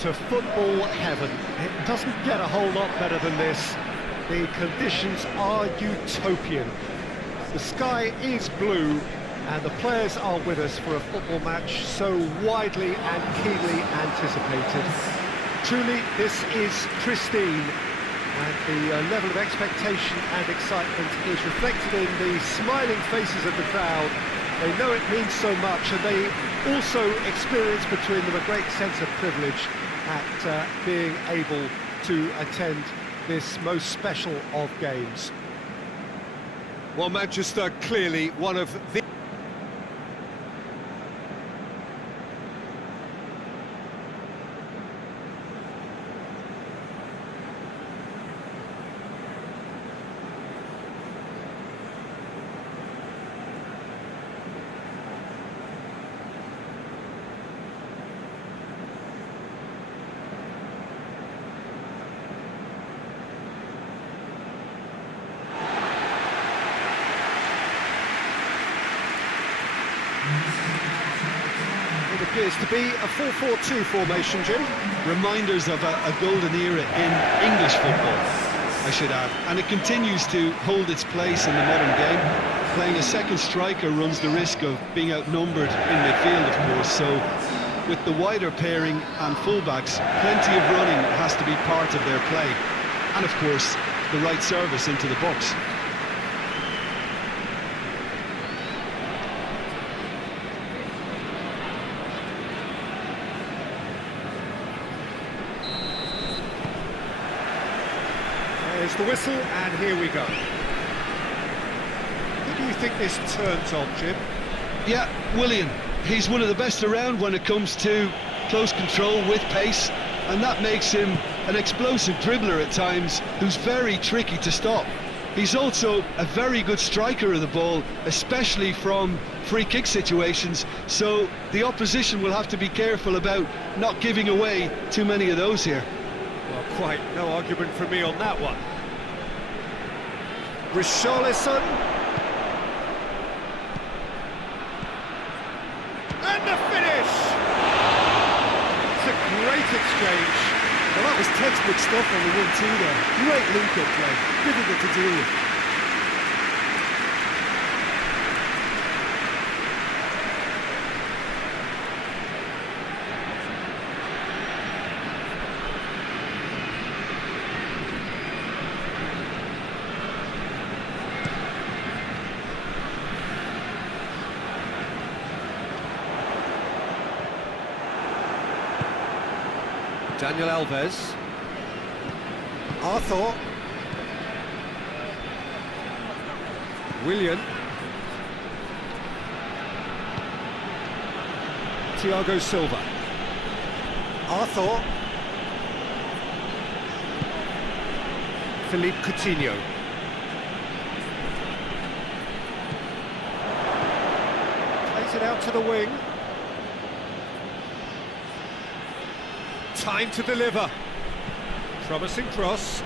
To football heaven. It doesn't get a whole lot better than this. The conditions are utopian. The sky is blue and the players are with us for a football match so widely and keenly anticipated. Truly, this is pristine, and the level of expectation and excitement is reflected in the smiling faces of the crowd. They know it means so much, and they also experience between them a great sense of privilege at being able to attend this most special of games. Well, Manchester clearly one of the... It appears to be a 4-4-2 formation, Jim. Reminders of a golden era in English football, I should add. And it continues to hold its place in the modern game. Playing a second striker runs the risk of being outnumbered in midfield, of course, so with the wider pairing and fullbacks, plenty of running has to be part of their play. And of course, the right service into the box. There's the whistle, and here we go. Who do you think this turns on, Jim? Yeah, Willian. He's one of the best around when it comes to close control with pace, and that makes him an explosive dribbler at times who's very tricky to stop. He's also a very good striker of the ball, especially from free kick situations, so the opposition will have to be careful about not giving away too many of those here. Well, quite no argument from me on that one. Richarlison. And the finish! It's a great exchange. Well, that was textbook stuff on the 1-2 there. Great link-up play, difficult to deal with. Daniel Alves. Arthur. Willian. Thiago Silva. Arthur. Philippe Coutinho. Plays it out to the wing. Time to deliver. Promising cross.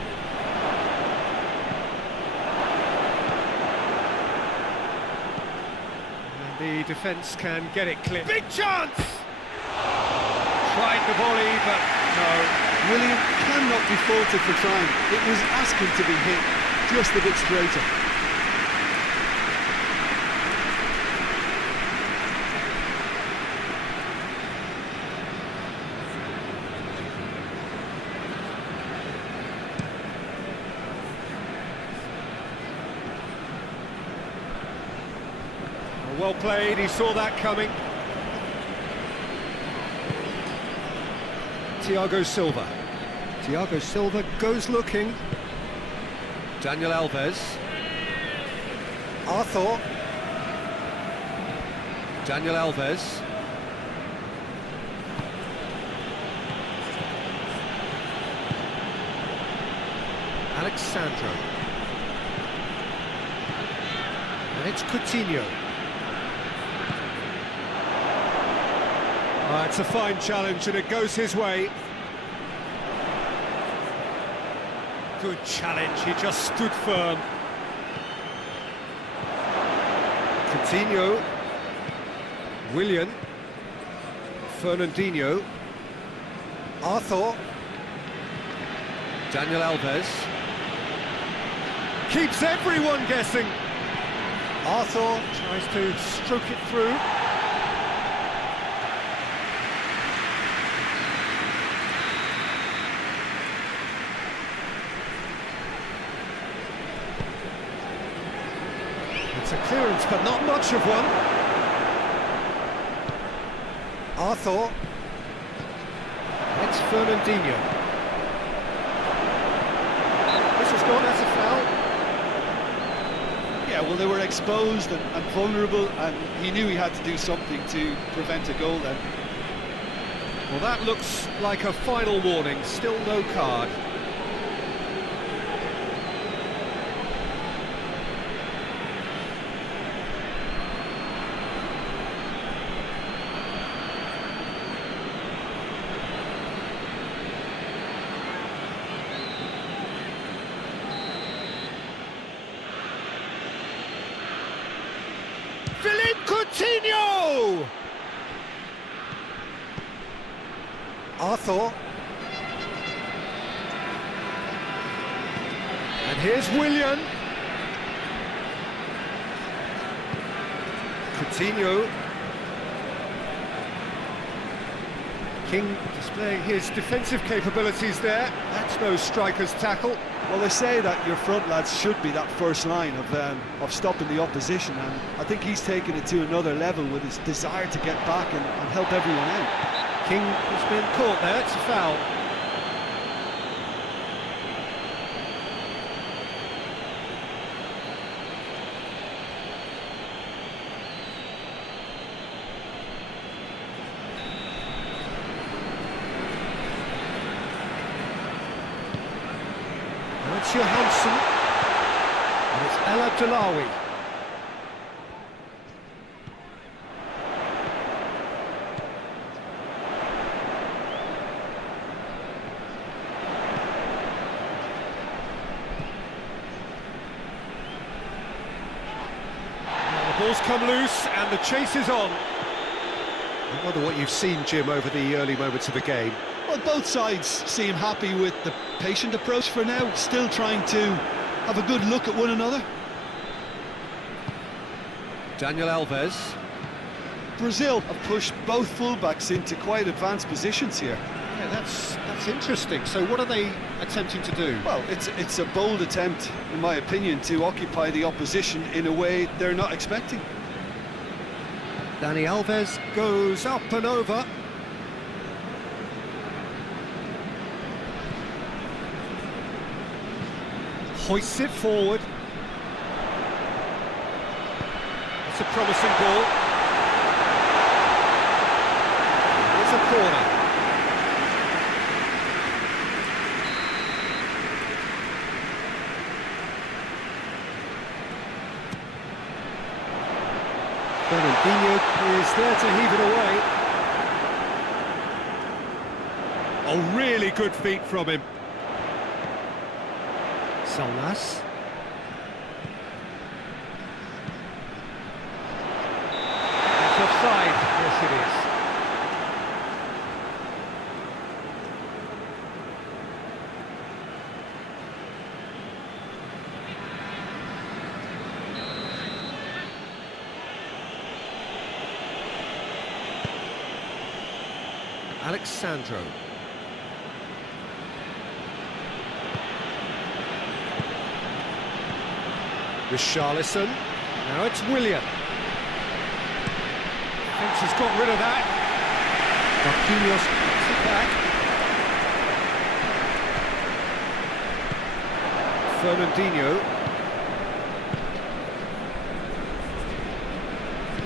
And the defence can get it clear. Big chance! Tried the volley, but no. William cannot be faulted for trying. It was asking to be hit just a bit straighter. Well played, he saw that coming. Thiago Silva. Thiago Silva goes looking. Daniel Alves. Arthur. Daniel Alves. Alexandro. And it's Coutinho. It's a fine challenge and it goes his way. Good challenge, he just stood firm. Coutinho. Willian. Fernandinho. Arthur. Daniel Alves. Keeps everyone guessing. Arthur tries to stroke it through. It's a clearance, but not much of one. Arthur. It's Fernandinho. This has gone as a foul. Yeah, well, they were exposed and vulnerable, and he knew he had to do something to prevent a goal then. Well, that looks like a final warning. Still no card. Philippe Coutinho! Arthur. And here's Willian. Coutinho. King displaying his defensive capabilities there. That's no striker's tackle. Well, they say that your front lads should be that first line of stopping the opposition, and I think he's taken it to another level with his desire to get back and help everyone out. King has been caught there, it's a foul. Now it's Johansson, and it's El Abdullawi. Ball's come loose and the chase is on. I wonder what you've seen, Jim, over the early moments of the game. Well, both sides seem happy with the patient approach for now, still trying to have a good look at one another. Daniel Alves. Brazil have pushed both fullbacks into quite advanced positions here. Yeah, that's interesting. So what are they attempting to do? Well, it's a bold attempt, in my opinion, to occupy the opposition in a way they're not expecting. Dani Alves goes up and over. Hoists it forward. It's a promising ball. It's a corner. Fernandinho is there to heave it away. Oh, really good feet from him. Salnas. It's offside. Yes, it is. Alexandro. Richarlison. Now it's Willian. Thinks he's got rid of that. Marquinhos puts it back. Fernandinho.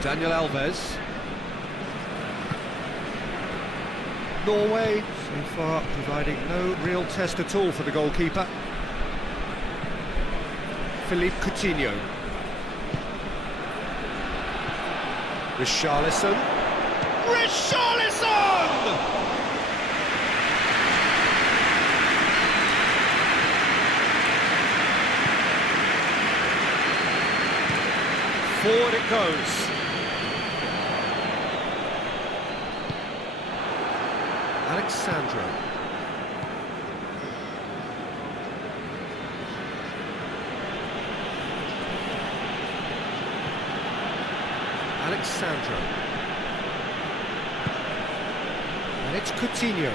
Daniel Alves. Norway, so far, providing no real test at all for the goalkeeper. Philippe Coutinho. Richarlison. Richarlison! Forward it goes. Alexandro. Alexandro. And it's Coutinho.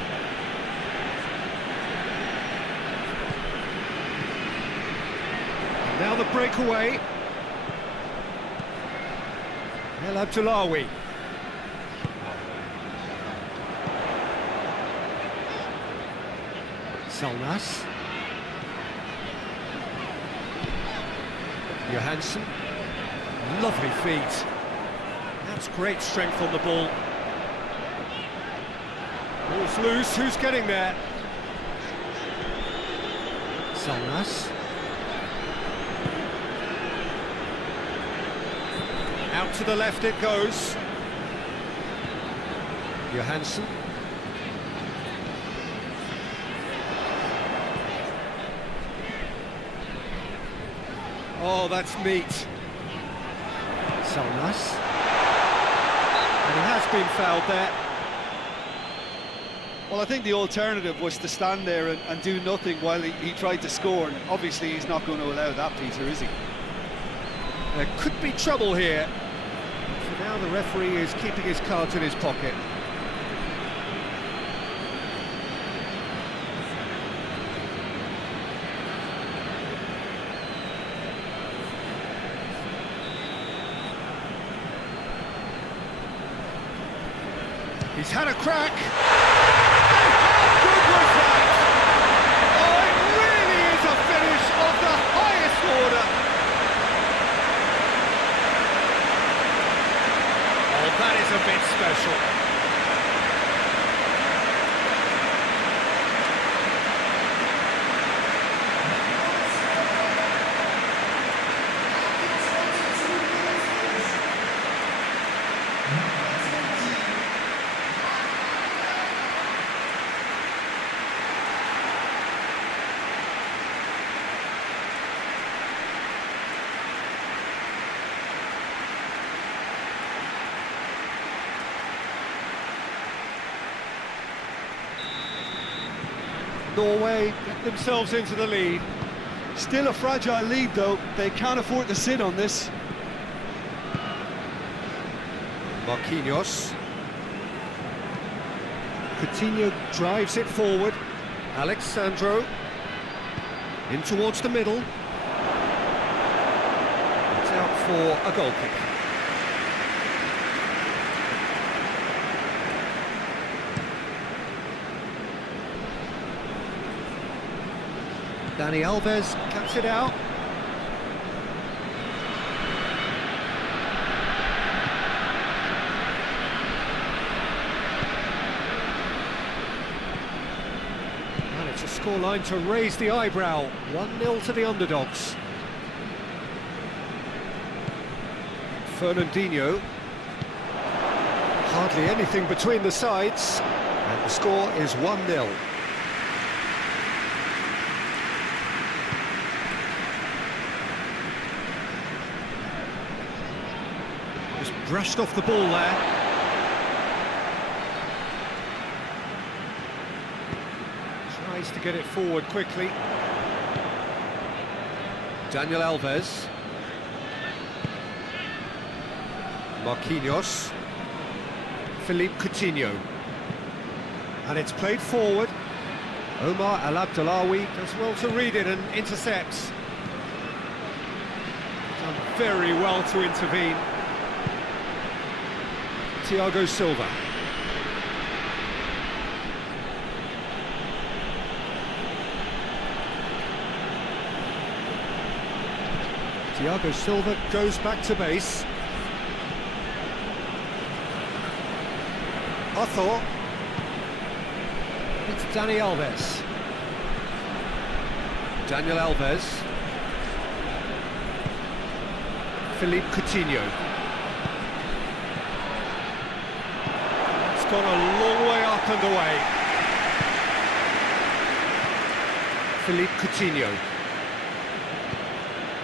And now the breakaway. El Abdullawi. Salnas. Johansson. Lovely feet. That's great strength on the ball. Ball's loose, who's getting there? Salnas. Out to the left it goes. Johansson. Oh, that's meat. Salnas. And he has been fouled there. Well, I think the alternative was to stand there and do nothing while he tried to score, and obviously he's not going to allow that, Peter, is he? There could be trouble here. So now the referee is keeping his cards in his pocket. He's had a crack. And how good was that? Oh, it really is a finish of the highest order. Oh, that is a bit special. Norway get themselves into the lead. Still a fragile lead, though. They can't afford to sit on this. Marquinhos. Coutinho drives it forward. Alexandro. In towards the middle. It's out for a goal kick. Dani Alves cuts it out. And it's a scoreline to raise the eyebrow. 1-0 to the underdogs. Fernandinho. Hardly anything between the sides. And the score is 1-0. Brushed off the ball there. Tries to get it forward quickly. Daniel Alves. Marquinhos. Philippe Coutinho. And it's played forward. Omar El Abdullawi does well to read it and intercepts. Done very well to intervene. Thiago Silva. Thiago Silva goes back to base. Otho. It's Dani Alves. Daniel Alves. Philippe Coutinho. Gone a long way up and away. Philippe Coutinho.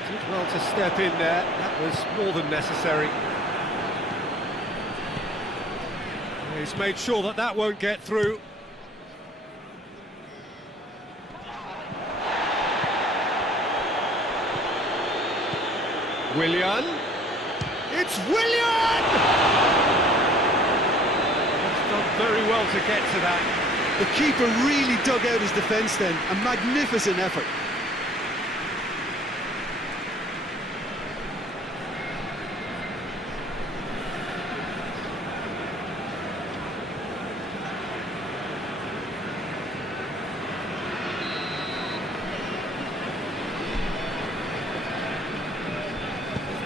Did well to step in there, that was more than necessary. He's made sure that that won't get through. Willian. It's Willian! very well to get to that. The keeper really dug out his defence then, a magnificent effort.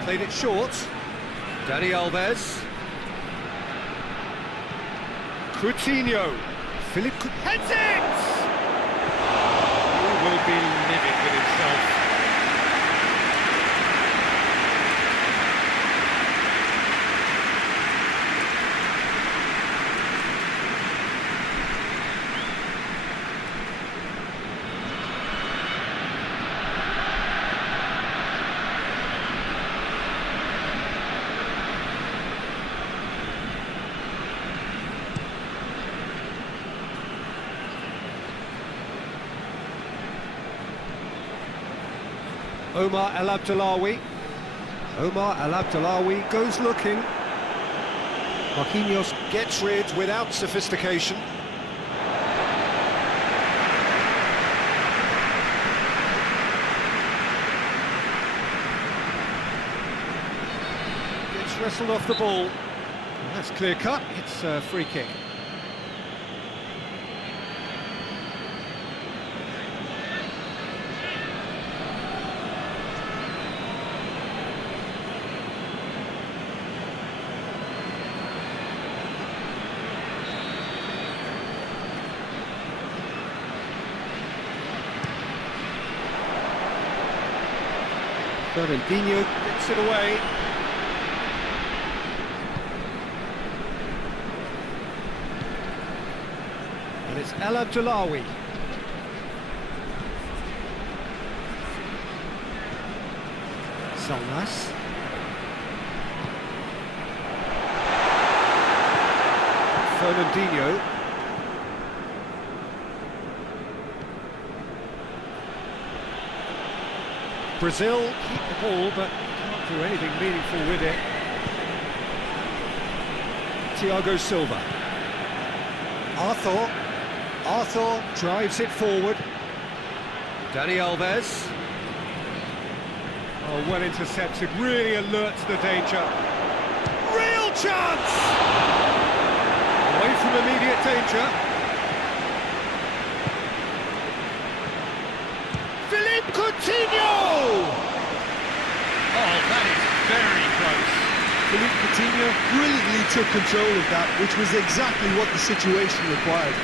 Played it short. Dani Alves. Coutinho. Philippe heads it! He will be livid with himself. Omar El Abdellaoui. Omar El Abdellaoui goes looking. Marquinhos gets rid without sophistication. Gets wrestled off the ball. That's clear cut, it's a free kick. Fernandinho gets it away. And it's El Abdellaoui. Salnas. Fernandinho. Brazil keep the ball, but can't do anything meaningful with it. Thiago Silva. Arthur drives it forward. Dani Alves. Oh, well intercepted, really alert to the danger. Real chance! Away from immediate danger. Philippe Coutinho! Oh, that is very close. Philippe Coutinho brilliantly took control of that, which was exactly what the situation required.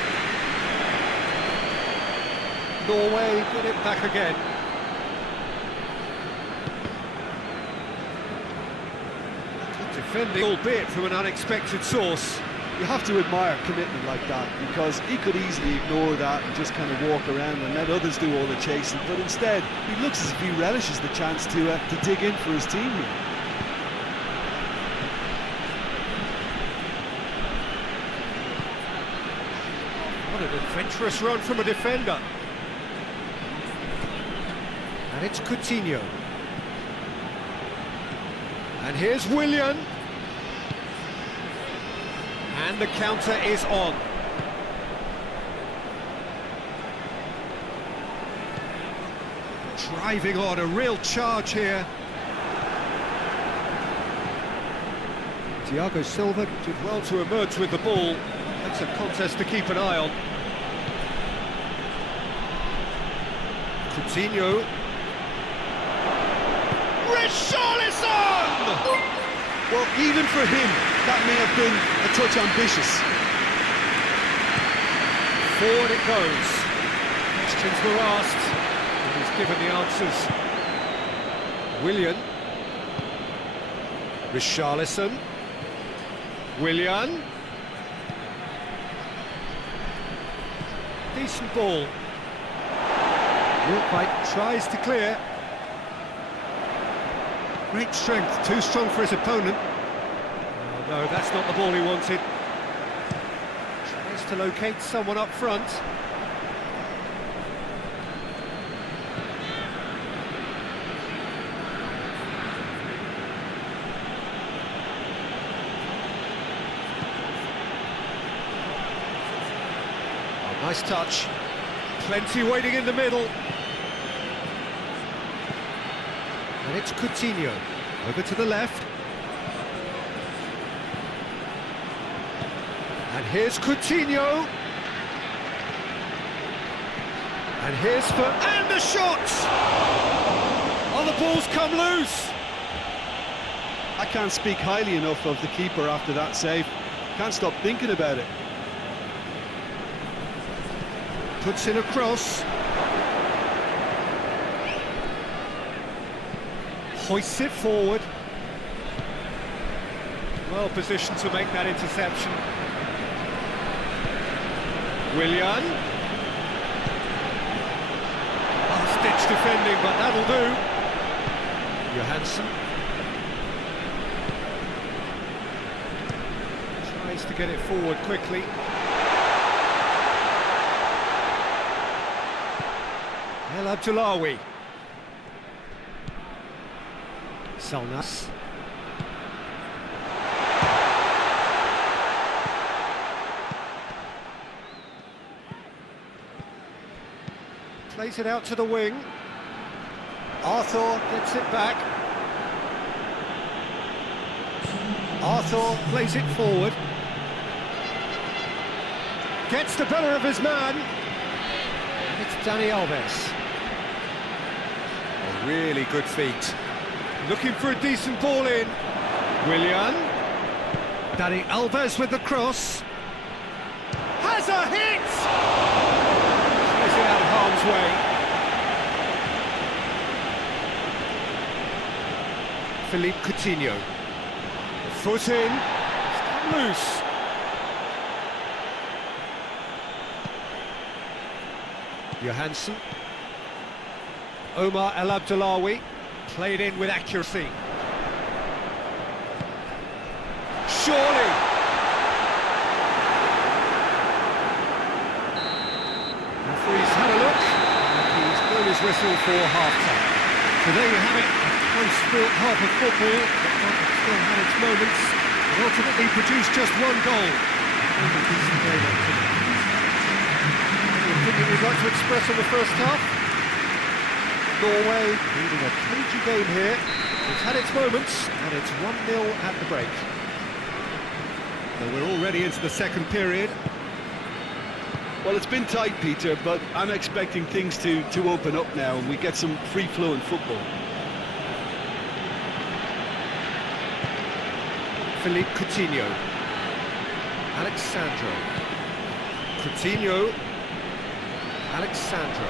Norway get it back again. Good defending, albeit from an unexpected source. You have to admire commitment like that, because he could easily ignore that and just kind of walk around and let others do all the chasing, but instead he looks as if he relishes the chance to dig in for his team here. What an adventurous run from a defender. And it's Coutinho. And here's Willian. And the counter is on. Driving on, a real charge here. Thiago Silva did well to emerge with the ball. That's a contest to keep an eye on. Coutinho. Richarlison! Well, even for him, that may have been a touch ambitious. Forward it goes. Questions were asked, and he's given the answers. Willian. Richarlison. Willian. Decent ball. Milkwhite tries to clear. Great strength, too strong for his opponent. Oh, no, that's not the ball he wanted. Tries to locate someone up front. first touch. Plenty waiting in the middle. And it's Coutinho, over to the left. And here's Coutinho. And here's and the shot! Oh, the ball's come loose! I can't speak highly enough of the keeper after that save. Can't stop thinking about it. Puts in a cross. Hoists it forward. Well positioned to make that interception. Willian. Last-ditch defending, but that'll do. Johansson. Tries to get it forward quickly. El Abdullawi. Salnas. Plays it out to the wing. Arthur gets it back. Arthur plays it forward. Gets the better of his man. And it's Dani Alves. A really good feat. Looking for a decent ball in. Willian. Dani Alves with the cross. Has a hit! Plays it out of harm's way. Philippe Coutinho. Foot in. It's come loose. Johansson. Omar El Abdullawi. Played in with accuracy. Surely! Referee's had a look. He's blown his whistle for half-time. So there you have it, a close-fought half of football, but one that still had its moments, and ultimately produced just one goal. A decent game up to now. Any opinion you'd like to express on the first half? Norway leading a cagey game here. It's had its moments, and it's 1-0 at the break. So we're already into the second period. Well, it's been tight, Peter, but I'm expecting things to open up now and we get some free-flowing football. Philippe Coutinho. Alexandro. Coutinho. Alexandro.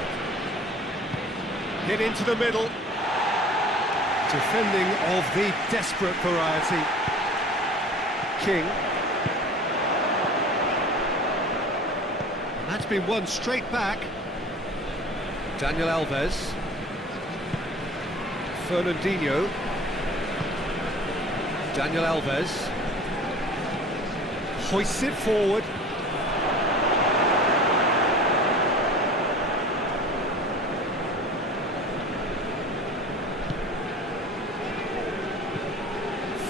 Hit into the middle. Defending of the desperate variety. King. That's been won straight back. Daniel Alves. Fernandinho. Daniel Alves. Hoists it forward.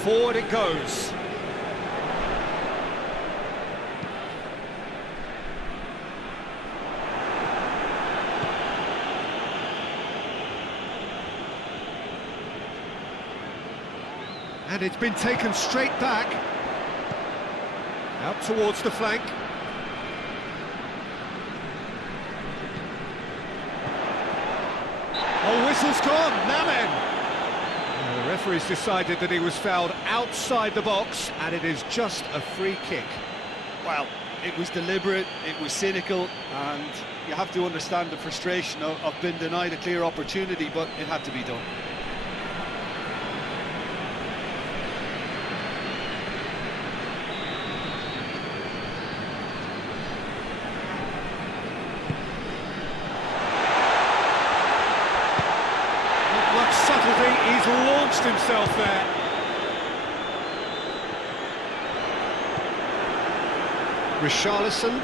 Forward it goes. And it's been taken straight back. Out towards the flank. Oh, whistle's gone, now then. The referee's decided that he was fouled outside the box, and it is just a free kick. Well, it was deliberate, it was cynical, and you have to understand the frustration of being denied a clear opportunity, but it had to be done. He's launched himself there. Richarlison.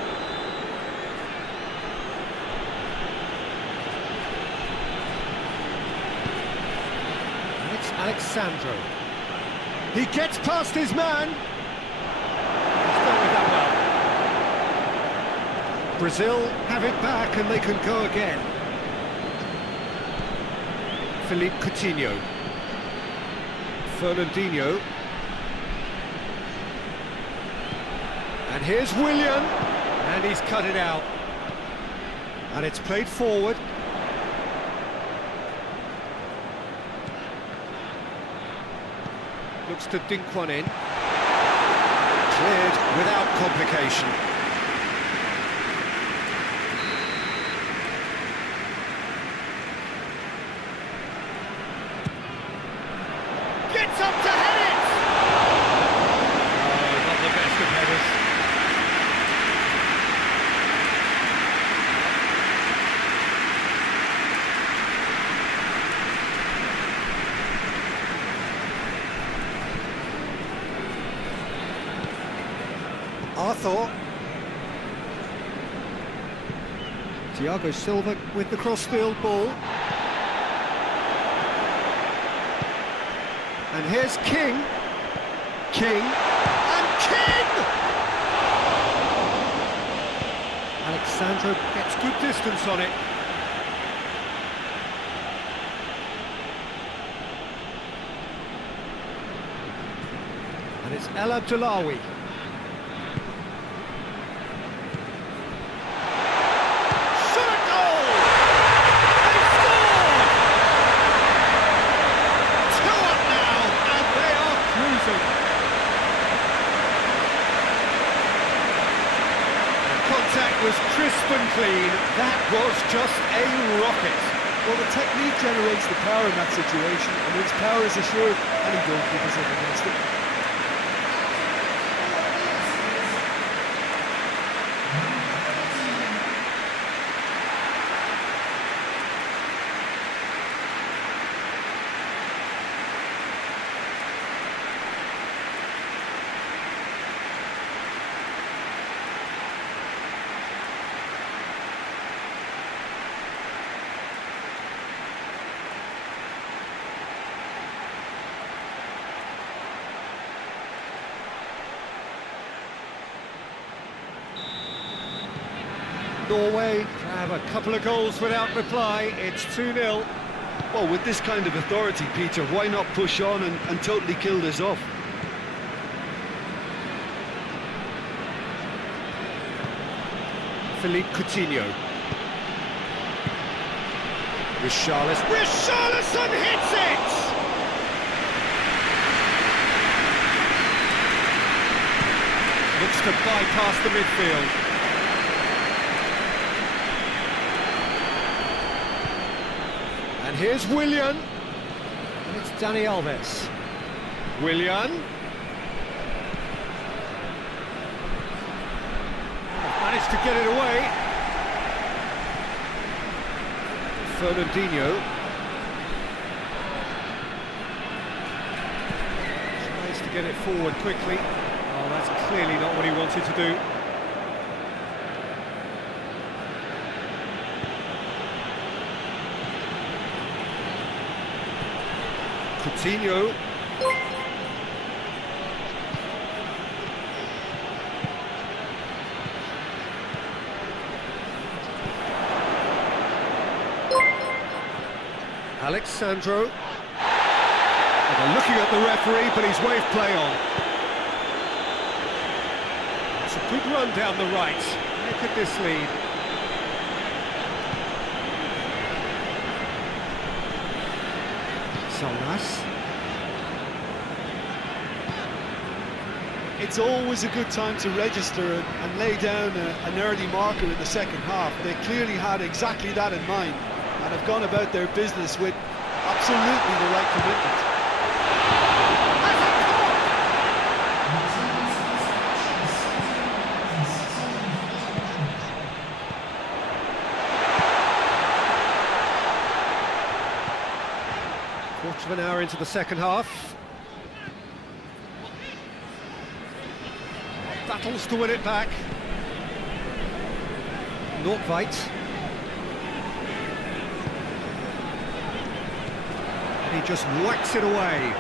And it's Alexandro. He gets past his man. He's dealt with that Brazil have it back and they can go again. Philippe Coutinho. Fernandinho. And here's Willian. And he's cut it out. And it's played forward. Looks to dink one in. Cleared without complication. Gets up to head it! Oh, not the best of headers. Arthur. Thiago Silva with the cross-field ball. And here's King. King. And King! Alexandro gets good distance on it. And it's El Abdullawi. Contact was crisp and clean. That was just a rocket. Well, the technique generates the power in that situation, and once power is assured, any goalkeeper's up against it. Norway have a couple of goals without reply. It's 2-0. Well, with this kind of authority, Peter, why not push on and totally kill this off? Philippe Coutinho. Richarlison hits it! Looks to bypass the midfield. And here's Willian. And it's Dani Alves. Willian. Managed to get it away. Fernandinho. Tries to get it forward quickly. Oh, that's clearly not what he wanted to do. Coutinho. Alexandro. Well, they're looking at the referee, but he's waved play on. It's a good run down the right. Where could this lead? Solnas. It's always a good time to register and lay down an early marker in the second half. They clearly had exactly that in mind and have gone about their business with absolutely the right commitment. Quarter of an hour into the second half. Battles to win it back. Nordtveit. And he just whacks it away.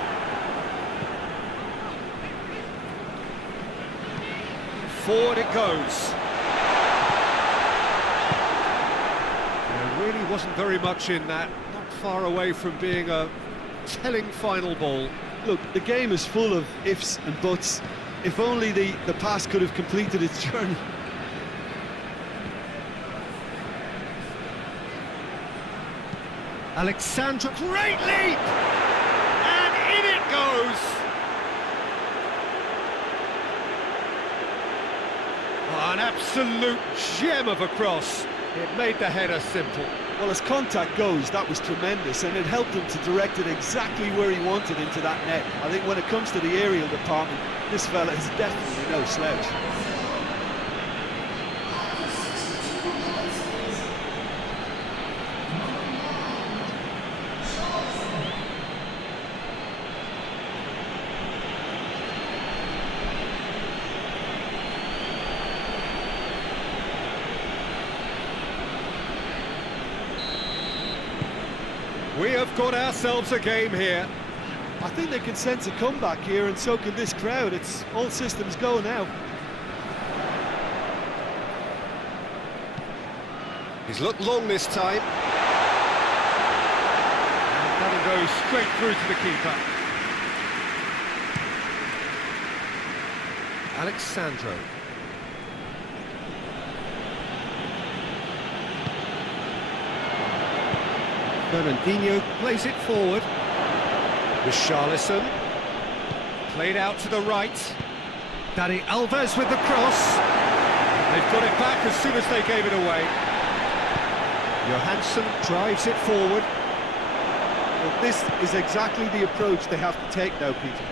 Forward it goes. wasn't very much in that, not far away from being a telling final ball. Look, the game is full of ifs and buts. If only the pass could have completed its journey. Alexandra, great leap! And in it goes! Oh, an absolute gem of a cross. It made the header simple. Well, as contact goes, that was tremendous, and it helped him to direct it exactly where he wanted into that net. I think when it comes to the aerial department, this fella is definitely no slouch. We have got ourselves a game here. I think they can sense a comeback here, and so can this crowd. It's all systems go now. He's looked long this time. And that'll go straight through to the keeper. Alexandro. Fernandinho plays it forward. Richarlison. Played out to the right. Dani Alves with the cross. They've got it back as soon as they gave it away. Johansson drives it forward. Well, this is exactly the approach they have to take now, Peter.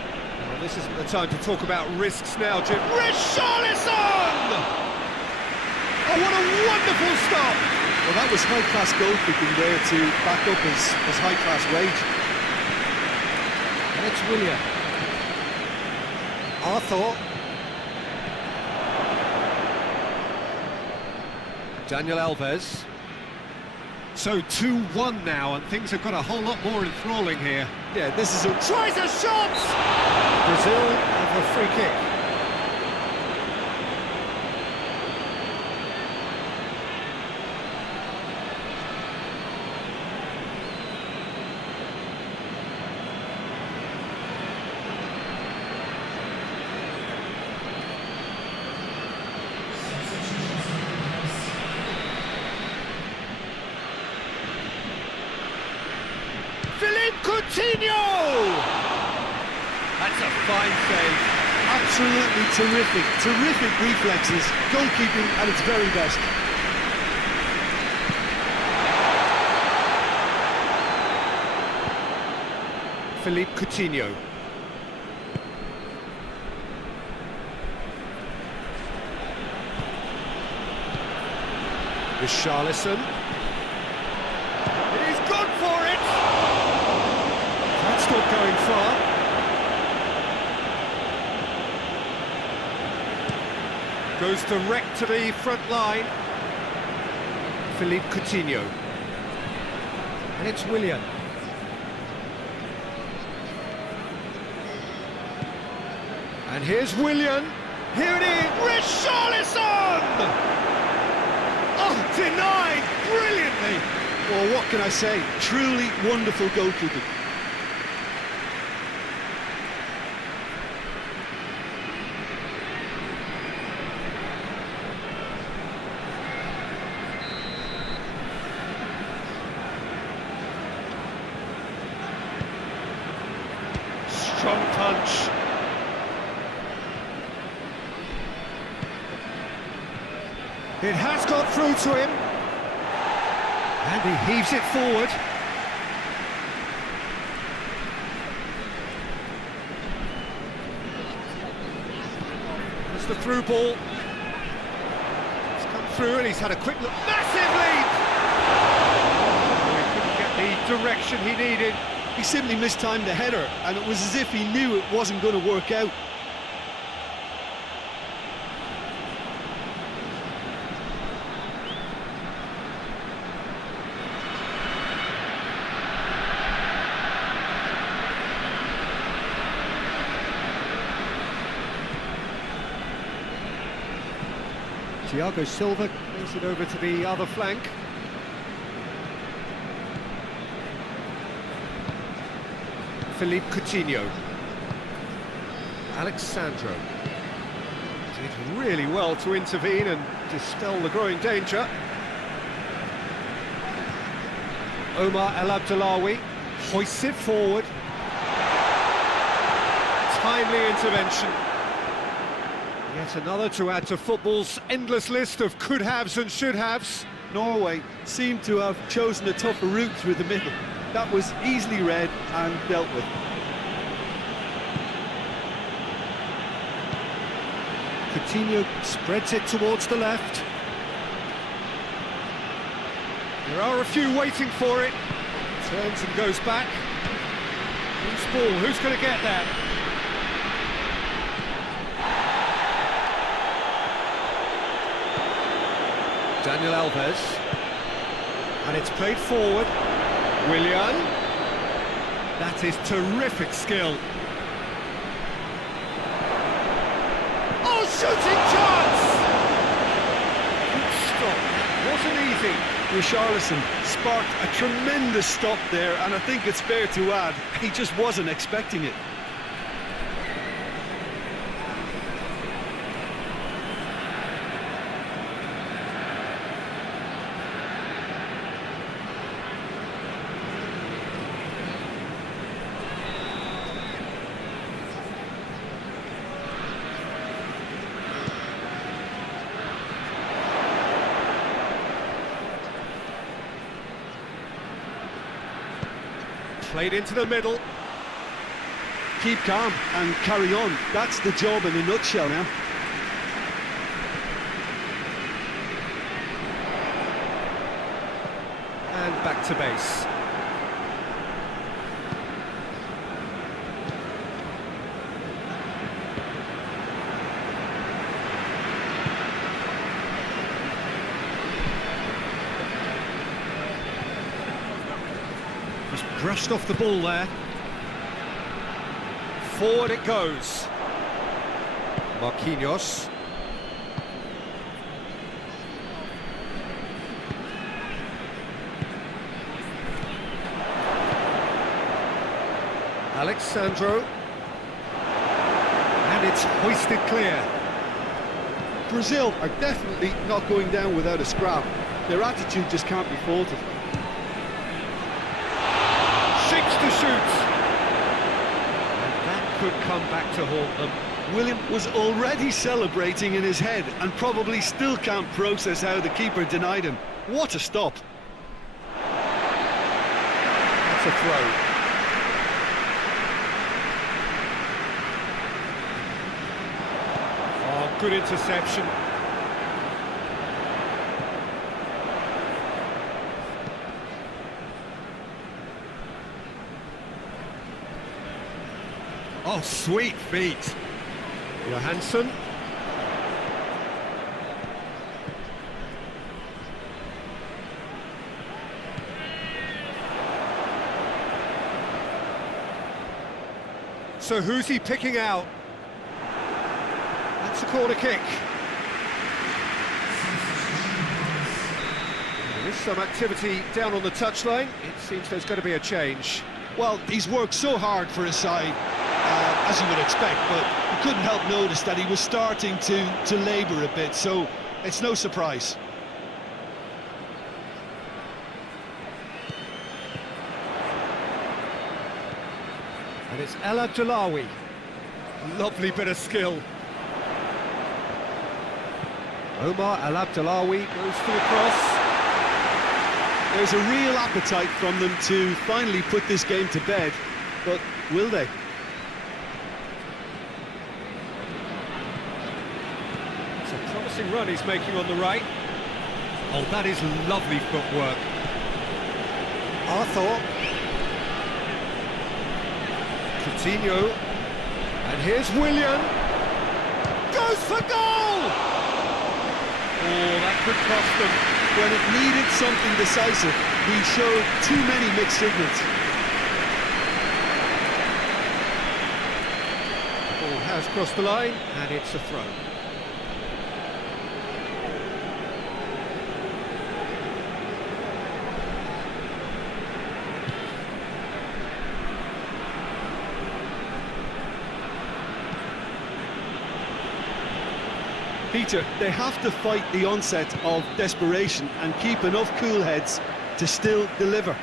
Well, this isn't the time to talk about risks now, Jim. Richarlison! Oh, what a wonderful stop! Well, that was high-class goalkeeping there to back up his high-class wage. And it's Willian. Arthur. Daniel Alves. So 2-1 now, and things have got a whole lot more enthralling here. Yeah, this is a... Tries a shot! Brazil have a free kick. Coutinho! That's a fine save. Absolutely terrific reflexes, goalkeeping at its very best. Philippe Coutinho. Richarlison. He's gone for it! That's not going far. Goes direct to the front line. Philippe Coutinho. And it's Willian. And here's Willian. Here it is. Richarlison! Oh, denied brilliantly. Well, what can I say? Truly wonderful goalkeeping. Strong punch. It has got through to him. And he heaves it forward. It's the through ball. It's come through and he's had a quick look. Massive leap! He couldn't get the direction he needed. He simply mistimed the header, and it was as if he knew it wasn't going to work out. Thiago Silva plays it over to the other flank. Philippe Coutinho. Alexandro. Did really well to intervene and dispel the growing danger. Omar El Abdellaoui hoists it forward. Timely intervention. Yet another to add to football's endless list of could-haves and should-haves. Norway seemed to have chosen a tougher route through the middle. That was easily read and dealt with. Coutinho spreads it towards the left. There are a few waiting for it. Turns and goes back. Loose ball, who's going to get that? Daniel Alves. And it's played forward. Willian. That is terrific skill. Oh, shooting chance! Good stop. Wasn't easy. Richarlison sparked a tremendous stop there, and I think it's fair to add, he just wasn't expecting it. Played into the middle. Keep calm and carry on. That's the job in a nutshell now. And back to base. Just brushed off the ball there. Forward it goes. Marquinhos. Alexandro. And it's hoisted clear. Brazil are definitely not going down without a scrap. Their attitude just can't be faulted. 6 to shoot. And that could come back to haunt them. William was already celebrating in his head and probably still can't process how the keeper denied him. What a stop. That's a throw. Oh, good interception. Oh, sweet feet. Johansson. So who's he picking out? That's a corner kick. There is some activity down on the touchline. It seems there's going to be a change. Well, he's worked so hard for his side, as you would expect, but you couldn't help notice that he was starting to labour a bit, so it's no surprise. And it's El Abdellaoui. Lovely bit of skill. Omar El Abdellaoui goes for the cross. There's a real appetite from them to finally put this game to bed, but will they? It's a promising run he's making on the right. Oh, that is lovely footwork. Arthur. Coutinho. And here's Willian. Goes for goal! Oh, that could cost them. When it needed something decisive, he showed too many mixed signals. Ball has crossed the line, and it's a throw. Peter, they have to fight the onset of desperation and keep enough cool heads to still deliver.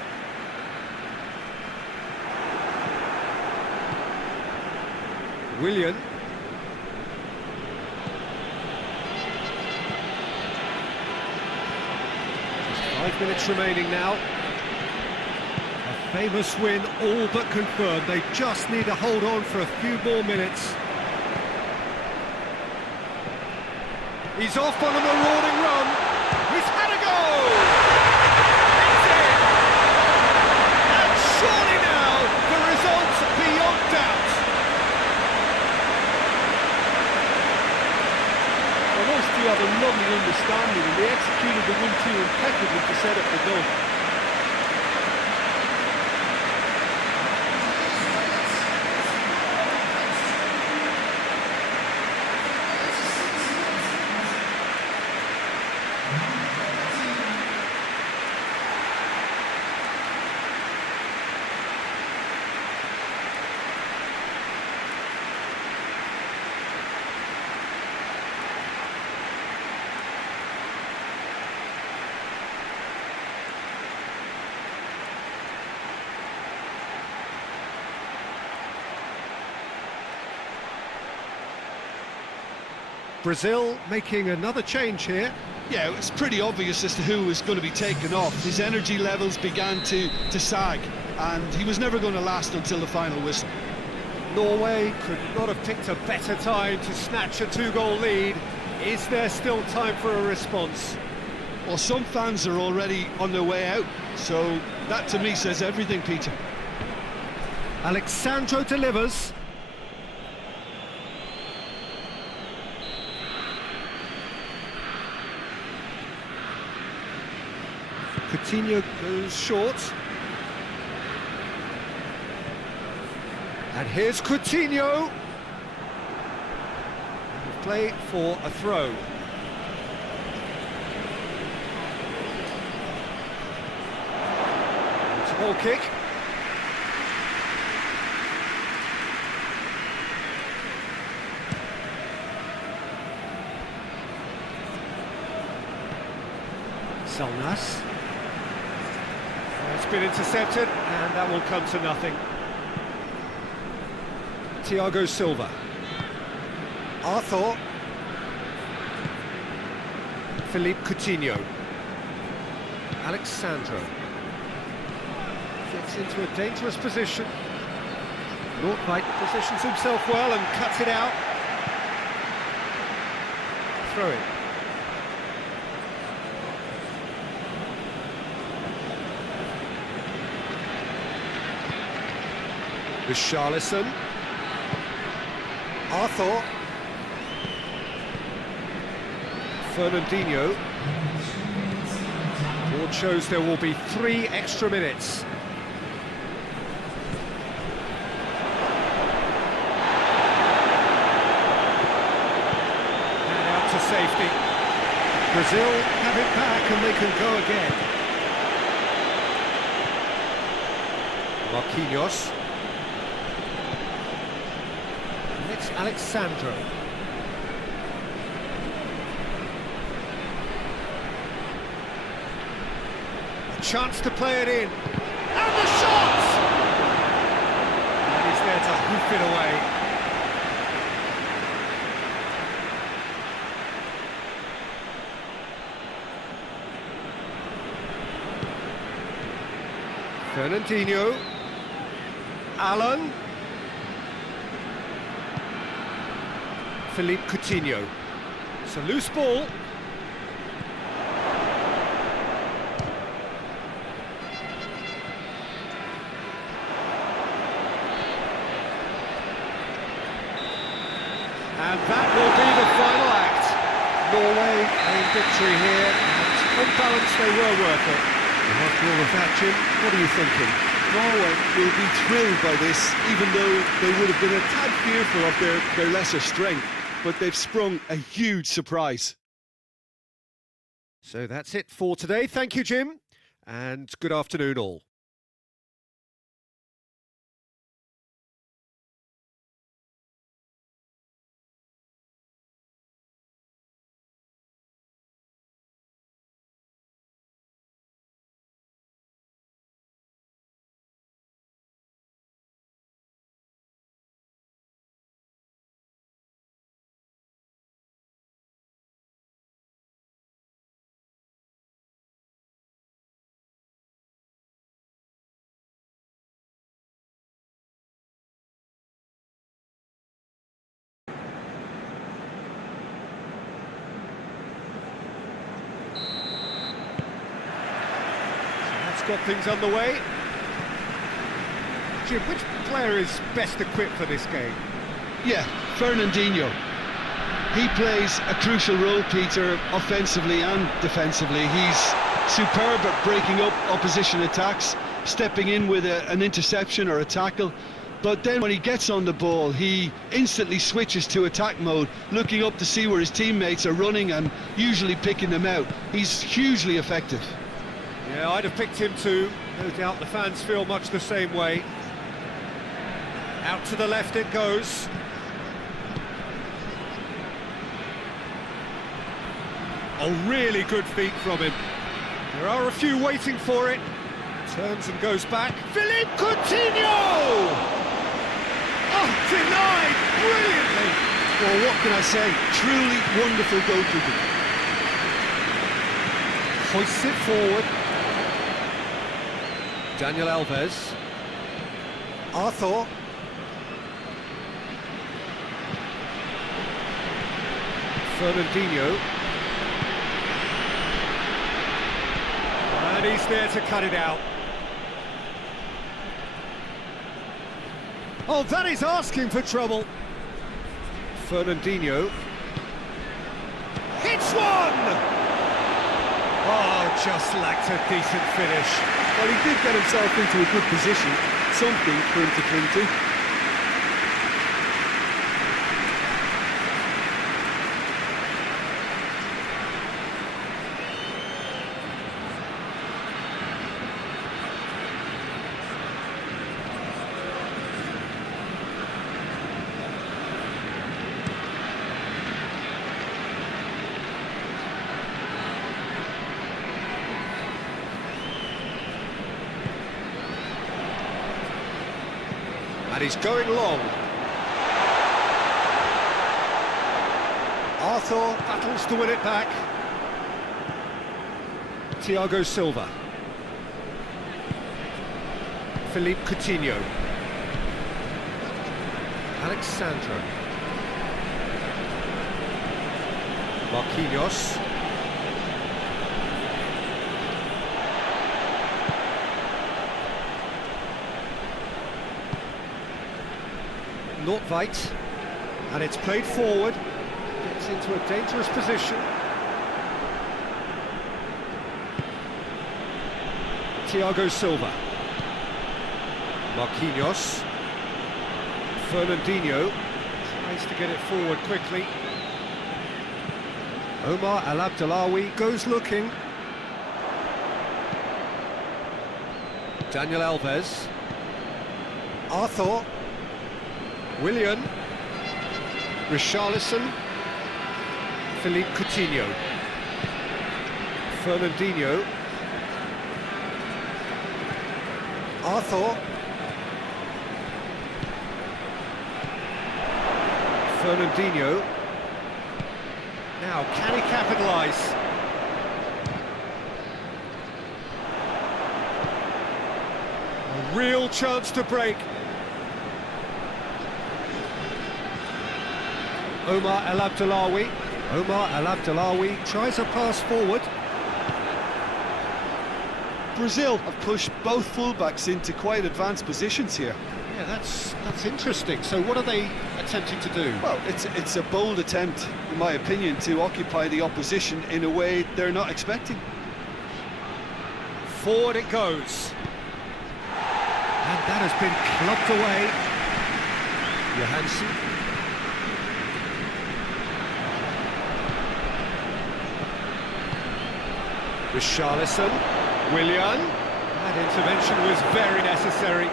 Willian. Just 5 minutes remaining now. A famous win, all but confirmed. They just need to hold on for a few more minutes. He's off on a marauding run. He's had a go! It's in! And surely now, the result's beyond doubt. Well, those two have a lovely understanding, and they executed the 1-2 impeccably to set up the goal. Brazil making another change here. Yeah, it's pretty obvious as to who was going to be taken off. His energy levels began to sag, and he was never going to last until the final whistle. Norway could not have picked a better time to snatch a 2-goal lead. Is there still time for a response? Well, some fans are already on their way out, so that to me says everything, Peter. Alexandro delivers. Coutinho goes short. And here's Coutinho. Play for a throw. It's a ball kick. Salnas. It's been intercepted, and that will come to nothing. Thiago Silva. Arthur. Philippe Coutinho. Alexandro. Gets into a dangerous position. Nordtveit positions himself well and cuts it out. Throw it. Richarlison. Arthur. Fernandinho. Board shows there will be 3 extra minutes. And out to safety. Brazil have it back and they can go again. Marquinhos. Alexandro. A chance to play it in. And the shot! And he's there to hoof it away. Fernandinho. Allen. Philippe Coutinho. It's a loose ball. And that will be the final act. Norway a victory here, and on balance they were worth it. And after all of that, Jim, what are you thinking? Norway will be thrilled by this, even though they would have been a tad fearful of their lesser strength. But they've sprung a huge surprise. So that's it for today. Thank you, Jim, and good afternoon all. got things underway. Jim, which player is best equipped for this game? Yeah, Fernandinho. He plays a crucial role, Peter, offensively and defensively. He's superb at breaking up opposition attacks, stepping in with an interception or a tackle. But then when he gets on the ball, he instantly switches to attack mode, looking up to see where his teammates are running and usually picking them out. He's hugely effective. Yeah, I'd have picked him too. No doubt the fans feel much the same way. Out to the left it goes. Oh, really good feet from him. There are a few waiting for it. Turns and goes back. Philippe Coutinho! Oh, denied brilliantly. Well, what can I say? Truly wonderful goalkeeping. Hoists it forward. Daniel Alves. Arthur. Fernandinho. And he's there to cut it out. Oh, that is asking for trouble. Fernandinho. Hits one! Oh, just lacked a decent finish. Well, he did get himself into a good position. Something for him to cling to. And he's going long. Arthur battles to win it back. Thiago Silva. Philippe Coutinho. Alexandro. Marquinhos. Nordtveit, and it's played forward, gets into a dangerous position. Thiago Silva. Marquinhos. Fernandinho tries to get it forward quickly. Omar El Abdellaoui goes looking. Daniel Alves. Arthur. Willian, Richarlison, Philippe Coutinho, Fernandinho, Arthur, Fernandinho. Now, can he capitalise? A real chance to break. Omar El Abdellaoui. Omar El Abdellaoui tries a pass forward. Brazil have pushed both fullbacks into quite advanced positions here. Yeah, that's interesting. So what are they attempting to do? Well, it's a bold attempt, in my opinion, to occupy the opposition in a way they're not expecting. Forward it goes. And that has been clubbed away. Johansson. Richarlison, Willian. That intervention was very necessary.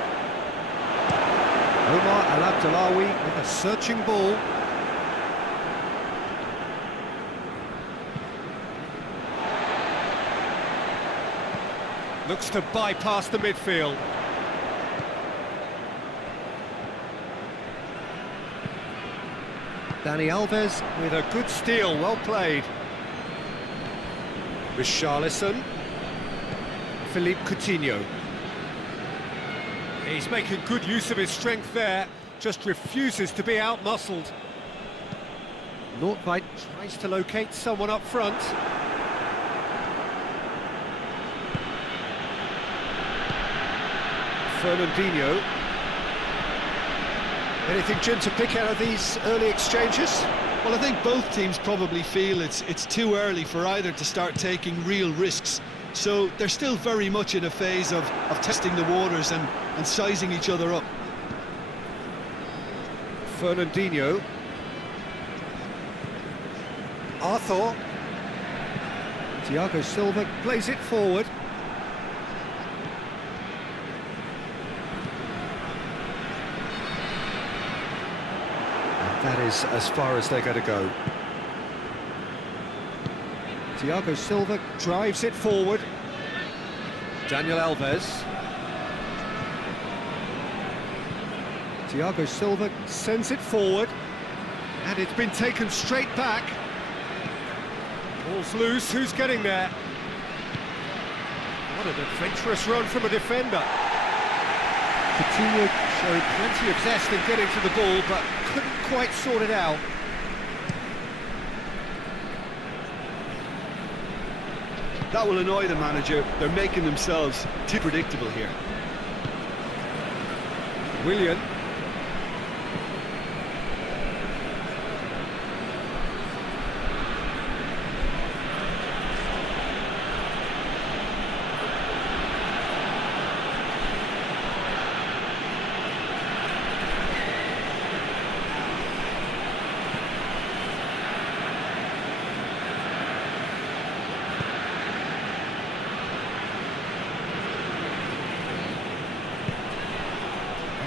Omar El Abdellaoui with a searching ball. Looks to bypass the midfield. Dani Alves with a good steal, well played. Richarlison, Philippe Coutinho. He's making good use of his strength there, just refuses to be out-muscled. Nordtveit tries to locate someone up front. Fernandinho. Anything, Jim, to pick out of these early exchanges? Well, I think both teams probably feel it's too early for either to start taking real risks. So they're still very much in a phase of testing the waters and sizing each other up. Fernandinho. Arthur. Thiago Silva plays it forward. And that is as far as they're going to go. Thiago Silva drives it forward. Daniel Alves. Thiago Silva sends it forward. And it's been taken straight back. Ball's loose, who's getting there? What an adventurous run from a defender. Coutinho showed plenty of zest in getting to the ball, but couldn't quite sort it out. That will annoy the manager. They're making themselves too predictable here. Willian.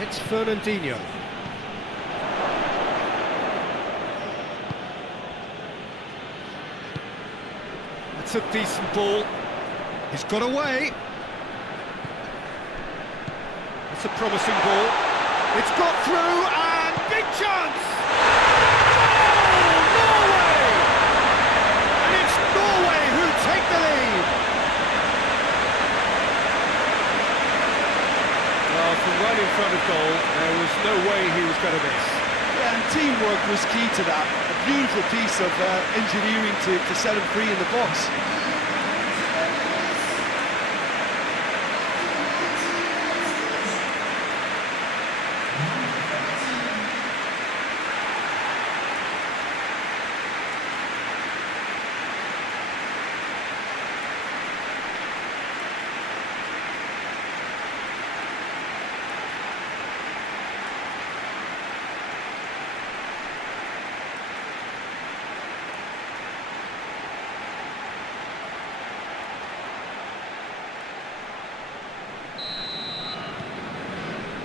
It's Fernandinho. That's a decent ball. He's got away. That's a promising ball. It's got through and big chance! Goal! Norway! And it's Norway who take the lead. Well, from right in front of goal, there was no way he was going to miss. Yeah, and teamwork was key to that. A beautiful piece of engineering to set him free in the box.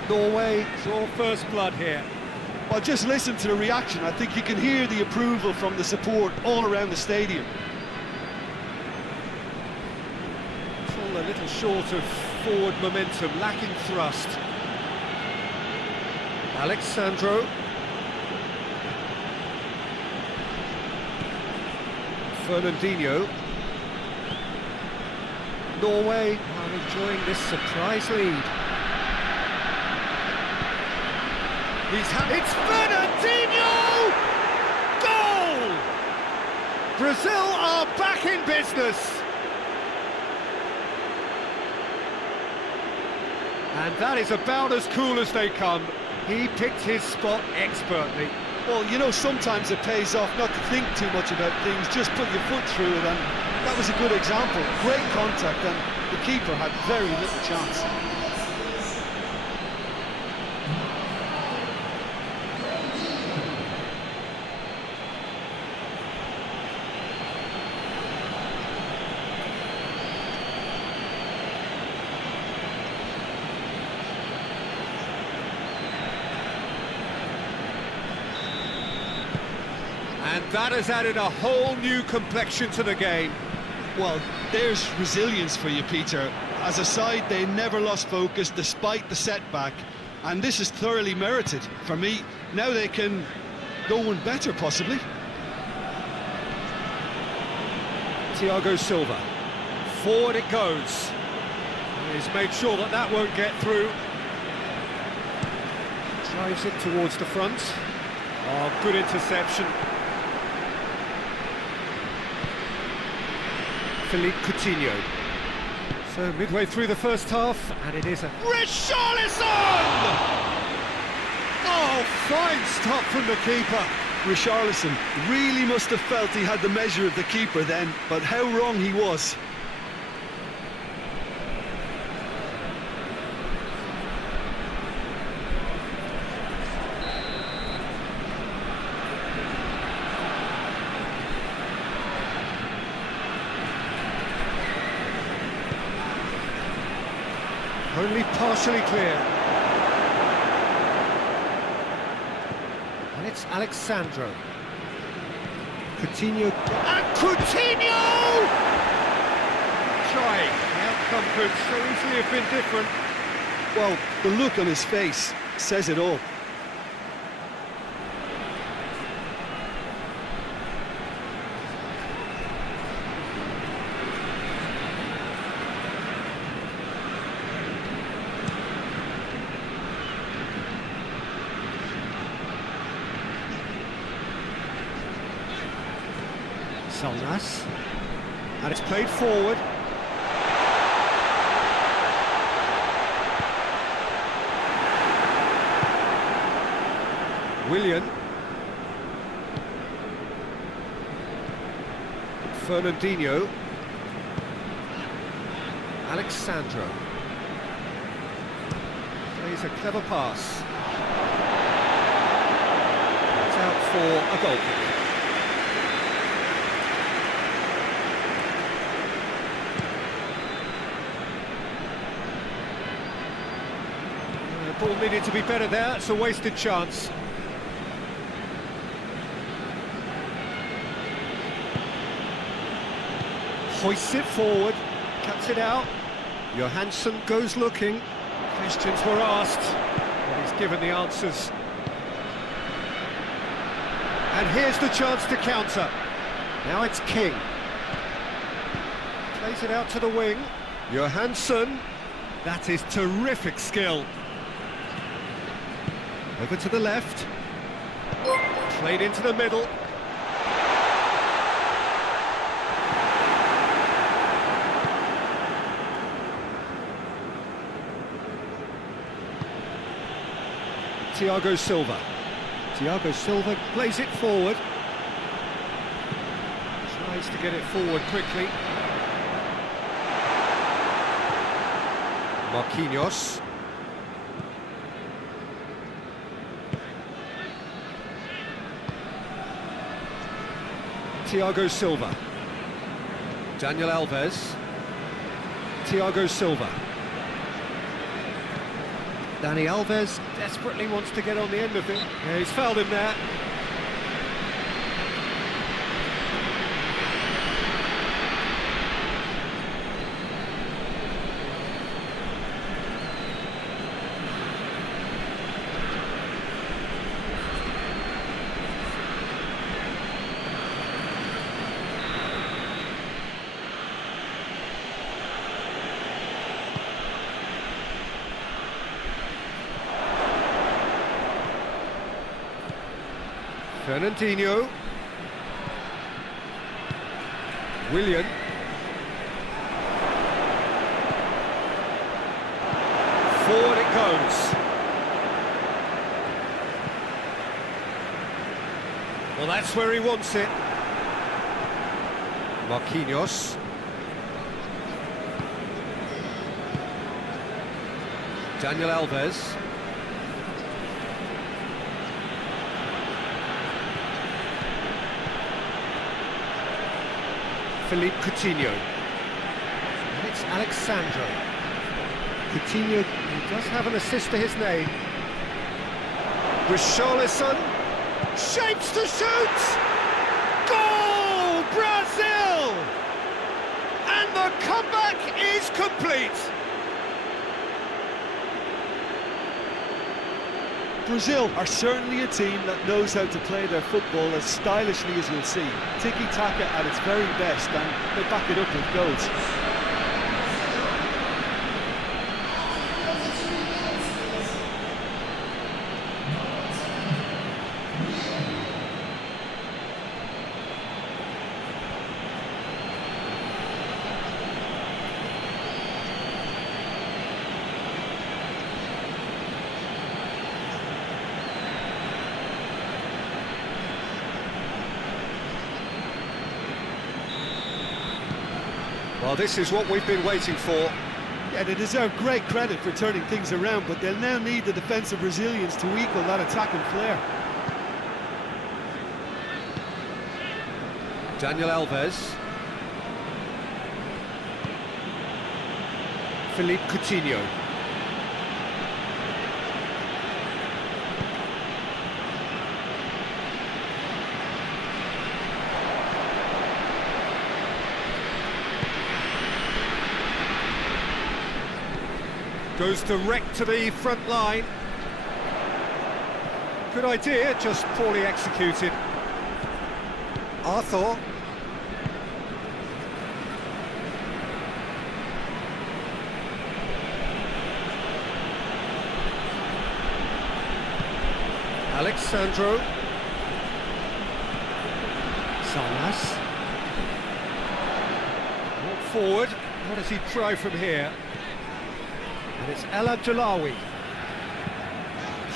Norway draw first blood here. Well, just listen to the reaction. I think you can hear the approval from the support all around the stadium. It's all a little short of forward momentum, lacking thrust. Alexandro. Fernandinho. Norway are enjoying this surprise lead. It's Fernandinho! Goal! Brazil are back in business. And that is about as cool as they come. He picked his spot expertly. Well, you know, sometimes it pays off not to think too much about things, just put your foot through it, and that was a good example. Great contact, and the keeper had very little chance. And that has added a whole new complexion to the game. Well, there's resilience for you, Peter. As a side, they never lost focus despite the setback, and this is thoroughly merited. For me, now they can go one better, possibly. Thiago Silva. Forward it goes. He's made sure that that won't get through. Drives it towards the front. Oh, good interception. Philippe Coutinho. So midway through the first half, and it is a Richarlison! oh, fine stop from the keeper. Richarlison really must have felt he had the measure of the keeper then, but how wrong he was. Only partially clear. And it's Alexandro. Coutinho. And Coutinho! Trying. The outcome could so easily have been different. Well, the look on his face says it all. Solnas, and it's played forward. Willian. Fernandinho. Alexandro. Plays a clever pass. It's out for a goal kick. Ball needed to be better there, it's a wasted chance. Hoists it forward, cuts it out. Johansson goes looking. Questions were asked, but he's given the answers. And here's the chance to counter. Now it's King. Plays it out to the wing. Johansson. That is terrific skill. Over to the left. Played into the middle. Thiago Silva. Thiago Silva plays it forward. Tries to get it forward quickly. Marquinhos. Thiago Silva. Daniel Alves. Thiago Silva. Dani Alves desperately wants to get on the end of it. Yeah, he's fouled him there. Fernandinho. Willian. Forward it goes. Well, that's where he wants it. Marquinhos. Daniel Alves. Philippe Coutinho. And it's Alexandro. Coutinho, he does have an assist to his name. Richarlison. Shapes to shoot! Goal! Brazil! And the comeback is complete. Brazil are certainly a team that knows how to play their football as stylishly as you'll see. Tiki-taka at its very best, and they back it up with goals. Well, this is what we've been waiting for. Yeah, they deserve great credit for turning things around, but they'll now need the defensive resilience to equal that attacking flair. Daniel Alves. Philippe Coutinho. Goes direct to the front line. Good idea, just poorly executed. Arthur. Alexandro. Salas. Walk forward. What does he try from here? And it's El Abdullawi.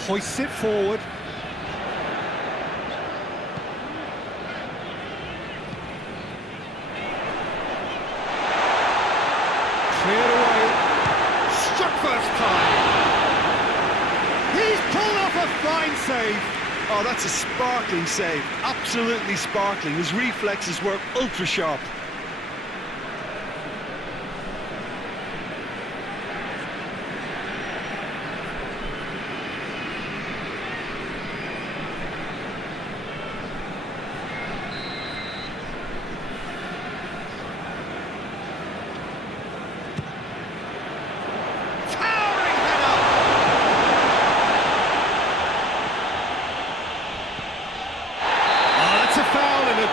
Hoists it forward. Cleared away. Struck first time. He's pulled off a fine save. Oh, that's a sparkling save. Absolutely sparkling. His reflexes were ultra sharp.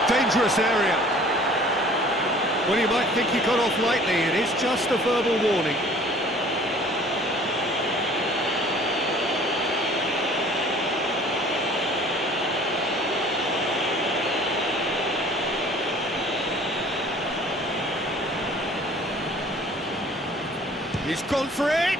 Dangerous area. Well, you might think he got off lightly. It is just a verbal warning. He's gone for it!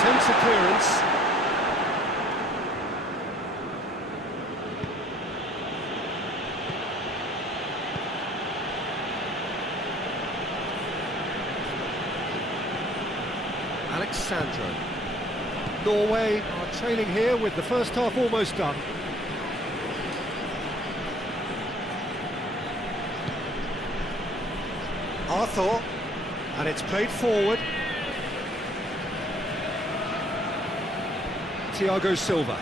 Attempts a clearance. Alexandro. Norway are trailing here with the first half almost done. Arthur, and it's played forward. Thiago Silva.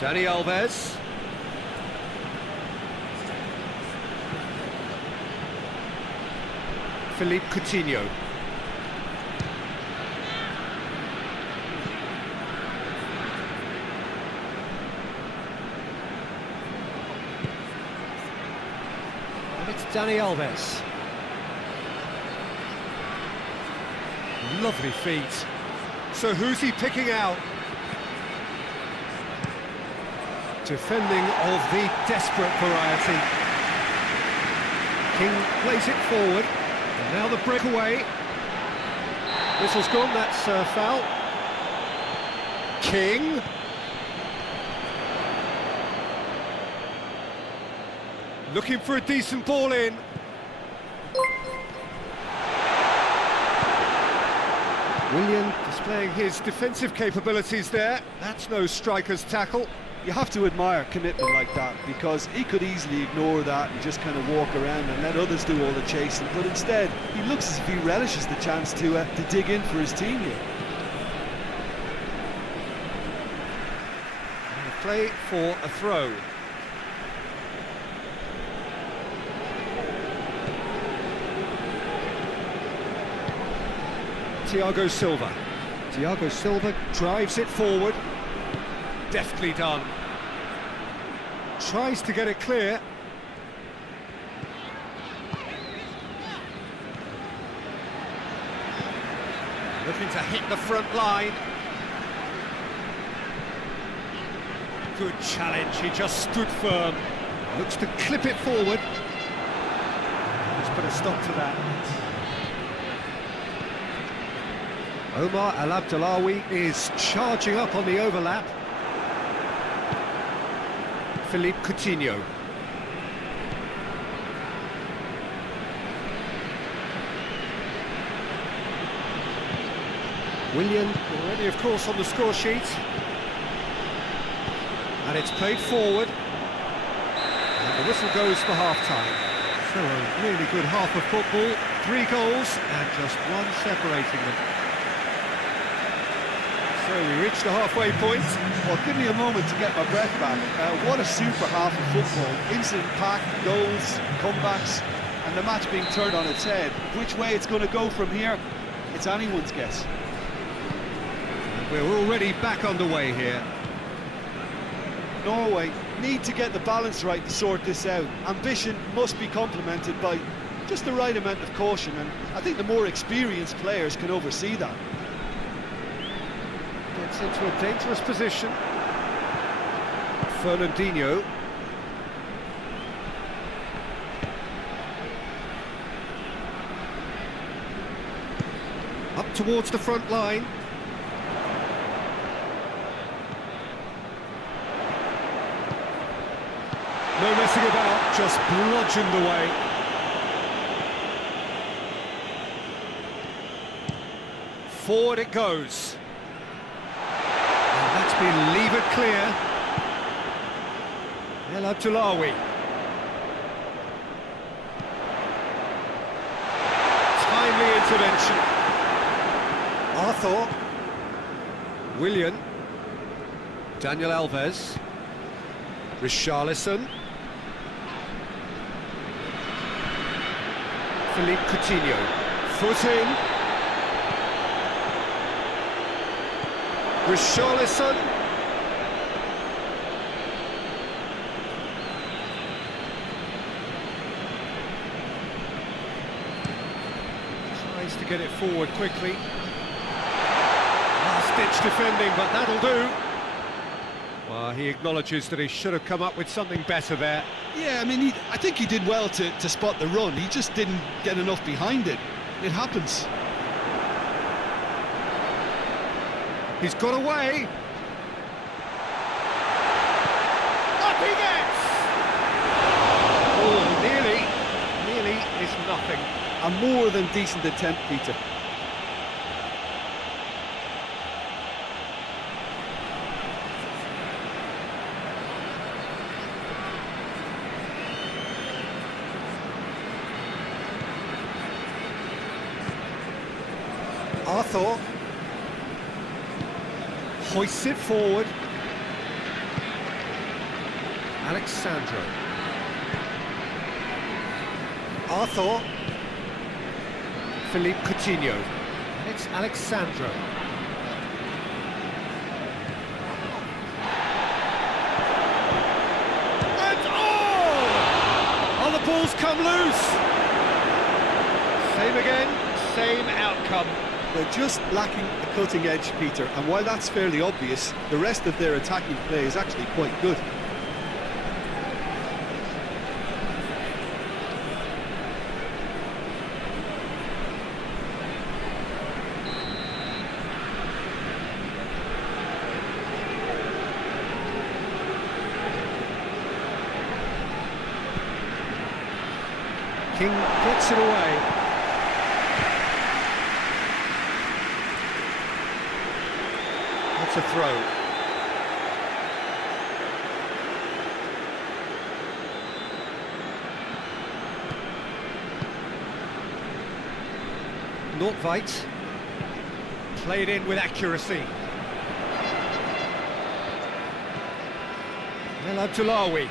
Dani Alves. Philippe Coutinho. And it's Dani Alves. Lovely feet. So who's he picking out? Defending of the desperate variety. King plays it forward, and now the breakaway. Whistle's gone, that's a foul. King. Looking for a decent ball in. Willian displaying his defensive capabilities there. That's no striker's tackle. You have to admire commitment like that, because he could easily ignore that and just kind of walk around and let others do all the chasing, but instead he looks as if he relishes the chance to dig in for his team here. And a play for a throw. Thiago Silva. Thiago Silva drives it forward. Deftly done. Tries to get it clear. Looking to hit the front line. Good challenge, he just stood firm. Looks to clip it forward. Let's put a stop to that. Omar Al Abdullawi is charging up on the overlap. Philippe Coutinho. Willian already, of course, on the score sheet. And it's played forward. And the whistle goes for half-time. So a really good half of football. 3 goals and just one separating them. So we reached the halfway point. Well, give me a moment to get my breath back. What a super half of football. Incident-packed, goals, comebacks, and the match being turned on its head. Which way it's going to go from here, it's anyone's guess. And we're already back underway here. Norway need to get the balance right to sort this out. Ambition must be complemented by just the right amount of caution, and I think the more experienced players can oversee that. Gets into a dangerous position. Fernandinho. Up towards the front line. No messing about, just bludgeoned away. Forward it goes. And that's been levered clear. El Abdullawi. Timely intervention. Arthur. Willian. Daniel Alves. Richarlison. Philippe Coutinho. Foot in. Richarlison. Tries to get it forward quickly. Last-ditch defending, but that'll do. Well, he acknowledges that he should have come up with something better there. Yeah, I mean, I think he did well to spot the run. He just didn't get enough behind it. It happens. He's got away. Up he gets! Oh, nearly is nothing. A more than decent attempt, Peter. Arthur hoists it forward. Alexandro. Arthur. Philippe Coutinho. And it's Alexandro. And oh! The ball's come loose. Same again, same outcome. They're just lacking a cutting edge, Peter, and while that's fairly obvious, the rest of their attacking play is actually quite good. King gets it away. That's a throw. Nordtveit played in with accuracy. El Abdullawi.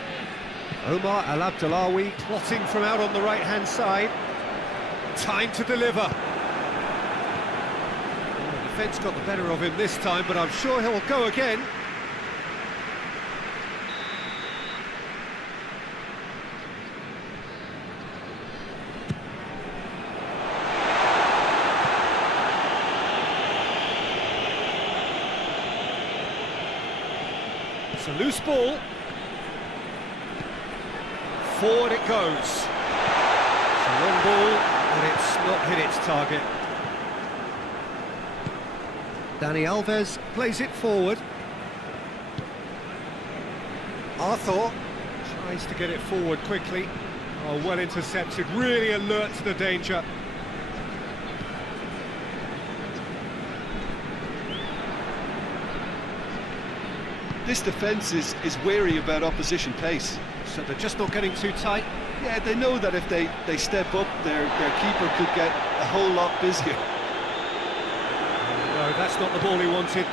Omar Al Abdullawi plotting from out on the right-hand side. Time to deliver. The defence got the better of him this time, but I'm sure he'll go again. It's a loose ball. Forward it goes. It's a long ball, and it's not hit its target. Dani Alves plays it forward. Arthur tries to get it forward quickly. Oh, well intercepted, really alert to the danger. This defence is wary about opposition pace. So they're just not getting too tight. Yeah, they know that if they step up, their keeper could get a whole lot busier. No, that's not the ball he wanted.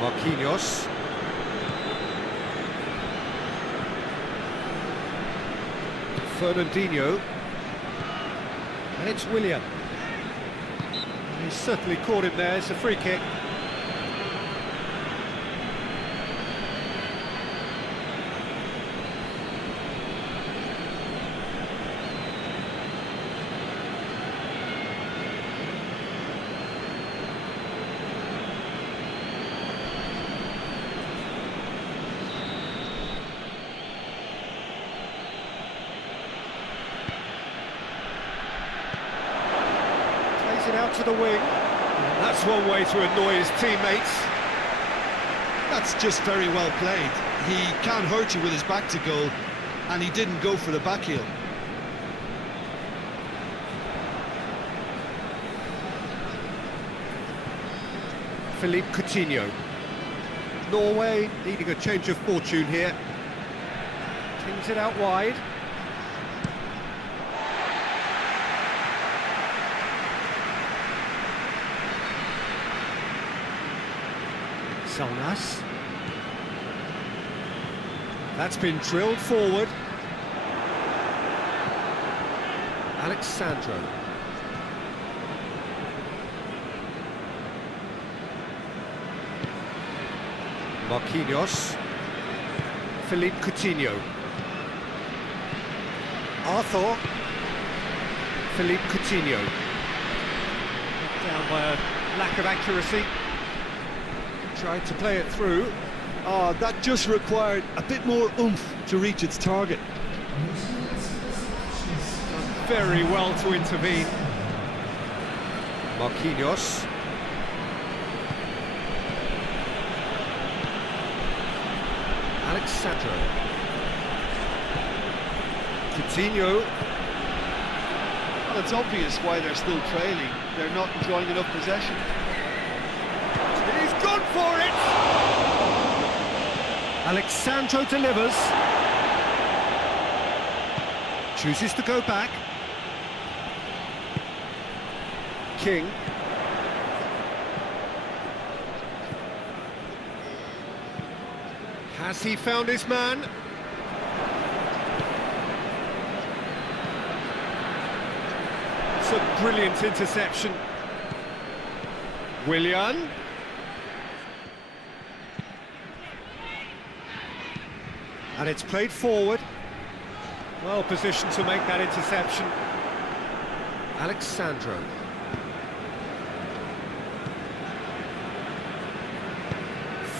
Marquinhos. Fernandinho. And it's Willian. He's certainly caught him there. It's a free kick. It out to the wing, and that's one way to annoy his teammates. That's just very well played. He can hurt you with his back to goal, and he didn't go for the back heel. Philippe Coutinho. Norway needing a change of fortune here. Kings it out wide. Salnas. That's been drilled forward. Alexandro. Marquinhos. Philippe Coutinho. Arthur. Philippe Coutinho. Down by a lack of accuracy. Tried to play it through. Oh, that just required a bit more oomph to reach its target. Done very well to intervene. Marquinhos. Alexandro. Coutinho. Well, it's obvious why they're still trailing. They're not enjoying enough possession. He's gone for it! Alexandro delivers. Chooses to go back. King. Has he found his man? It's a brilliant interception. Willian. And it's played forward. Well positioned to make that interception. Alexandro.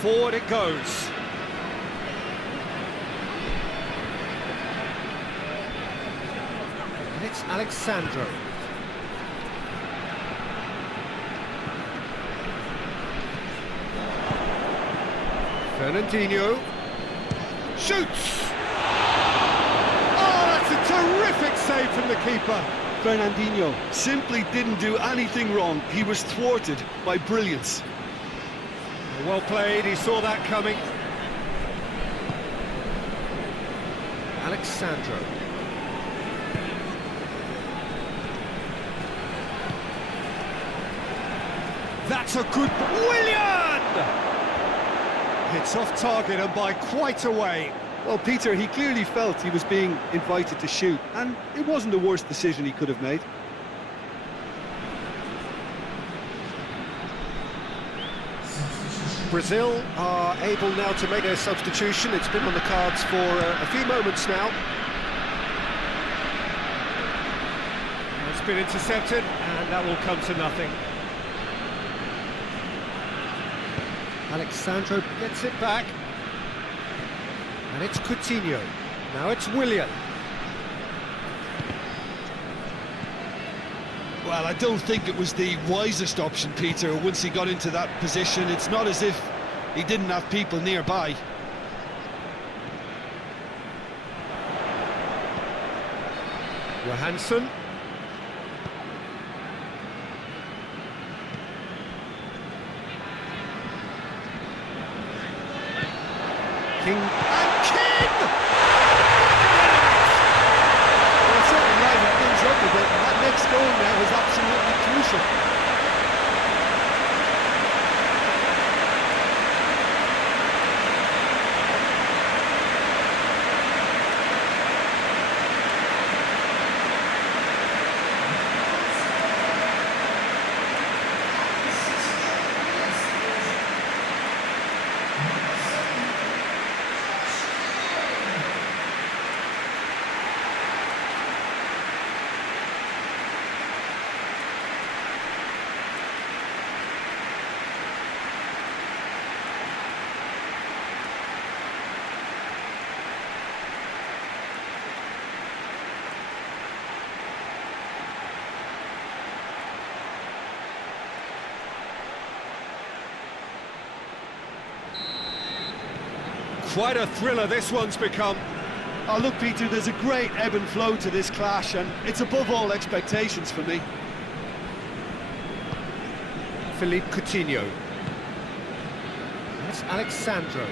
Forward it goes. And it's Alexandro. Fernandinho. Shoots! Oh, that's a terrific save from the keeper. Fernandinho simply didn't do anything wrong. He was thwarted by brilliance. Well played, he saw that coming. Alexandro. That's a good... Willian! It's off target and by quite a way. Well, Peter, he clearly felt he was being invited to shoot, and it wasn't the worst decision he could have made. Brazil are able now to make their substitution. It's been on the cards for a few moments now. It's been intercepted, and that will come to nothing. Alexandro gets it back. And it's Coutinho. Now it's Willian. Well, I don't think it was the wisest option, Peter, once he got into that position. It's not as if he didn't have people nearby. Johansson. King and King! Well, certainly liven things up a bit. That next goal now is absolutely crucial. Quite a thriller this one's become. Oh, look, Peter, there's a great ebb and flow to this clash, and it's above all expectations for me. Philippe Coutinho. That's Alexandro.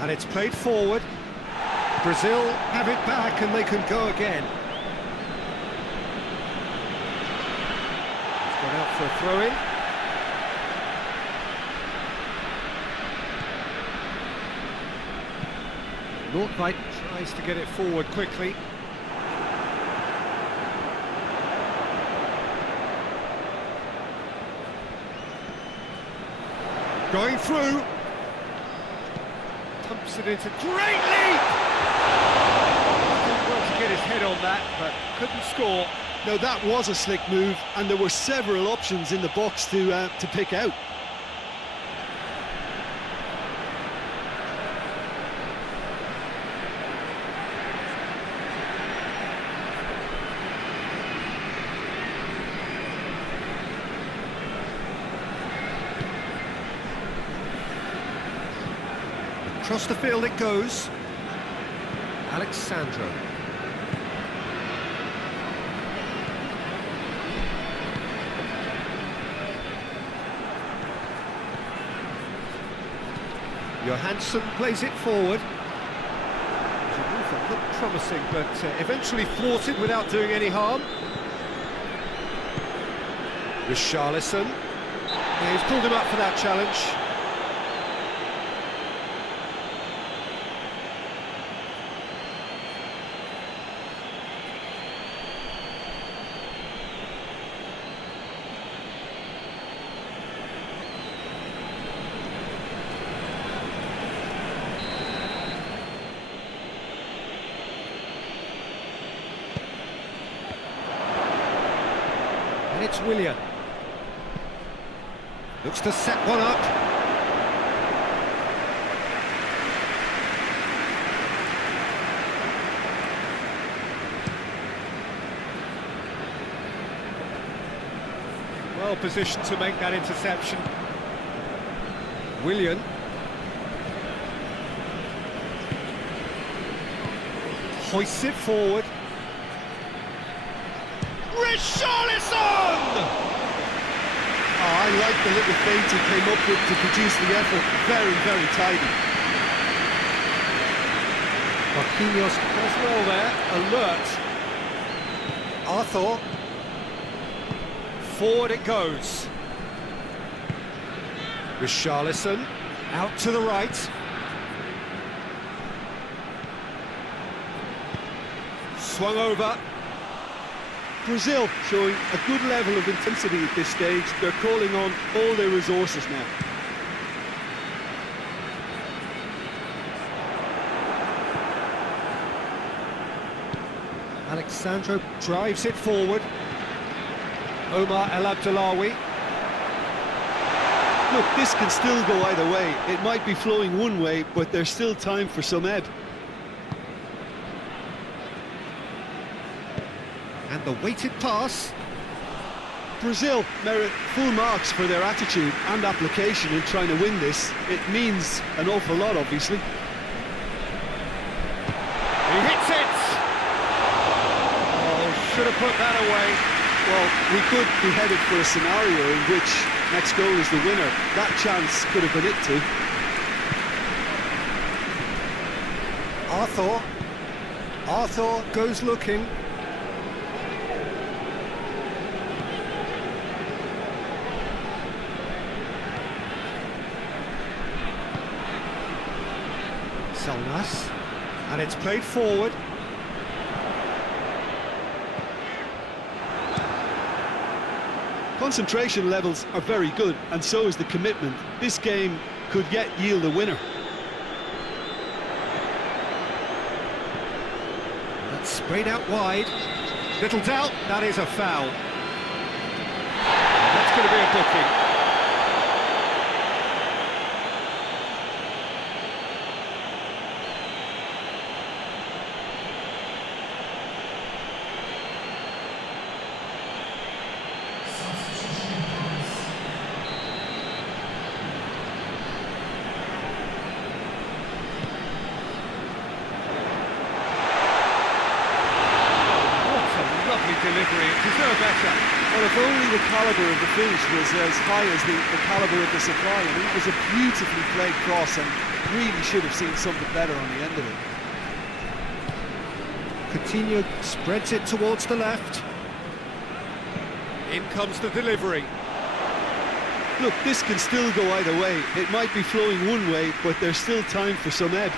And it's played forward. Brazil have it back and they can go again. It's gone out for a throw-in. Nordtveit tries to get it forward quickly. Going through. Pumps it into great leap! Did well to get his head on that, but couldn't score. Now, that was a slick move, and there were several options in the box to pick out. Across the field it goes. Alexandro. Johansson plays it forward. It's a move that looked promising, but eventually thwarted without doing any harm. Richarlison. Yeah, he's pulled him up for that challenge. And it's Willian. Looks to set one up. Well positioned to make that interception. Willian. Hoists it forward. Richarlison! Oh, I like the little feint he came up with to produce the effort. Very, very tidy. Marquinhos as well there, alert. Arthur. Forward it goes. Richarlison, out to the right. Swung over. Brazil showing a good level of intensity at this stage. They're calling on all their resources now. Alexandro drives it forward. Omar El Abdullawi. Look, this can still go either way. It might be flowing one way, but there's still time for some ebb. And the weighted pass. Brazil merit full marks for their attitude and application in trying to win this. It means an awful lot, obviously. He hits it! Oh, should have put that away. Well, we could be headed for a scenario in which next goal is the winner. That chance could have been it too. Arthur goes looking. Selnas, and it's played forward. Concentration levels are very good, and so is the commitment. This game could yet yield a winner. That's sprayed out wide. Little doubt, that is a foul. That's going to be a booking. Delivery, it deserved better. Well, if only the calibre of the finish was as high as the calibre of the supply. I mean, it was a beautifully played cross and really should have seen something better on the end of it. Coutinho spreads it towards the left. In comes the delivery. Look, this can still go either way. It might be flowing one way, but there's still time for some ebb.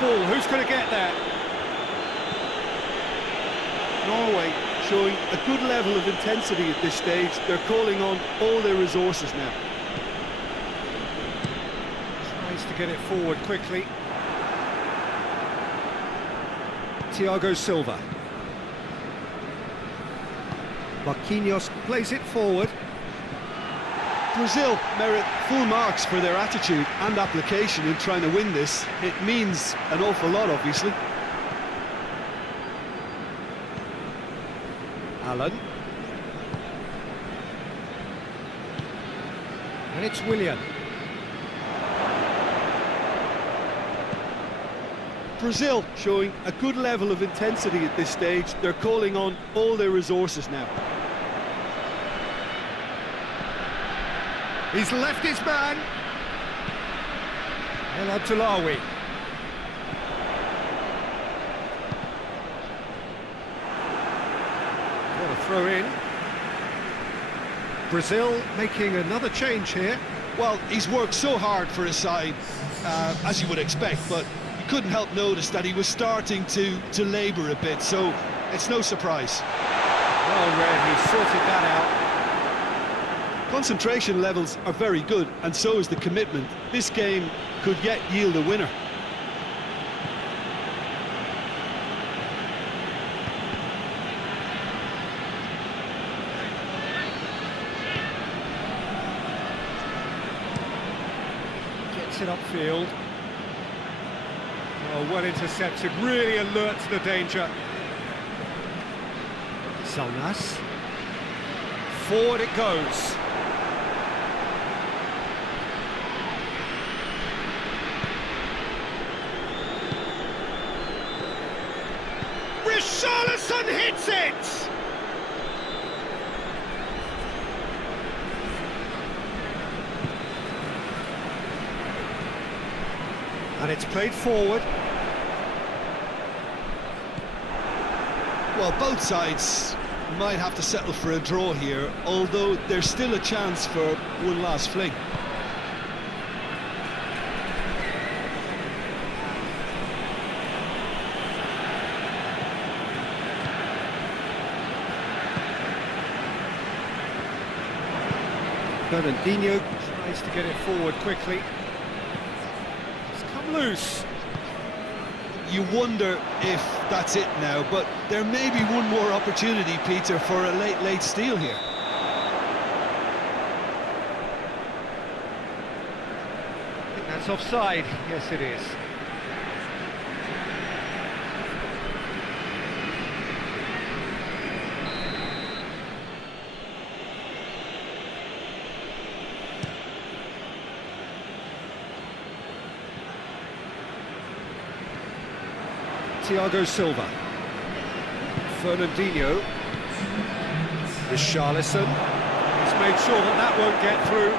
Ball, who's going to get there? Norway showing a good level of intensity at this stage. They're calling on all their resources now. Tries to get it forward quickly. Thiago Silva. Marquinhos plays it forward. Brazil merit full marks for their attitude and application in trying to win this. It means an awful lot, obviously. Allen. And it's Willian. Brazil showing a good level of intensity at this stage. They're calling on all their resources now. He's left his man. El Abdullawi. What a throw in. Brazil making another change here. Well, he's worked so hard for his side, as you would expect, but you couldn't help notice that he was starting to labour a bit, so it's no surprise. Well read, he sorted that out. Concentration levels are very good, and so is the commitment. This game could yet yield a winner. Gets it upfield. Oh, well intercepted, really alert to the danger. Selnas. Forward it goes. Richarlison hits it! And it's played forward. Well, both sides might have to settle for a draw here, although there's still a chance for one last fling. Fernandinho tries to get it forward quickly. It's come loose. you wonder if that's it now, but there may be one more opportunity, Peter, for a late steal here. I think that's offside. Yes, it is. Thiago Silva, Fernandinho, Richarlison. He's made sure that that won't get through.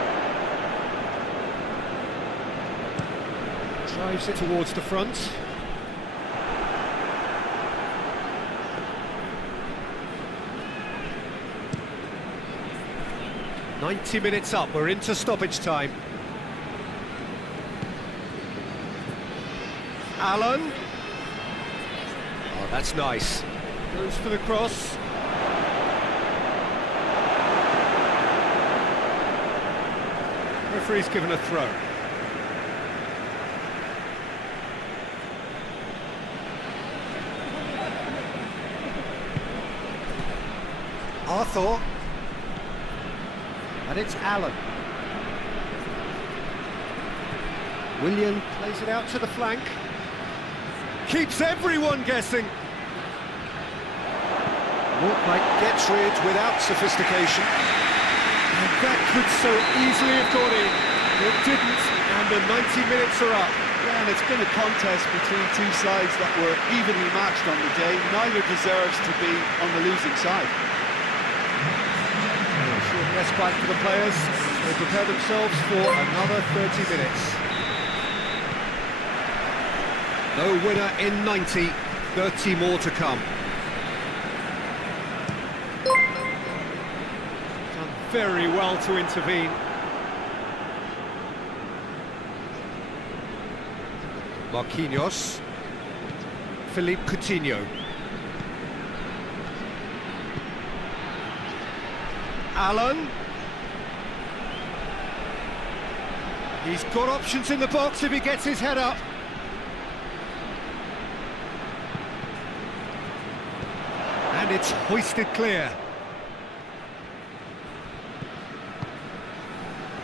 Drives it towards the front. "90 minutes up, we're into stoppage time. Allen. Oh, that's nice. Goes for the cross. Referee's given a throw. Arthur. And it's Allen. Willian plays it out to the flank. Keeps everyone guessing. Morocco gets rid without sophistication. And that could so easily have gone in. It didn't, and the 90 minutes are up. Yeah, and it's been a contest between two sides that were evenly matched on the day. Neither deserves to be on the losing side. Short respite for the players. They prepare themselves for another 30 minutes. No winner in 90, 30 more to come. Done very well to intervene. Marquinhos, Philippe Coutinho. Allen. He's got options in the box if he gets his head up. And it's hoisted clear.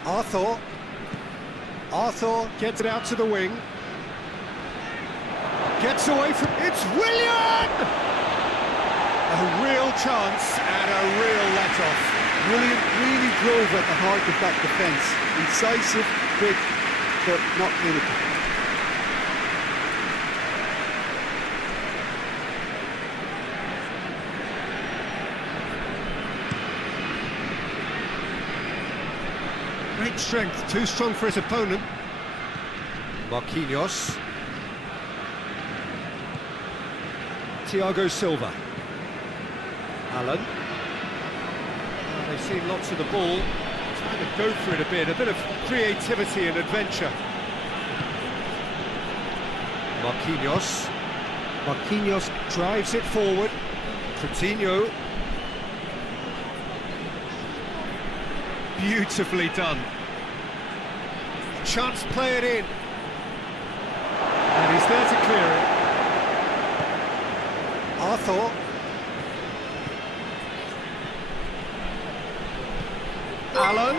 Arthur gets it out to the wing. Gets away from... It's Willian! A real chance and a real let-off. Willian really drove at the heart of that defence. Incisive, quick, but not clinical. Great strength, too strong for his opponent. Marquinhos. Thiago Silva. Allen. Well, they've seen lots of the ball, trying to go for it a bit of creativity and adventure. Marquinhos. Marquinhos drives it forward. Coutinho. Beautifully done. Chance to play it in. And he's there to clear it. Arthur. Allen.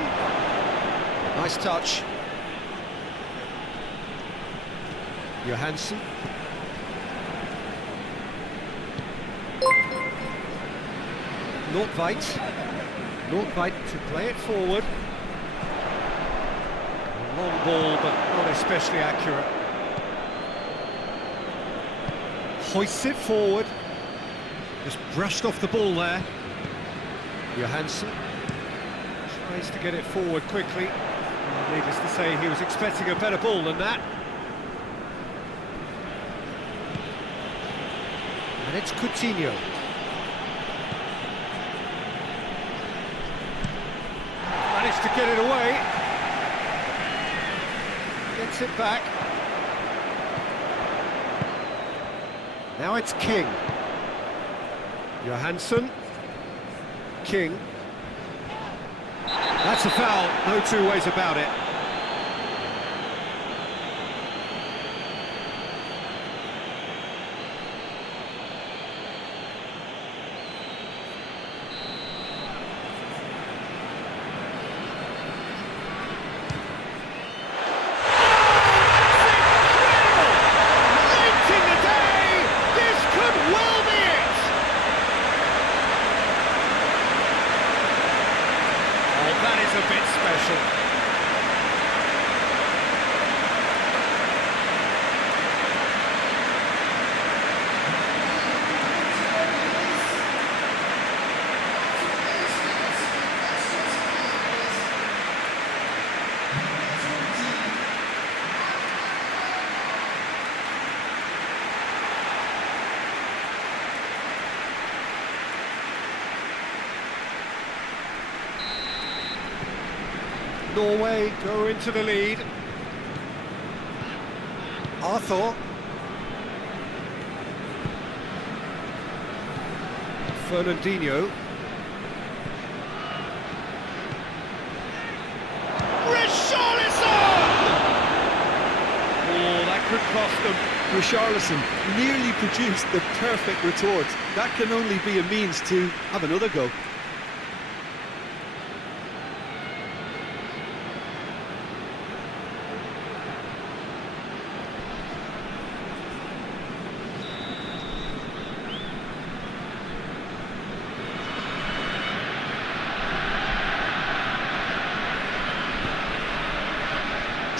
Nice touch. Johansson. Nordtveit to play it forward. A long ball, but not especially accurate. Hoists it forward. Just brushed off the ball there. Johansson tries to get it forward quickly. Well, needless to say, he was expecting a better ball than that. And it's Coutinho. Managed to get it away. Gets it back. Now it's King. Johansson. King. That's a foul, no two ways about it. Norway go into the lead. Arthur. Fernandinho. Could cost them. Richarlison nearly produced the perfect retort. That can only be a means to have another go.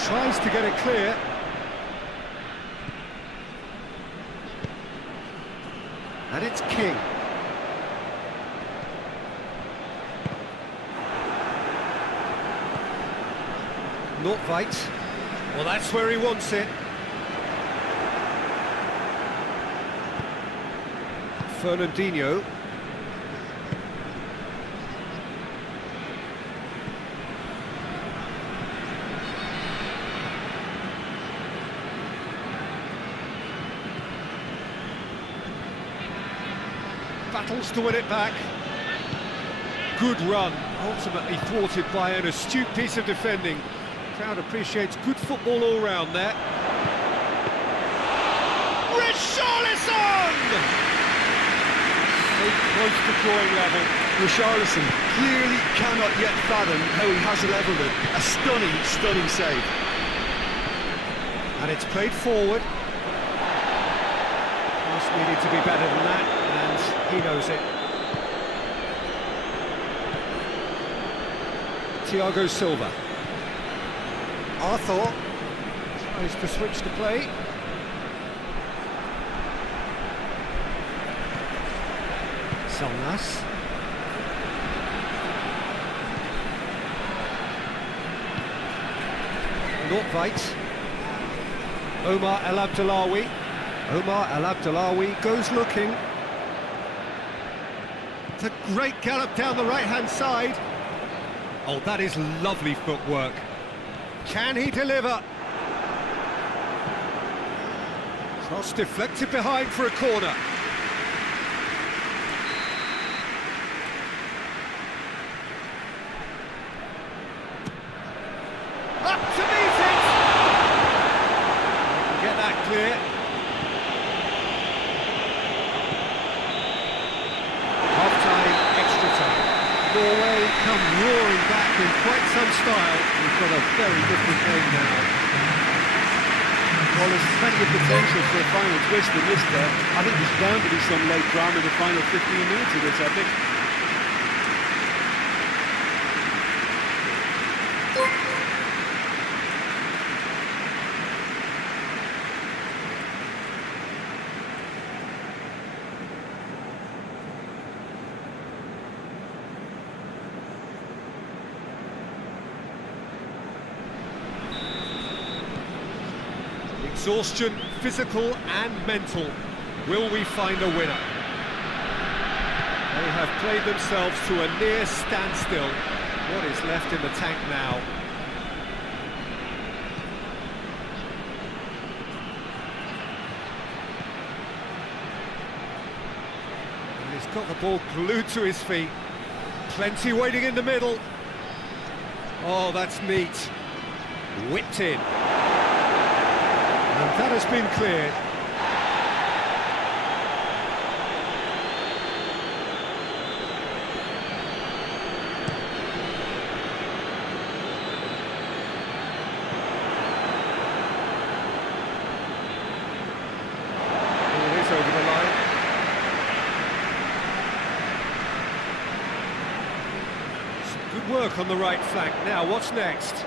Tries to get it clear. And it's King. Nordtveit. Well, that's where he wants it. Fernandinho. Battles to win it back. Good run, ultimately thwarted by an astute piece of defending. Crowd appreciates good football all round there. Richarlison! So close to drawing level. Richarlison clearly cannot yet fathom how he has levelled it. A stunning, stunning save. And it's played forward. Pass needed to be better than that. He knows it. Thiago Silva. Arthur tries to switch the play. Salnas. Nordtveit. Omar El Abdellaoui. Omar El Abdellaoui goes looking. It's a great gallop down the right-hand side. Oh, that is lovely footwork. Can he deliver? Cross deflected behind for a corner. Up to meet it! Get that clear. Norway come roaring back in quite some style. We've got a very different game now. Well, there's plenty of potential for a final twist in this there. I think there's bound to be some late drama in the final 15 minutes of this epic. Exhaustion, physical and mental. Will we find a winner? They have played themselves to a near standstill. What is left in the tank now? And he's got the ball glued to his feet. Plenty waiting in the middle. Oh, that's neat. Whipped in. And that has been cleared. It is over the line. Some good work on the right flank. Now, what's next?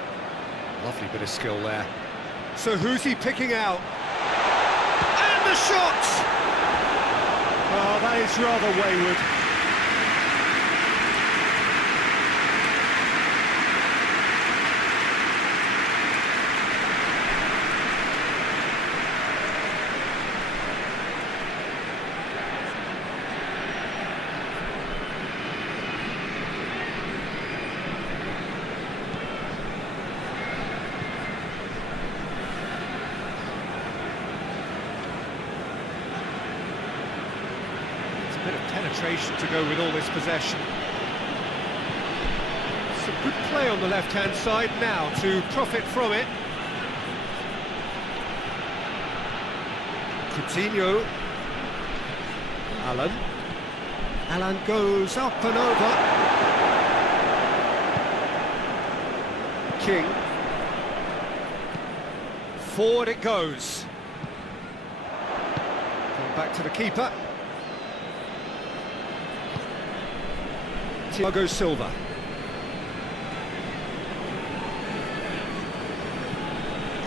Lovely bit of skill there. So who's he picking out? And the shot! Oh, that is rather wayward. penetration to go with all this possession. Some good play on the left-hand side now to profit from it. Coutinho. Alan. Alan goes up and over. King. Forward it goes. Going back to the keeper. Thiago Silva.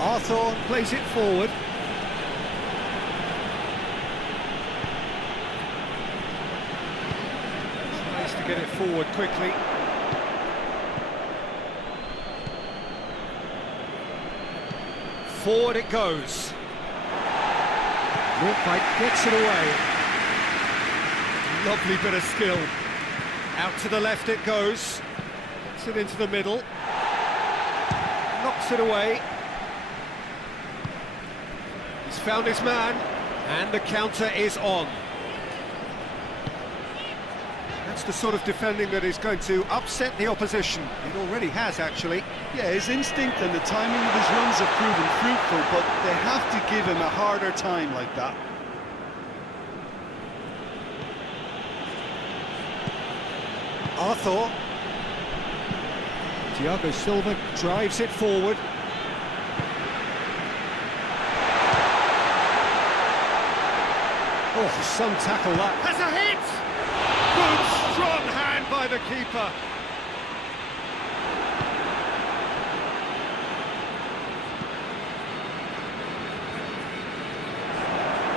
Arthur plays it forward. Tries to get it forward quickly. Forward it goes. Northfight gets it away. Lovely bit of skill. Out to the left it goes. Gets it into the middle. Knocks it away. He's found his man, and the counter is on. That's the sort of defending that is going to upset the opposition. It already has, actually. Yeah, his instinct and the timing of his runs have proven fruitful, but they have to give him a harder time like that. Arthur. Thiago Silva drives it forward. Oh, some tackle that. Has a hit! Good, strong hand by the keeper.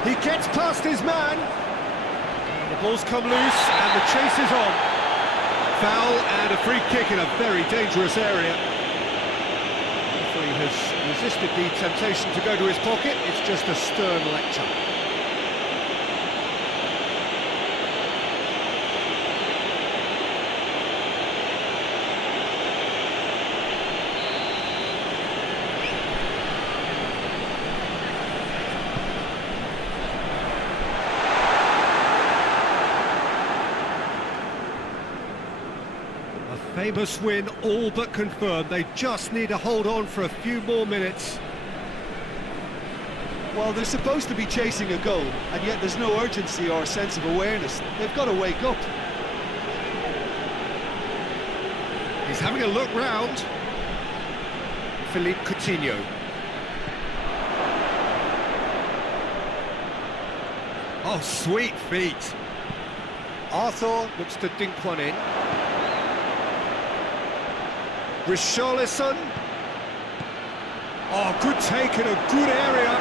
He gets past his man. The ball's come loose and the chase is on. Foul and a free kick in a very dangerous area. Referee has resisted the temptation to go to his pocket. It's just a stern lecture. Famous win, all but confirmed. They just need to hold on for a few more minutes. Well, they're supposed to be chasing a goal, and yet there's no urgency or sense of awareness. They've got to wake up. He's having a look round. Philippe Coutinho. Oh, sweet feet. Arthur looks to dink one in. Richarlison. Oh, good take in a good area.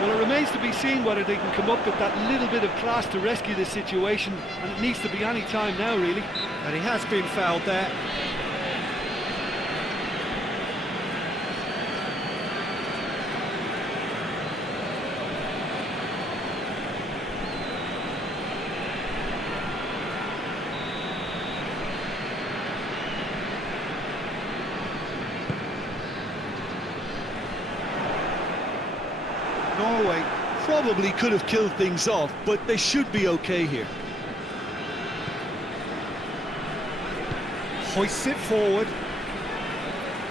Well, it remains to be seen whether they can come up with that little bit of class to rescue this situation, and it needs to be any time now, really. And he has been fouled there. Norway probably could have killed things off, but they should be okay here. Hoists it forward.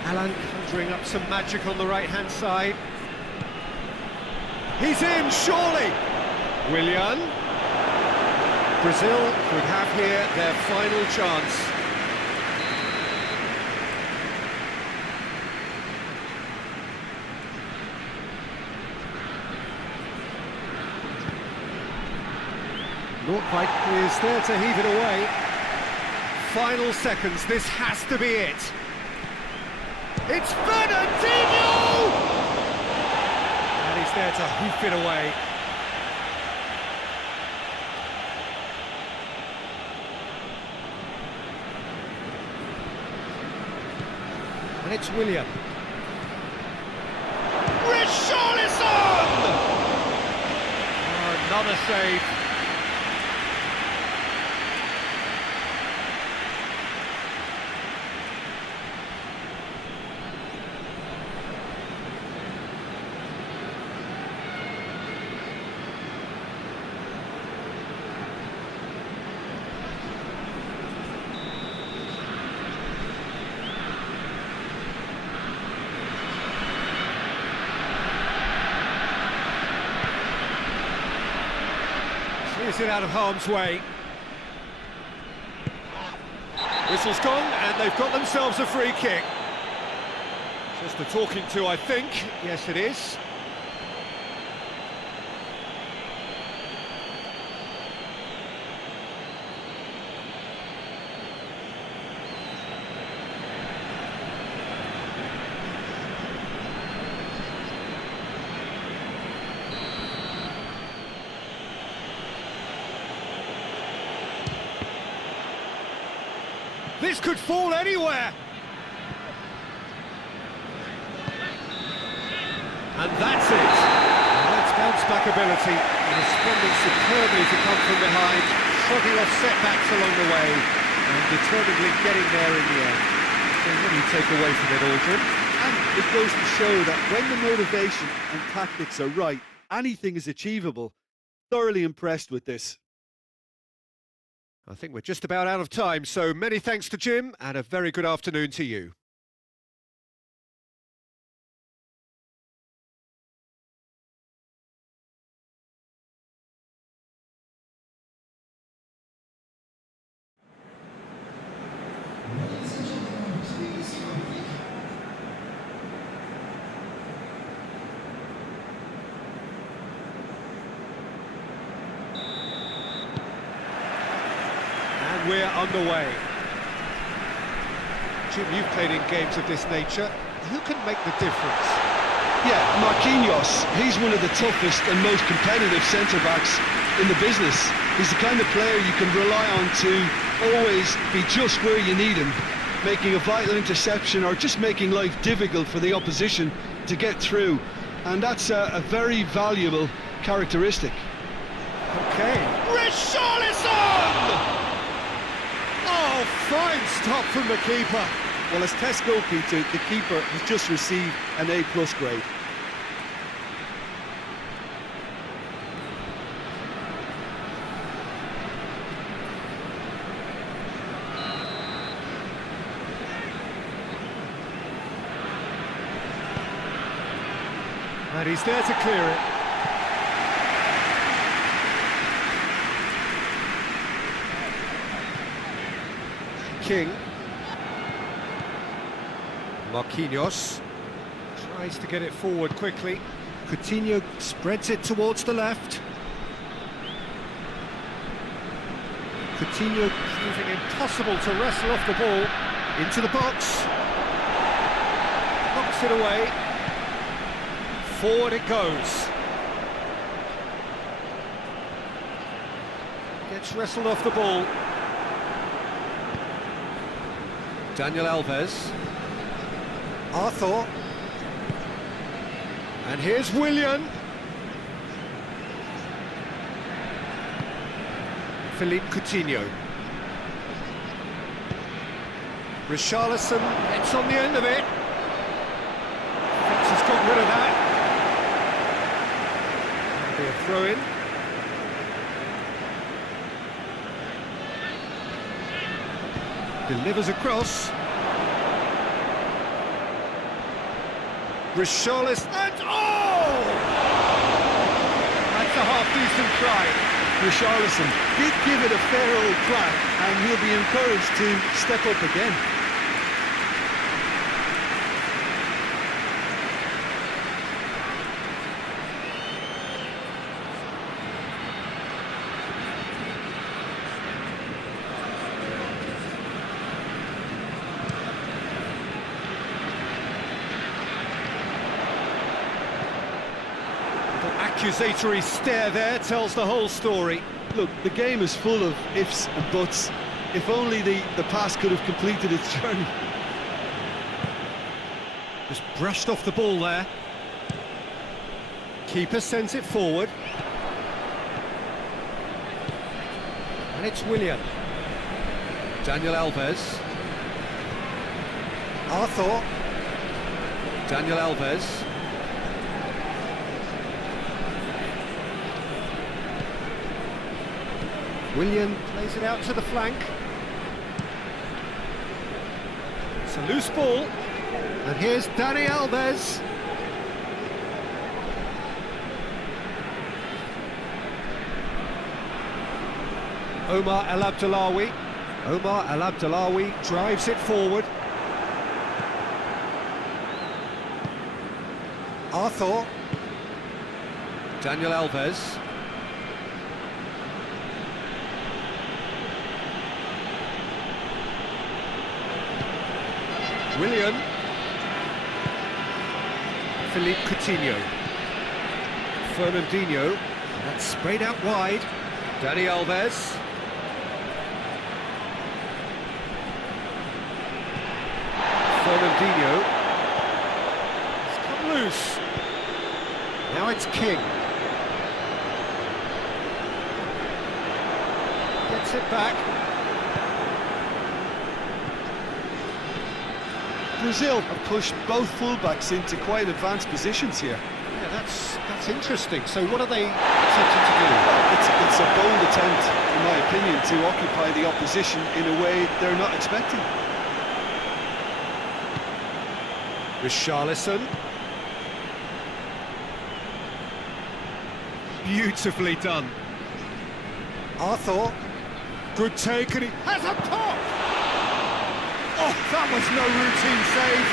Alan conjuring up some magic on the right-hand side. He's in, surely! Willian. Brazil could have here their final chance. Northfight is there to heave it away. Final seconds, this has to be it. It's Fernandinho! And he's there to hoof it away. And it's William. Richarlison! Oh, another save. Is it out of harm's way? Whistle's gone, and they've got themselves a free kick. Just a talking to, I think. Yes, it is. This could fall anywhere. And that's it. That's bounce-back ability, and responding superbly to come from behind, shrugging off setbacks along the way, and determinedly getting there in the end. So what do you take away from it, Aldrin? And it goes to show that when the motivation and tactics are right, anything is achievable. Thoroughly impressed with this. I think we're just about out of time, so many thanks to Jim, and a very good afternoon to you. We're underway. Jim, you've played in games of this nature. Who can make the difference? Yeah, Marquinhos, he's one of the toughest and most competitive centre-backs in the business. He's the kind of player you can rely on to always be just where you need him, making a vital interception or just making life difficult for the opposition to get through. And that's a very valuable characteristic. Okay. Richarlison! Oh, fine stop from the keeper. Well, as test goalkeeper, the keeper has just received an A+ grade. And he's there to clear it. King. Marquinhos tries to get it forward quickly. Coutinho spreads it towards the left. Coutinho proving impossible to wrestle off the ball. Into the box. Knocks it away. Forward it goes. Gets wrestled off the ball. Daniel Alves. Arthur. And here's Willian. Philippe Coutinho. Richarlison gets on the end of it. Thinks he's got rid of that. That'll be a throw-in. Delivers across. Richarlison, and oh! That's a half-decent try. Richarlison did give it a fair old crack, and he'll be encouraged to step up again. Accusatory stare there tells the whole story. Look, the game is full of ifs and buts. If only the pass could have completed its journey. Just brushed off the ball there. Keeper sends it forward. And it's Willian. Daniel Alves. Arthur. Daniel Alves. Willian plays it out to the flank. It's a loose ball. And here's Dani Alves. Omar El Abdellaoui. Omar El Abdellaoui drives it forward. Arthur. Daniel Alves. Willian. Philippe Coutinho. Fernandinho. That's sprayed out wide. Dani Alves. Fernandinho. It's come loose. Now it's King. Gets it back. Brazil have pushed both fullbacks into quite advanced positions here. Yeah, that's interesting. So what are they attempting to do? It's a bold attempt, in my opinion, to occupy the opposition in a way they're not expecting. Richarlison. Beautifully done. Arthur. Good take, and he has a pop! Oh, that was no routine save.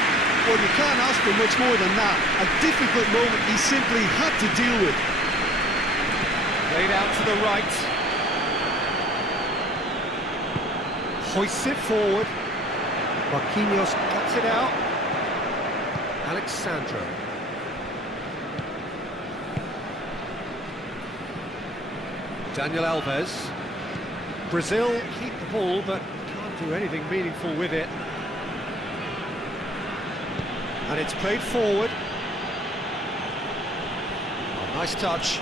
Well, you can't ask for much more than that. A difficult moment he simply had to deal with. Played out to the right. Hoists it forward. Marquinhos cuts it out. Alexandro. Daniel Alves. Brazil keep the ball, but can't do anything meaningful with it. And it's played forward. Oh, nice touch.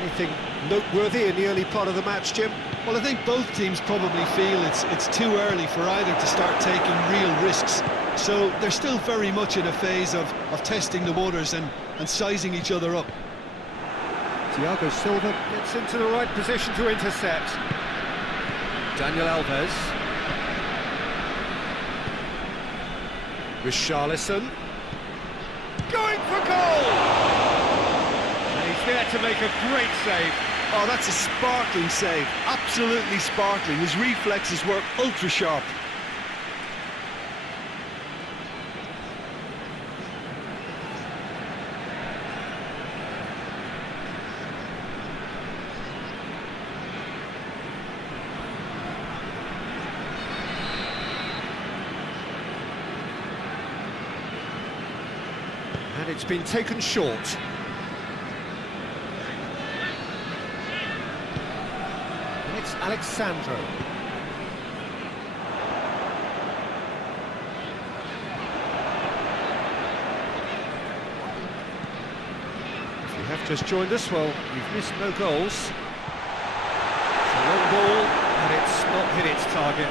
Anything noteworthy in the early part of the match, Jim? Well, I think both teams probably feel it's too early for either to start taking real risks. So they're still very much in a phase of testing the waters and sizing each other up. Thiago Silva gets into the right position to intercept. Daniel Alves. Richarlison. Going for goal! And he's there to make a great save. Oh, that's a sparkling save. Absolutely sparkling. His reflexes were ultra sharp. And it's been taken short. And it's Alexandro. If you have just joined us, well, you've missed no goals. It's a long ball, and it's not hit its target.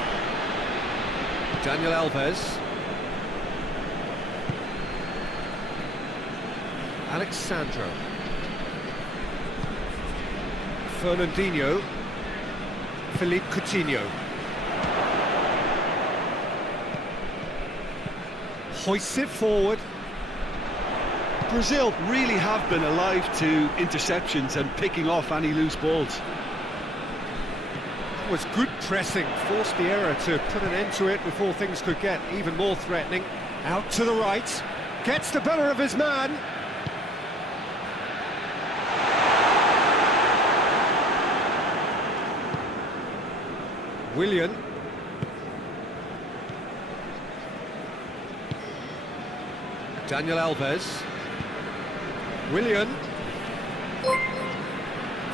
Daniel Alves. Alexandro. Fernandinho. Philippe Coutinho. Hoists it forward. Brazil really have been alive to interceptions and picking off any loose balls. That was good pressing, forced the error to put an end to it before things could get even more threatening. Out to the right, gets the better of his man. Willian. Daniel Alves. Willian.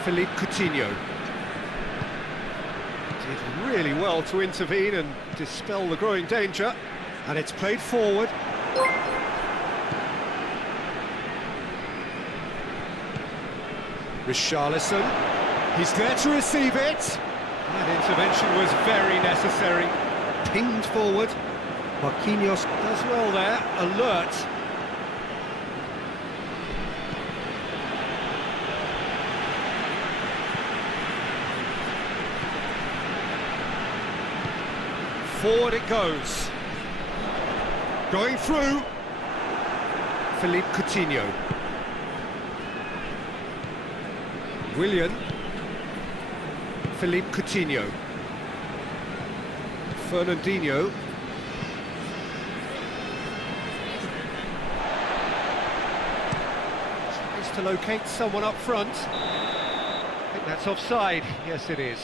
Philippe Coutinho. Did really well to intervene and dispel the growing danger. And it's played forward. Richarlison. He's there to receive it. That intervention was very necessary. Pinged forward. Marquinhos does well there, alert. Forward it goes. Going through. Philippe Coutinho. Willian. Philippe Coutinho. Fernandinho. Tries to locate someone up front. I think that's offside. Yes, it is.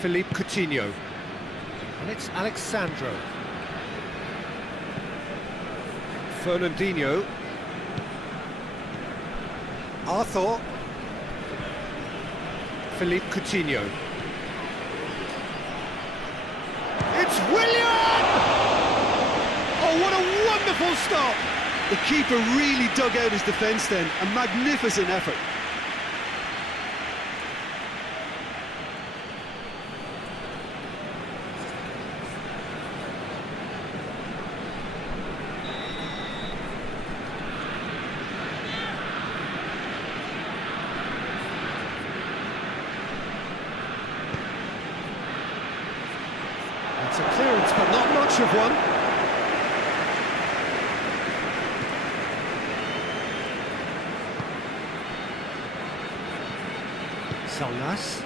Philippe Coutinho, and it's Alexandro. Fernandinho. Arthur. Philippe Coutinho. It's Willian! Oh, what a wonderful stop! The keeper really dug out his defence then. A magnificent effort. It's a clearance, but not much of one. Salnas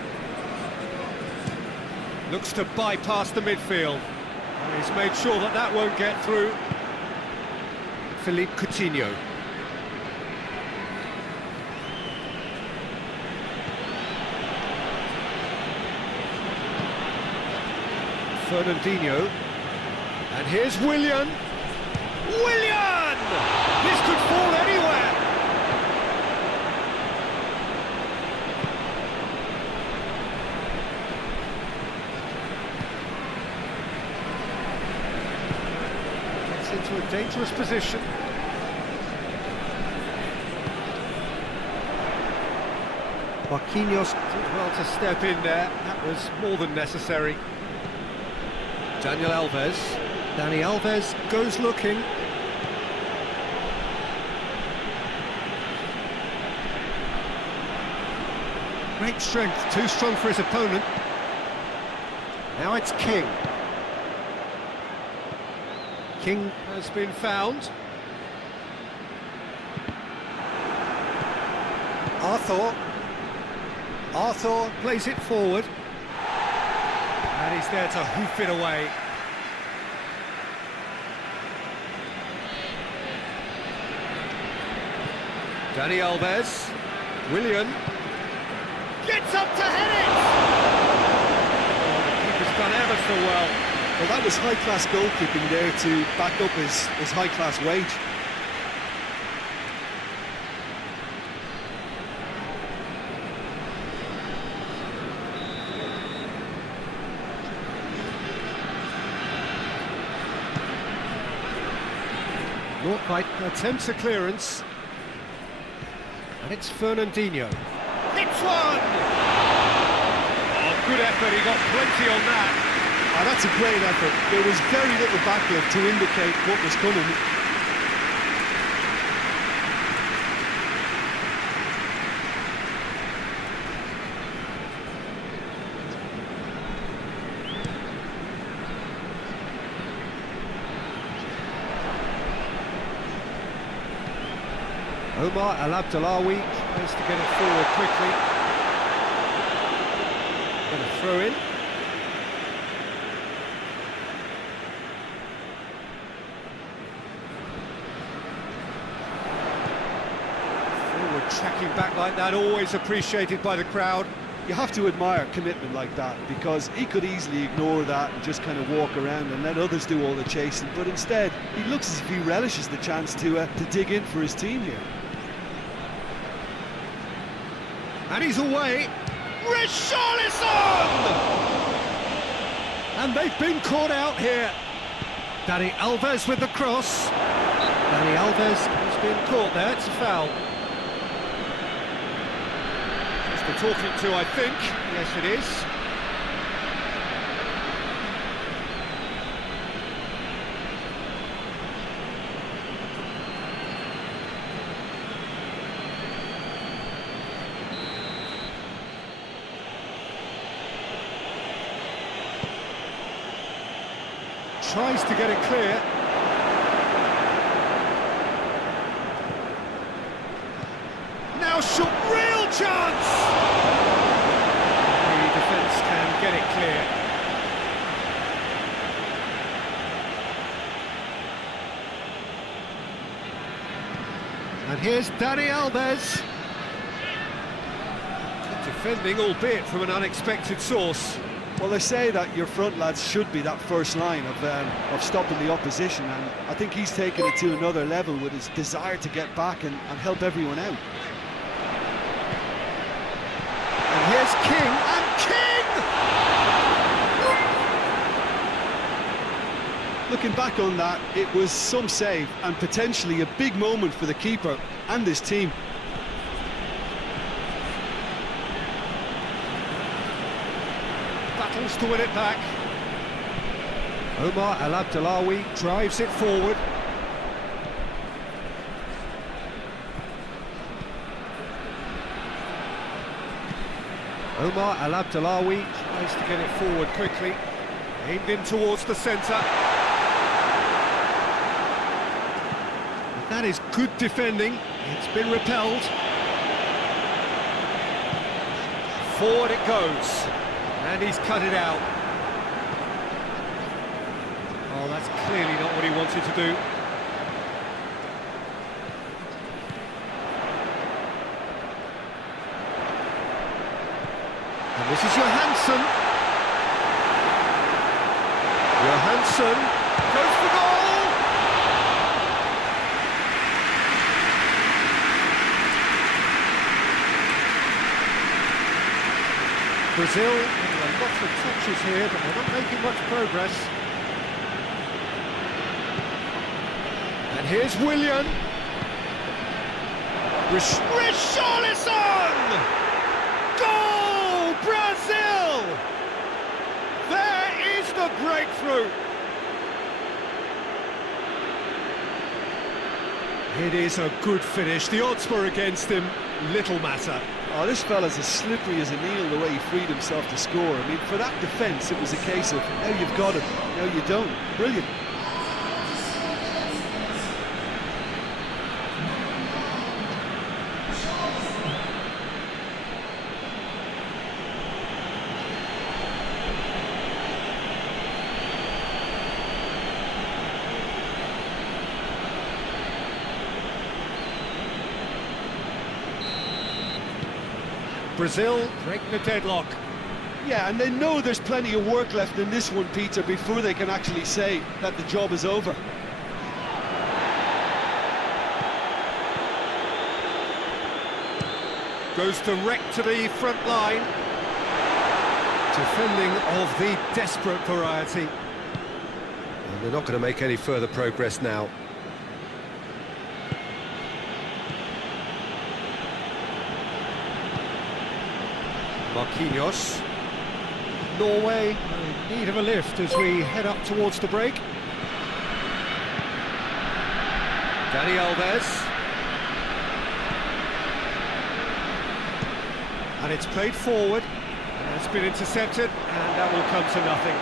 looks to bypass the midfield. And he's made sure that that won't get through. Philippe Coutinho. Fernandinho, and here's Willian. Willian! This could fall anywhere. Gets into a dangerous position. Marquinhos did well to step in there. That was more than necessary. Daniel Alves. Dani Alves goes looking. Great strength, too strong for his opponent. Now it's King. King has been found. Arthur plays it forward. And he's there to hoof it away. Dani Alves. Willian. Gets up to head it! Oh, the keeper's done ever so well. Well, that was high-class goalkeeping there to back up his high-class wage. Northlight attempts a clearance. And it's Fernandinho. It's one! Oh, good effort, he got plenty on that. Ah, that's a great effort. There was very little backlift to indicate what was coming. Omar El Abdellaoui tries to get it forward quickly. Going to throw in. Forward tracking back like that, always appreciated by the crowd. You have to admire commitment like that, because he could easily ignore that and just kind of walk around and let others do all the chasing, but instead he looks as if he relishes the chance to dig in for his team here. And he's away. Richarlison! And they've been caught out here. Dani Alves with the cross. Dani Alves has been caught there, it's a foul. Just the talking to, I think. Yes, it is. tries to get it clear. Now shoot, real chance! The defence can get it clear. And here's Dani Alves. Good defending, albeit from an unexpected source. Well, they say that your front lads should be that first line of stopping the opposition, and I think he's taken it to another level with his desire to get back and help everyone out. And here's King, and King! Looking back on that, it was some save and potentially a big moment for the keeper and his team. Battles to win it back. Omar El Abdellaoui drives it forward. Omar El Abdellaoui tries to get it forward quickly. Aimed in towards the centre. That is good defending. It's been repelled. Forward it goes. And he's cut it out. Oh, that's clearly not what he wanted to do. And this is Johansson. Johansson goes for goal! Brazil getting a lot of touches here, but they're not making much progress. And here's Willian. Richarlison! Goal! Brazil! There is the breakthrough. It is a good finish. The odds were against him. Little matter. Oh, this fella's as slippery as an eel the way he freed himself to score. I mean, for that defence, it was a case of, now you've got him, now you don't. Brilliant. Brazil breaking the deadlock. Yeah, and they know there's plenty of work left in this one, Peter, before they can actually say that the job is over. Goes direct to the front line. Defending of the desperate variety. And they're not going to make any further progress now. Marquinhos. Norway in need of a lift as we head up towards the break. Dani Alves. And it's played forward. And it's been intercepted, and that will come to nothing.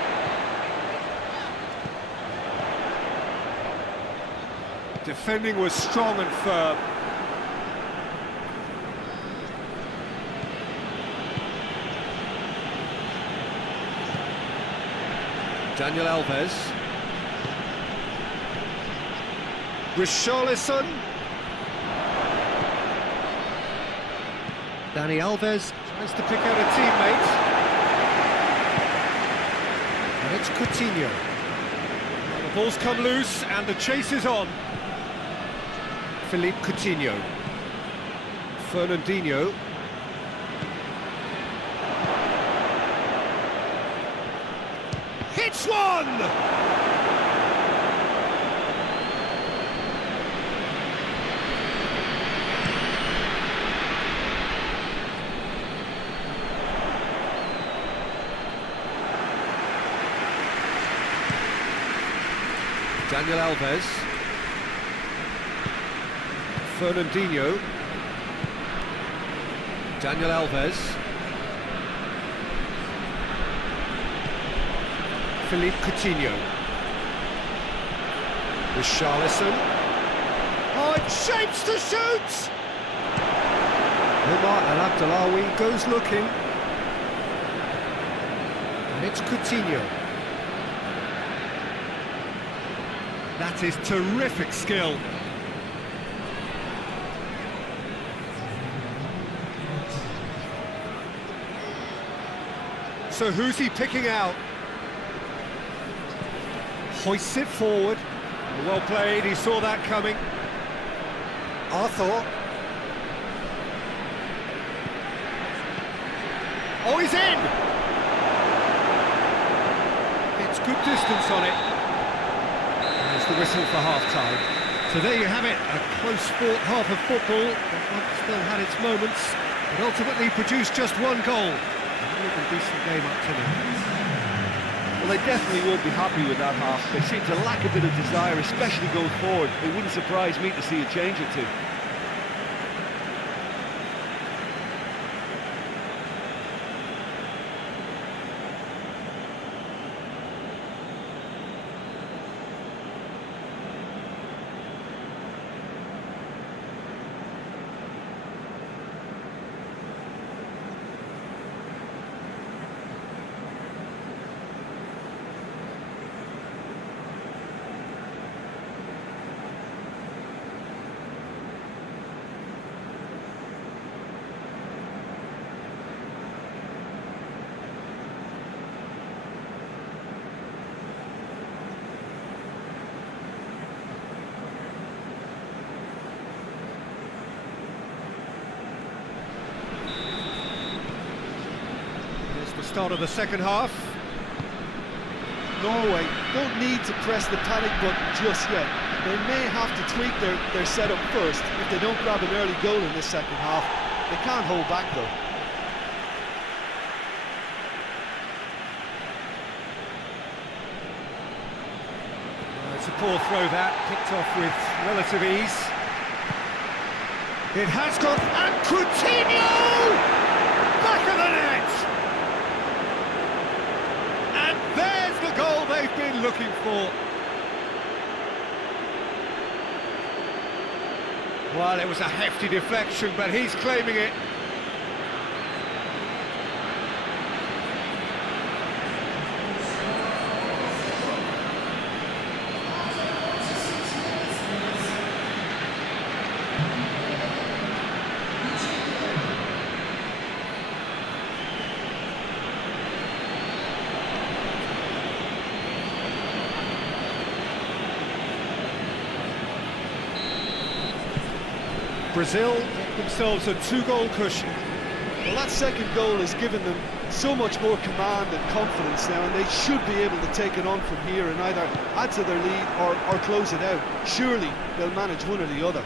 Defending was strong and firm. Daniel Alves. Richarlison. Dani Alves tries to pick out a teammate. And it's Coutinho. Well, the ball's come loose and the chase is on. Philippe Coutinho. Fernandinho. Hits one! Daniel Alves. Fernandinho. Daniel Alves. Philippe Coutinho. Richarlison. Oh, it shapes to shoot! Omar El Abdellaoui goes looking. And it's Coutinho. That is terrific skill. So who's he picking out? Hoists it forward. Well played, he saw that coming. Arthur. Oh, he's in! It's good distance on it. There's the whistle for half-time. So there you have it, a close-fought half of football that one still had its moments, but ultimately produced just one goal. A really decent game up to now. Well, they definitely won't be happy with that half. They seem to lack a bit of desire, especially going forward. It wouldn't surprise me to see a change or two. Start of the second half. Norway don't need to press the panic button just yet. They may have to tweak their setup first if they don't grab an early goal in this second half. They can't hold back though. It's a poor throw that, picked off with relative ease. It has got, and Coutinho! Back of the net! And there's the goal they've been looking for. Well, it was a hefty deflection, but he's claiming it. Brazil get themselves a 2-goal cushion. Well, that second goal has given them so much more command and confidence now, and they should be able to take it on from here and either add to their lead or close it out. Surely they'll manage one or the other.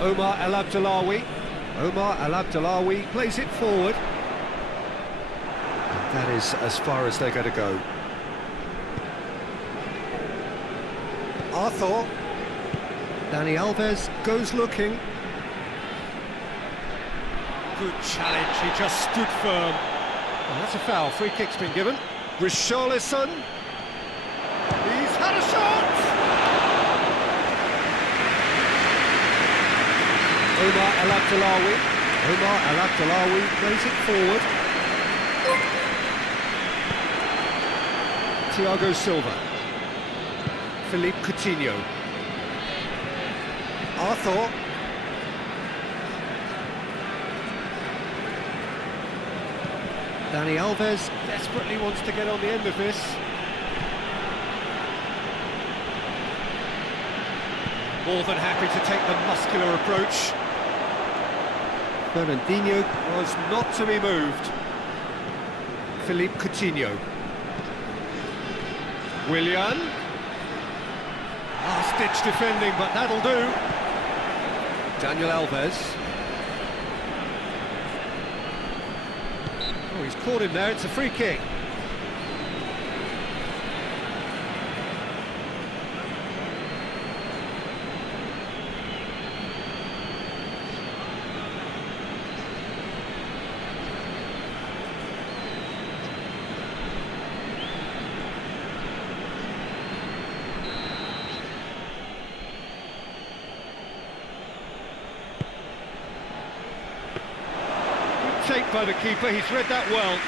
Omar El Abdellaoui. Omar El Abdellaoui plays it forward. And that is as far as they're going to go. Arthur. Dani Alves goes looking. Good challenge, he just stood firm. Oh, that's a foul, free kick's been given. Richarlison. He's had a shot! Omar El Abdellaoui. Omar El Abdellaoui plays it forward. Thiago Silva. Philippe Coutinho. Arthur. Dani Alves desperately wants to get on the end of this. More than happy to take the muscular approach. Fernandinho was not to be moved. Philippe Coutinho. Willian. Last-ditch defending, but that'll do. Daniel Alves. Oh, he's caught him there, it's a free kick. shape by the keeper, he's read that well.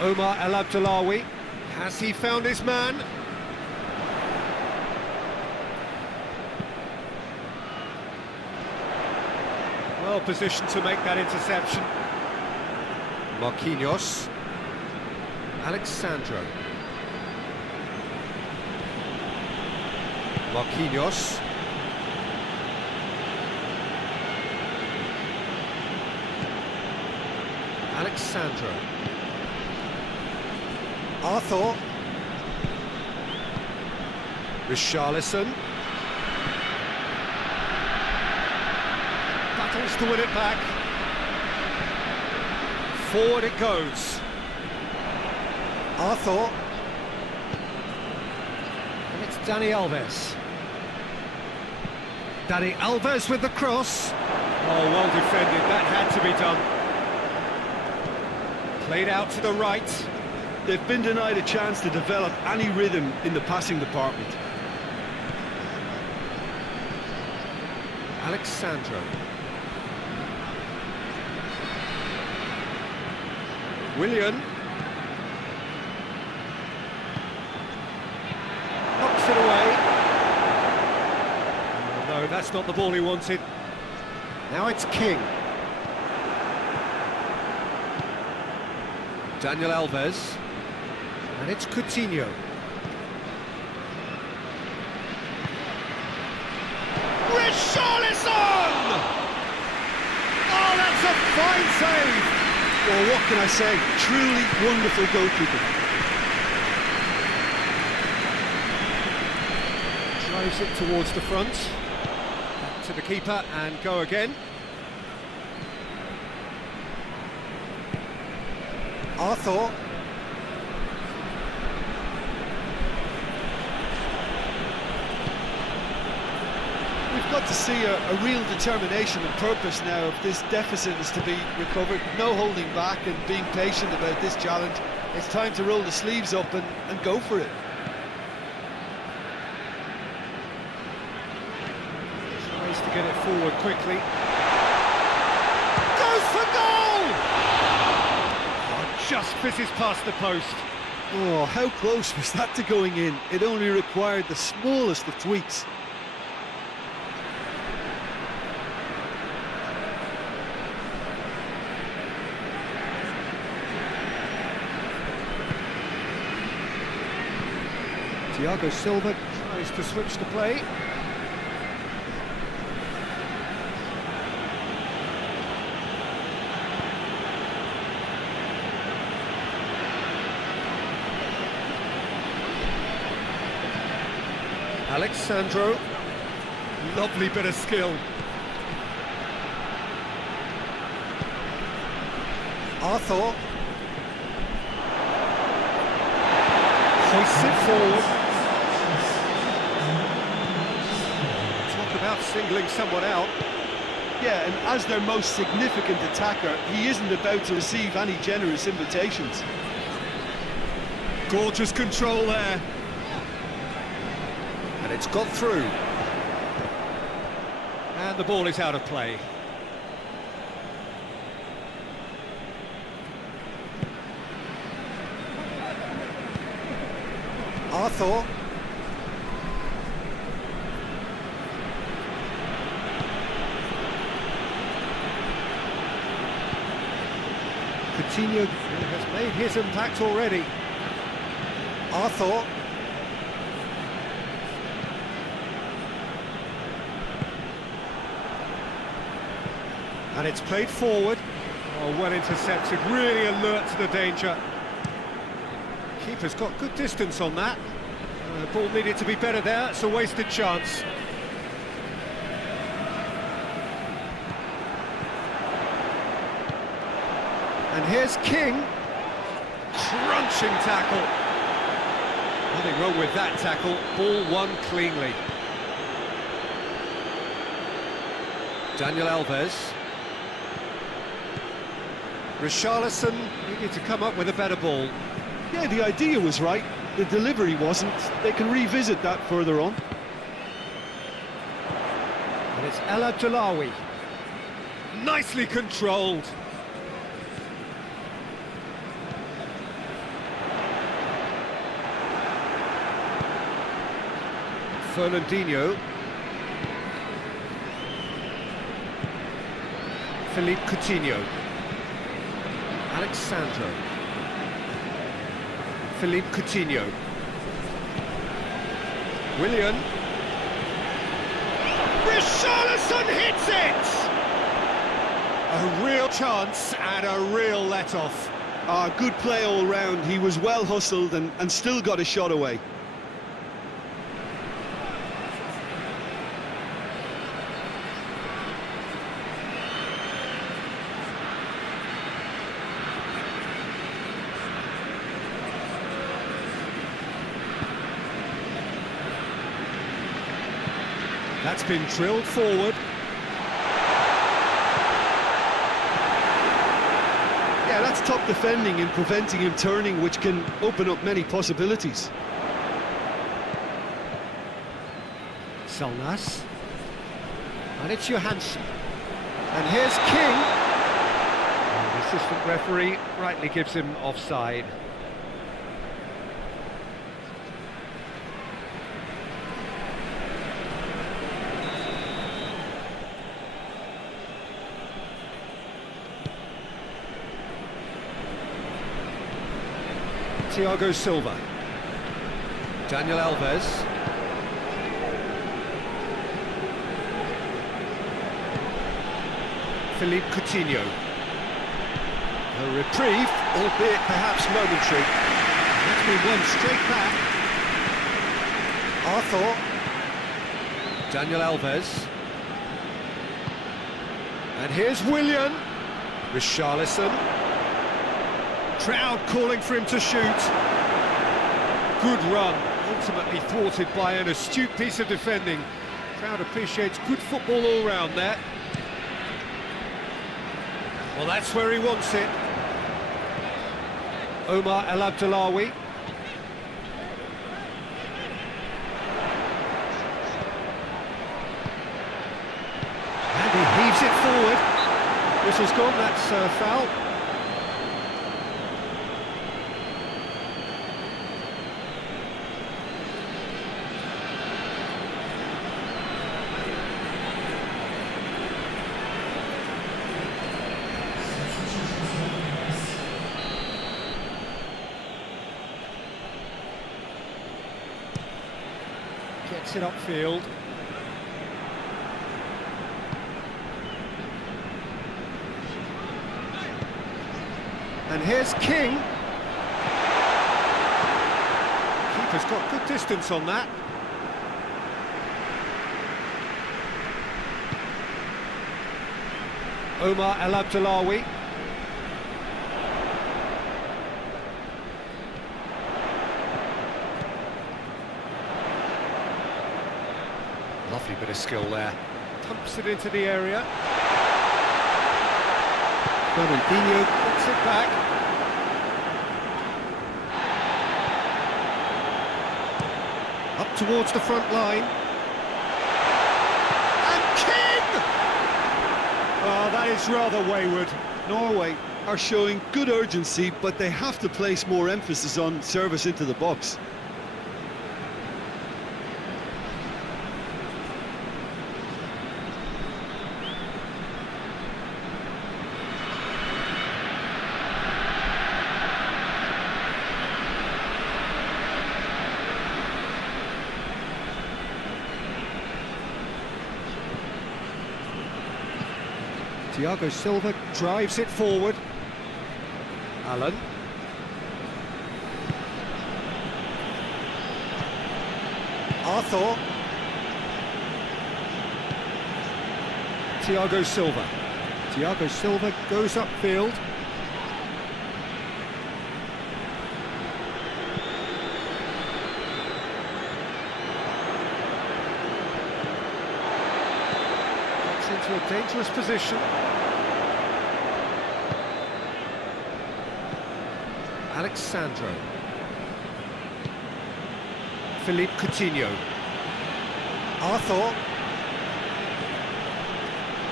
Omar El Abdullawi, has he found his man? Well positioned to make that interception. Marquinhos. Alexandro. Marquinhos. Alexandro. Arthur. Richarlison. Battles to win it back. Forward it goes. Arthur. And it's Dani Alves. Dani Alves with the cross. Oh, well defended, that had to be done. Played out to the right. They've been denied a chance to develop any rhythm in the passing department. Alexandro. Willian. Knocks it away. Oh, no, that's not the ball he wanted. Now it's King. Daniel Alves. And it's Coutinho. Richarlison! Oh, that's a fine save! Well, what can I say? Truly wonderful goalkeeping. Drives it towards the front. Back to the keeper and go again. Arthur. We've got to see a real determination and purpose now if this deficit is to be recovered. No holding back and being patient about this challenge. It's time to roll the sleeves up and go for it. Tries to get it forward quickly. Goes for goal! Oh, just fizzes past the post. Oh, how close was that to going in? It only required the smallest of tweaks. Thiago Silva tries to switch the play. Alexandro, lovely bit of skill. Arthur. Hoists it forward. Talk about singling someone out. Yeah, and as their most significant attacker, he isn't about to receive any generous invitations. Gorgeous control there. And it's got through. And the ball is out of play. Arthur. Coutinho has made his impact already. Arthur. And it's played forward. Oh, well intercepted, really alert to the danger. Keeper's got good distance on that. The ball needed to be better there, it's a wasted chance. And here's King. Crunching tackle. Nothing wrong with that tackle, ball won cleanly. Daniel Alves. Richarlison needed to come up with a better ball. Yeah, the idea was right, the delivery wasn't. They can revisit that further on. And It's El Abdullawi. Nicely controlled. Fernandinho. Philippe Coutinho. Alexandro. Philippe Coutinho. Willian. Richarlison hits it! A real chance and a real let-off. Good play all round. He was well hustled and still got a shot away. That's been drilled forward. Yeah, that's top defending and preventing him turning, which can open up many possibilities. Salnas. And it's Johansson. And here's King. And the assistant referee rightly gives him offside. Thiago Silva. Daniel Alves. Philippe Coutinho. A reprieve, albeit perhaps momentary. That's been won straight back. Arthur. Daniel Alves. And here's Willian. Richarlison. Crowd calling for him to shoot. Good run, ultimately thwarted by an astute piece of defending. Crowd appreciates good football all round there. Well, that's where he wants it. Omar El Abdullawi. And he heaves it forward. Whistle's gone, that's a foul. Gets it upfield. And here's King. Keeper's got good distance on that. Omar El Abdullawi. Lovely bit of skill there. Pumps it into the area. Fernandinho puts it back. Up towards the front line. And King! Oh, that is rather wayward. Norway are showing good urgency, but they have to place more emphasis on service into the box. Thiago Silva drives it forward. Allen. Arthur. Thiago Silva. Thiago Silva goes upfield. Gets into a dangerous position. Alexandro. Philippe Coutinho. Arthur.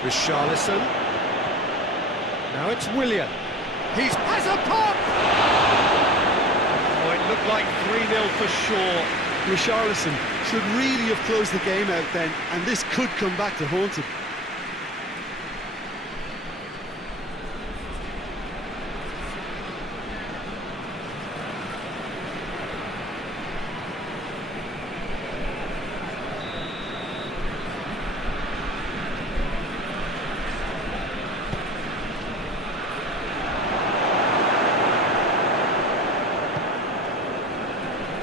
Richarlison. Now it's Willian. Has a pop! Oh, it looked like 3-0 for sure. Richarlison should really have closed the game out then, and this could come back to haunt him.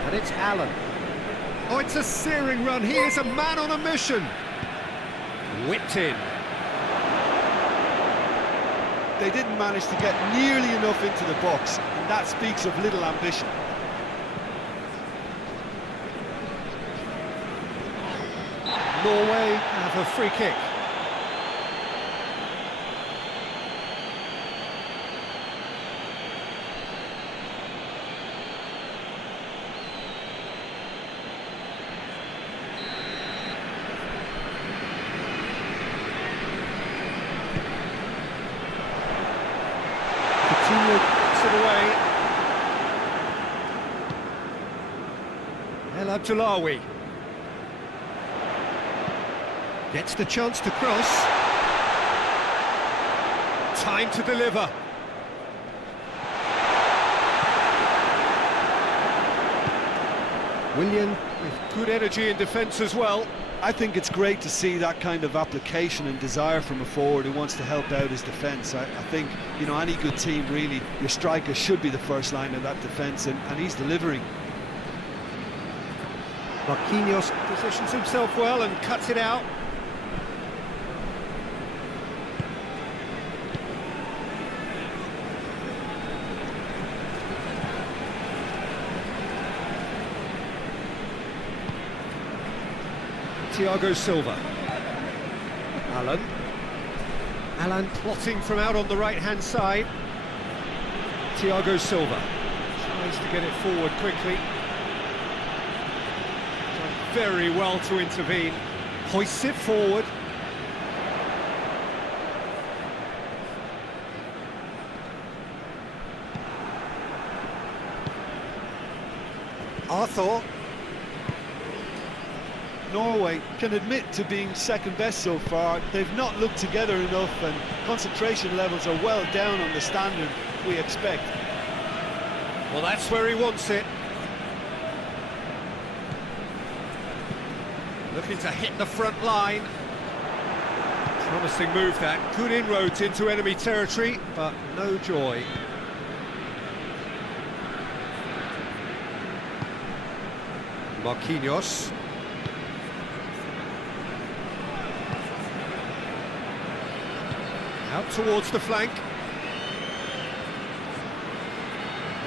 And it's Allen. Oh, it's a searing run. He is a man on a mission. Whipped in. They didn't manage to get nearly enough into the box, and that speaks of little ambition. Norway have a free kick. Gets it away. El Abdullawi gets the chance to cross. Time to deliver. Willian with good energy in defence as well. I think it's great to see that kind of application and desire from a forward who wants to help out his defence. I think, you know, any good team, really, your striker should be the first line of that defence, and he's delivering. Marquinhos positions himself well and cuts it out. Thiago Silva. Alan plotting from out on the right-hand side. Thiago Silva tries to get it forward quickly. Done very well to intervene. Hoists it forward. Arthur. Norway can admit to being second best so far. They've not looked together enough, and concentration levels are well down on the standard we expect. Well, that's where he wants it. Looking to hit the front line. Promising move that. Good inroads into enemy territory, but no joy. Marquinhos. Out towards the flank.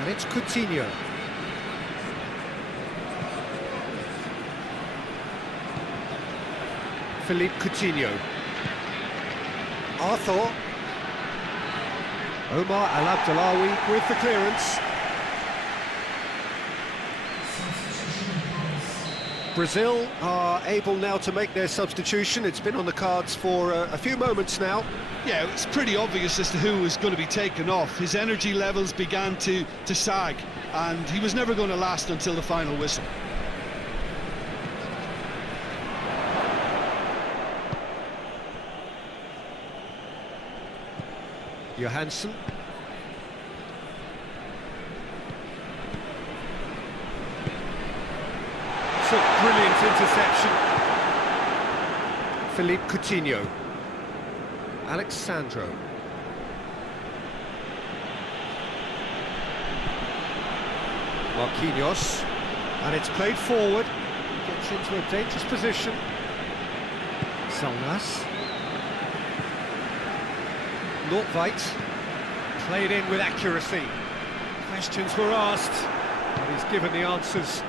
And it's Coutinho. Philippe Coutinho. Arthur. Omar Al Abdullawi with the clearance. Brazil are able now to make their substitution. It's been on the cards for a few moments now. Yeah, it's pretty obvious as to who was going to be taken off. His energy levels began to sag, and he was never going to last until the final whistle. Johansson. It's a brilliant interception. Philippe Coutinho. Alexandro. Marquinhos. And it's played forward. Gets into a dangerous position. Salnas. Nordtveit. Played in with accuracy. Questions were asked, but he's given the answers.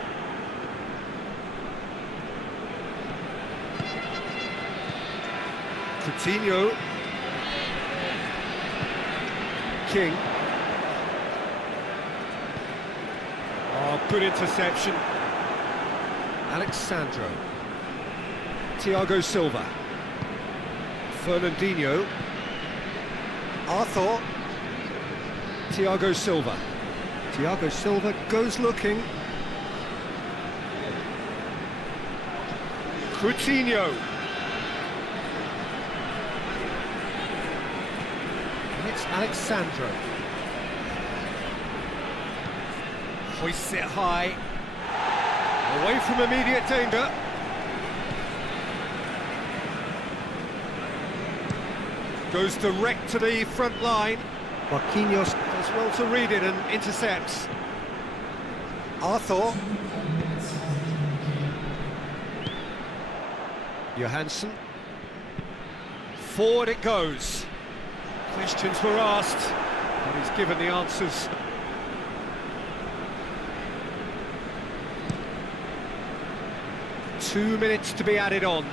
Coutinho. King. Oh, good interception. Alexandro. Thiago Silva. Fernandinho. Arthur. Thiago Silva. Thiago Silva goes looking. Coutinho. And it's Alexandro. Hoists it high. Away from immediate danger. Goes direct to the front line. Marquinhos does well to read it and intercepts. Arthur. Johansson. Forward it goes. Questions were asked, but he's given the answers. Two minutes to be added on.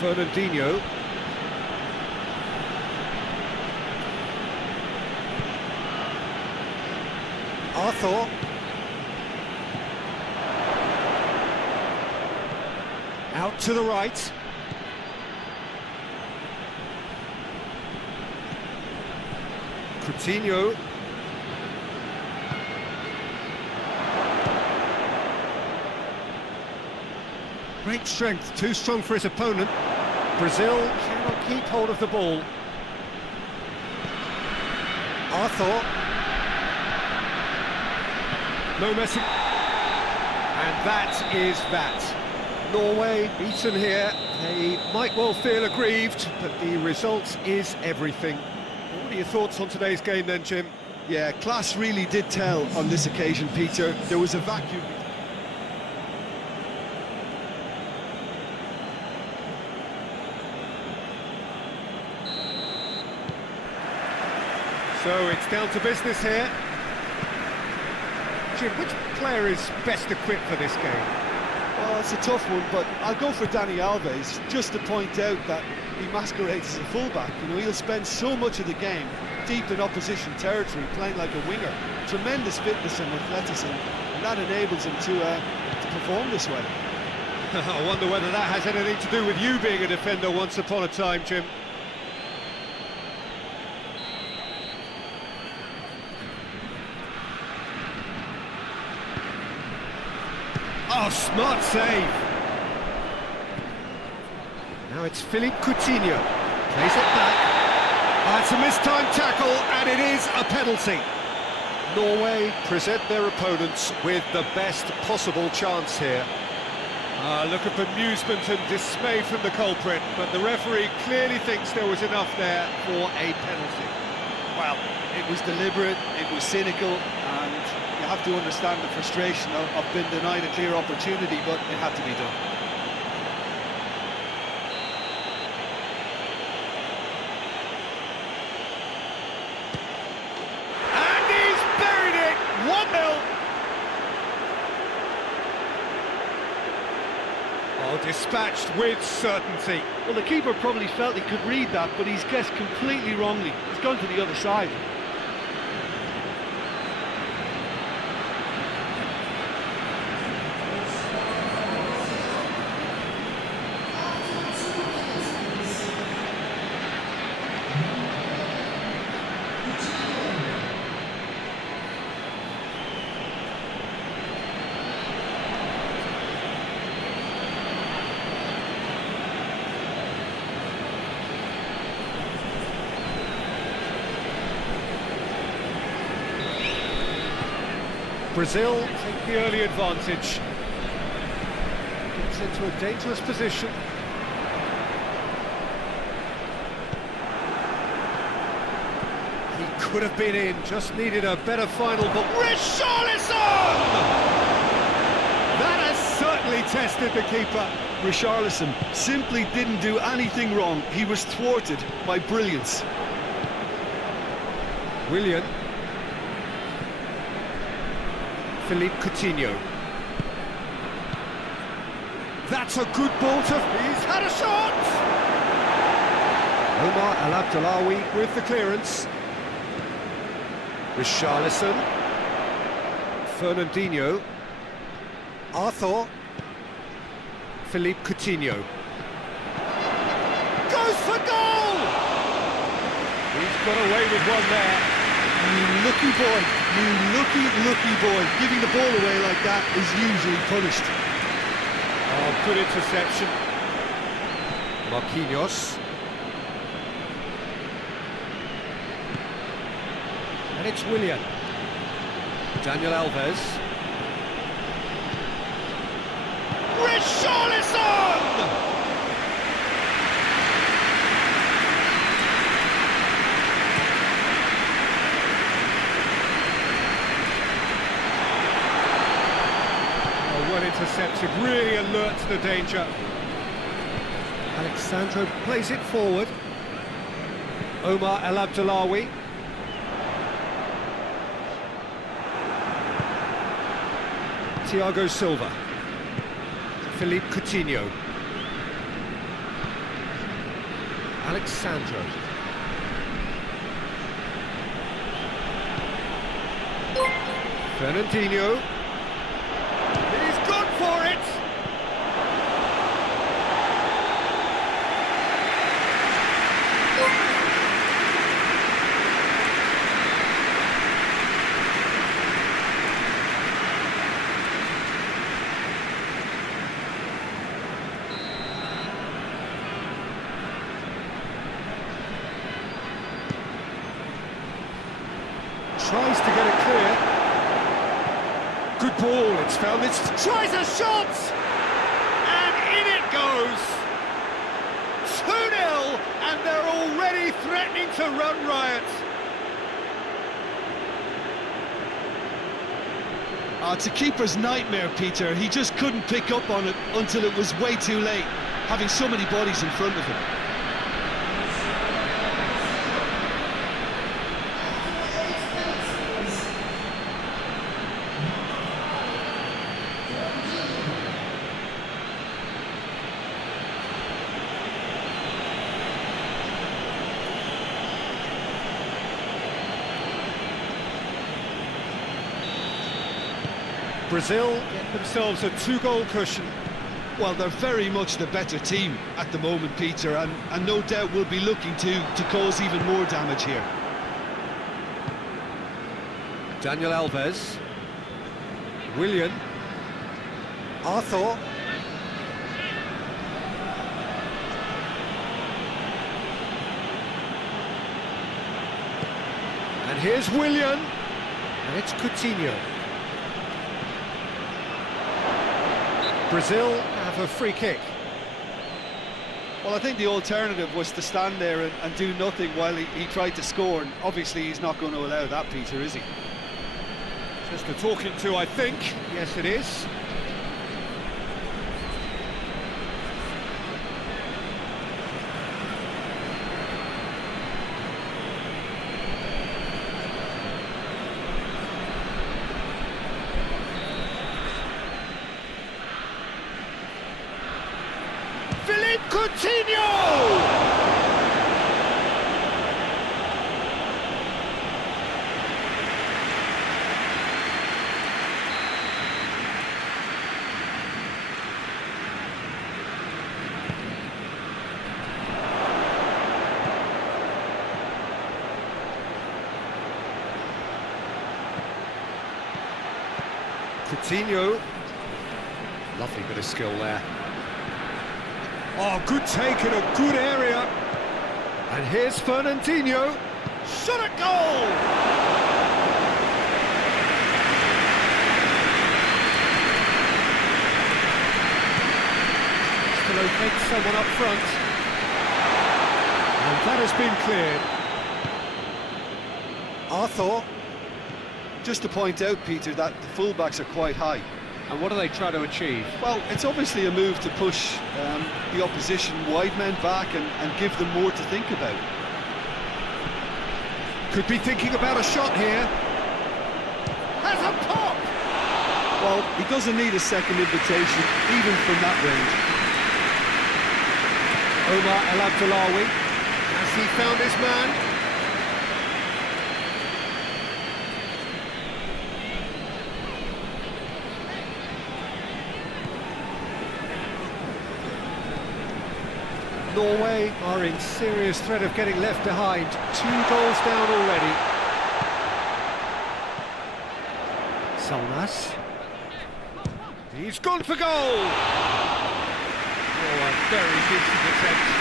Fernandinho. Arthur. Out to the right. Coutinho. Great strength, too strong for his opponent. Brazil cannot keep hold of the ball. Arthur. No messing. And that is that. Norway beaten here. They might well feel aggrieved, but the result is everything. What are your thoughts on today's game then, Jim? Yeah, class really did tell on this occasion, Peter. There was a vacuum. So it's down to business here. Jim, which player is best equipped for this game? Well, it's a tough one, but I'll go for Dani Alves, just to point out that he masquerades as a fullback. You know, he'll spend so much of the game deep in opposition territory, playing like a winger. Tremendous fitness and athleticism, and that enables him to perform this way. I wonder whether that has anything to do with you being a defender once upon a time, Jim. Oh, smart save. Now it's Philippe Coutinho. Plays it back. It's a mistimed tackle, and it is a penalty. Norway present their opponents with the best possible chance here. Look at bemusement and dismay from the culprit, but the referee clearly thinks there was enough there for a penalty. Well, it was deliberate, it was cynical, and you have to understand the frustration of being denied a clear opportunity, but it had to be done. And he's buried it! 1-0! Oh, dispatched with certainty. Well, the keeper probably felt he could read that, but he's guessed completely wrongly. He's gone to the other side. Brazil take the early advantage. Gets into a dangerous position. He could have been in, just needed a better final ball. Richarlison! That has certainly tested the keeper. Richarlison simply didn't do anything wrong. He was thwarted by brilliance. Willian. Philippe Coutinho. That's a good ball to... He's had a shot! Omar Al Abdullawi with the clearance. Richarlison. Fernandinho. Arthur. Philippe Coutinho. goes for goal! He's got away with one there. You lucky boy, you lucky boy. Giving the ball away like that is usually punished. Oh, good interception. Marquinhos. And it's Willian. Daniel Alves. Richarlison! Well intercepted, really alert to the danger. Alexandro plays it forward. Omar El Abdullawi. Thiago Silva. Philippe Coutinho. Alexandro. Fernandinho. He's gone for it! Tries to get it clear. Good ball, it's found its... Tries a shot! And in it goes! 2-0, and they're already threatening to run riot. It's a keeper's nightmare, Peter. He just couldn't pick up on it until it was way too late, having so many bodies in front of him. Brazil get themselves a 2-goal cushion. Well, they're very much the better team at the moment, Peter, and no doubt will be looking to cause even more damage here. Daniel Alves. Willian. Arthur. And here's Willian. And it's Coutinho. Brazil have a free kick. Well, I think the alternative was to stand there and do nothing while he tried to score, and obviously he's not going to allow that, Peter, is he? Just a talking to, I think. Yes, it is. Philippe Coutinho! Coutinho. Lovely bit of skill there. Oh, good take in a good area. And here's Fernandinho. Shot at goal! To locate someone up front. And that has been cleared. Arthur. Just to point out, Peter, that the fullbacks are quite high. And what are they trying to achieve? Well, it's obviously a move to push the opposition wide men back and give them more to think about. Could be thinking about a shot here. Has a pop! Well, he doesn't need a second invitation, even from that range. Omar El Abdullawi. Has he found his man? Norway are in serious threat of getting left behind. 2 goals down already. Solnas. He's gone for goal! Oh, a very decent attempt.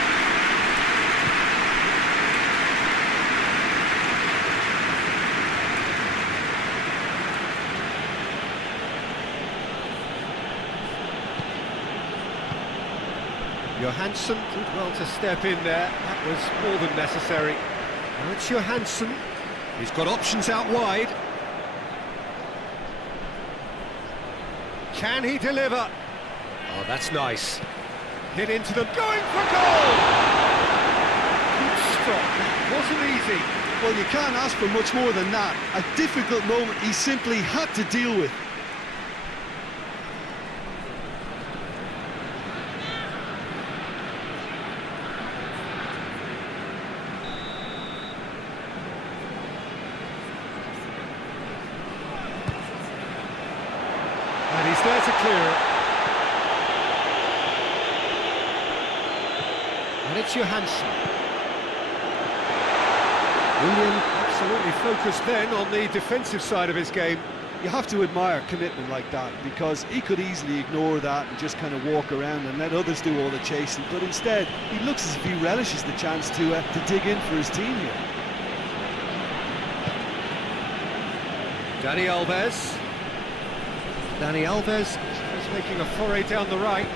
Johansson did well to step in there. That was more than necessary. Now it's Johansson. He's got options out wide. Can he deliver? Oh, that's nice. Hit into them, going for goal! Good stop, that wasn't easy. Well, you can't ask for much more than that. A difficult moment he simply had to deal with. And he's there to clear it. And it's Johansson. Willian absolutely focused then on the defensive side of his game. You have to admire commitment like that, because he could easily ignore that and just kind of walk around and let others do all the chasing, but instead he looks as if he relishes the chance to dig in for his team here. Dani Alves. Dani Alves is making a foray down the right.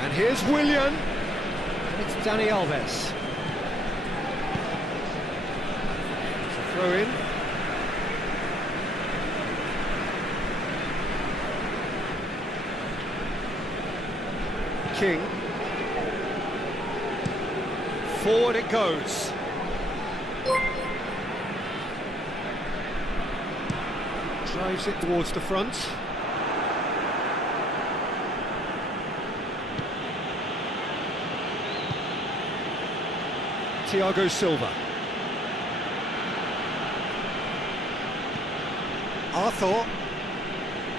And here's Willian. And it's Dani Alves. It's a throw in. King. Forward it goes. Drives it towards the front. Thiago Silva. Arthur.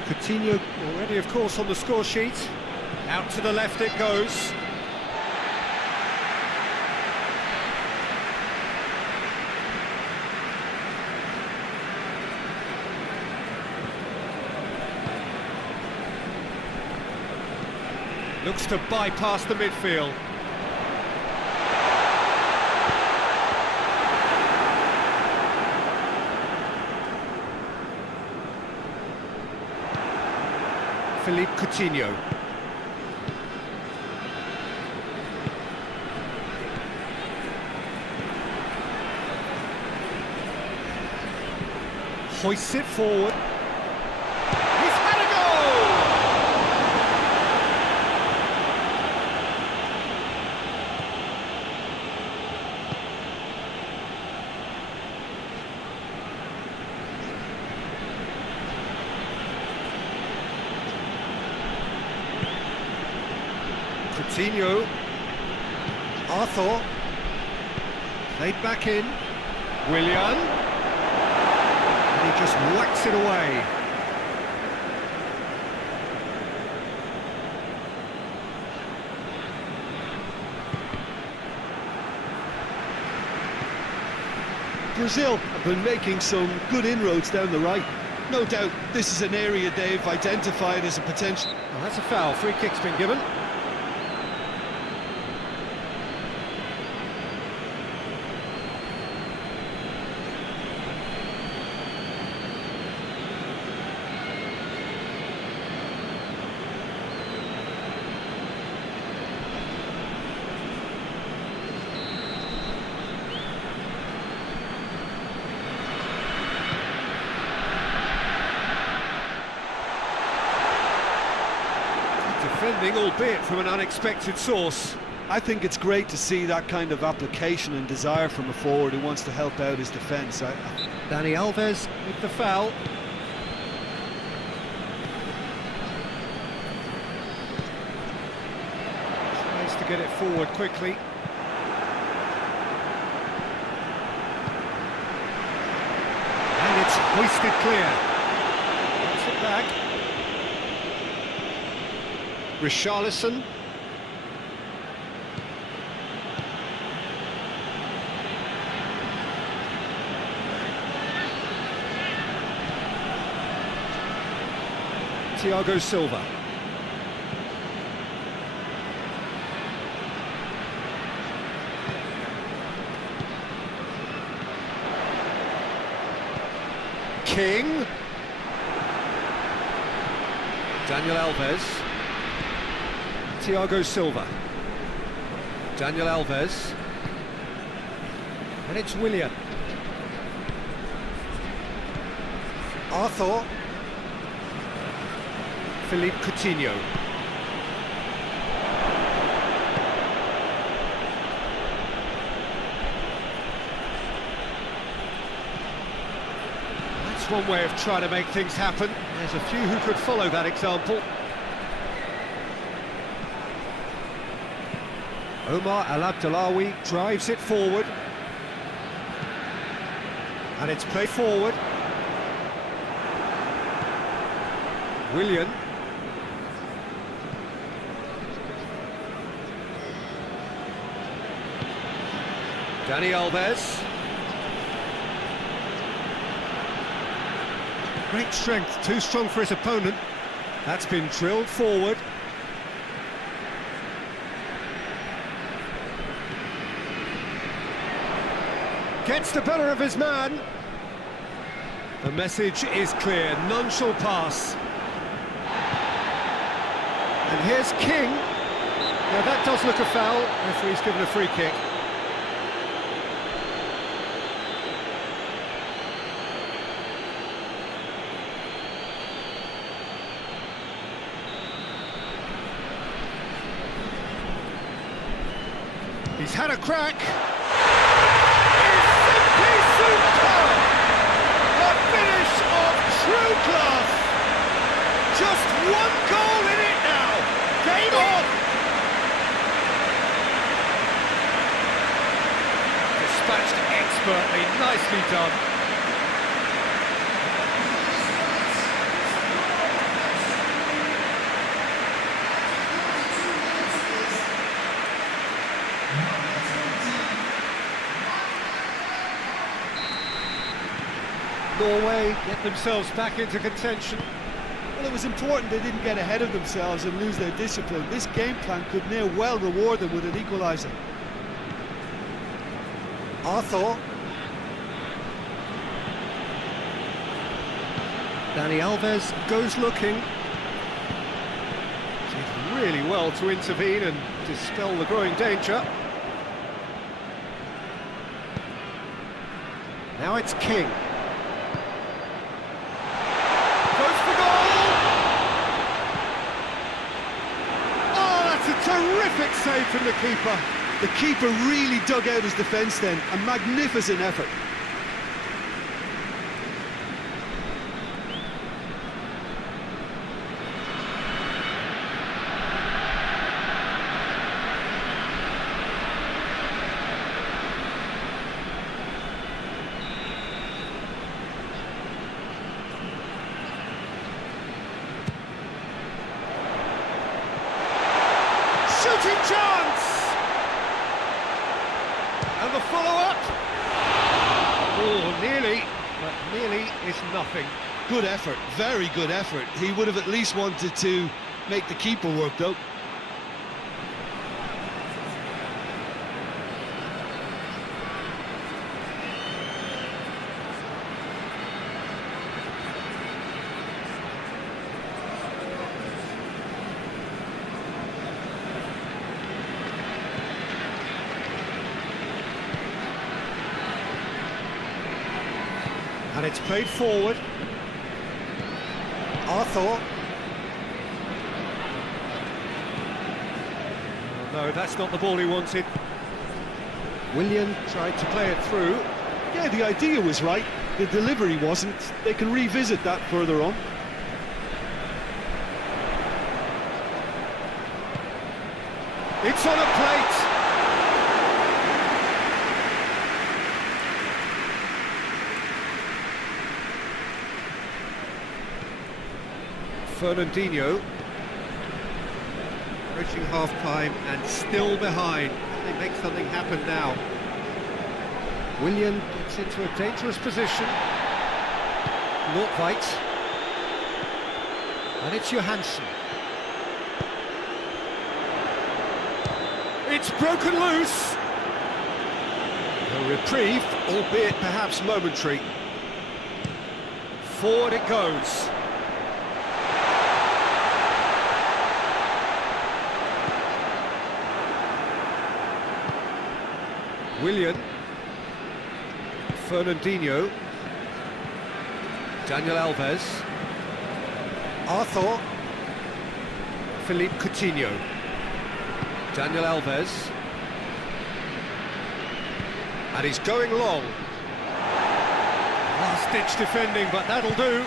Coutinho already, of course, on the score sheet. Out to the left it goes. Looks to bypass the midfield. Philippe Coutinho. Hoists it forward. He's had a goal! Coutinho. Arthur. Played back in. Willian. And he just whacks it away. Brazil have been making some good inroads down the right. No doubt this is an area they've identified as a potential. Well, that's a foul. Free kick's been given. Defending, albeit from an unexpected source. I think it's great to see that kind of application and desire from a forward who wants to help out his defence. Dani Alves with the foul. Tries to get it forward quickly. And it's Hoisted clear. Gets it back. Richarlison. Thiago Silva. King. Daniel Alves. Thiago Silva. Daniel Alves. And it's Willian. Arthur. Philippe Coutinho. That's one way of trying to make things happen. There's a few who could follow that example. Omar Al Abdullawi drives it forward. And it's played forward. Willian. Dani Alves. Great strength, too strong for his opponent. That's been drilled forward. Gets the better of his man. The message is clear, none shall pass. And here's King. Now that does look a foul. Referee's given a free kick. He's had a crack. It's simply superb! A finish of true class. Just one goal in it now. Game on! Dispatched expertly, nicely done. Norway get themselves back into contention. Well, it was important they didn't get ahead of themselves and lose their discipline. This game plan could near well reward them with an equaliser. Arthur. Dani Alves goes looking. Did really well to intervene and dispel the growing danger. Now it's King. Terrific save from the keeper. The keeper really dug out his defence then. A magnificent effort. Shooting chance! And the follow-up. Oh, nearly, but nearly is nothing. Good effort, very good effort. He would have at least wanted to make the keeper work, though. And it's played forward. Arthur. Oh, no, that's not the ball he wanted. Willian tried to play it through. Yeah, the idea was right. The delivery wasn't. They can revisit that further on. It's on a plate. Fernandinho. Approaching half-time and still behind. They make something happen now. Willian gets into a dangerous position. Nordtveit. And it's Johansson. It's broken loose. A reprieve, albeit perhaps momentary. Forward it goes. Willian. Fernandinho. Daniel Alves. Arthur. Philippe Coutinho. Daniel Alves. And he's going long. Last-ditch defending, but that'll do.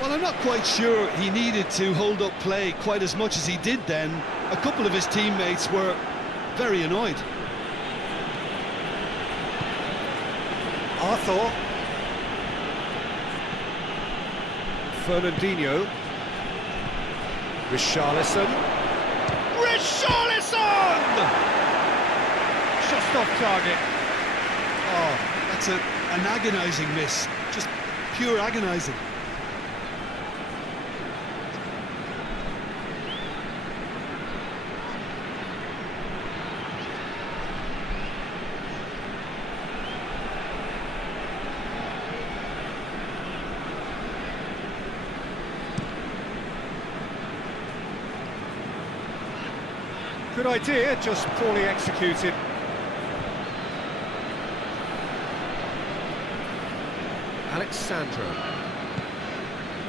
Well, I'm not quite sure he needed to hold up play quite as much as he did then. A couple of his teammates were very annoyed. Arthur. Fernandinho. Richarlison. Richarlison! Just off target. Oh, that's an agonising miss. Just pure agonising. Good idea, just poorly executed. Alexandro.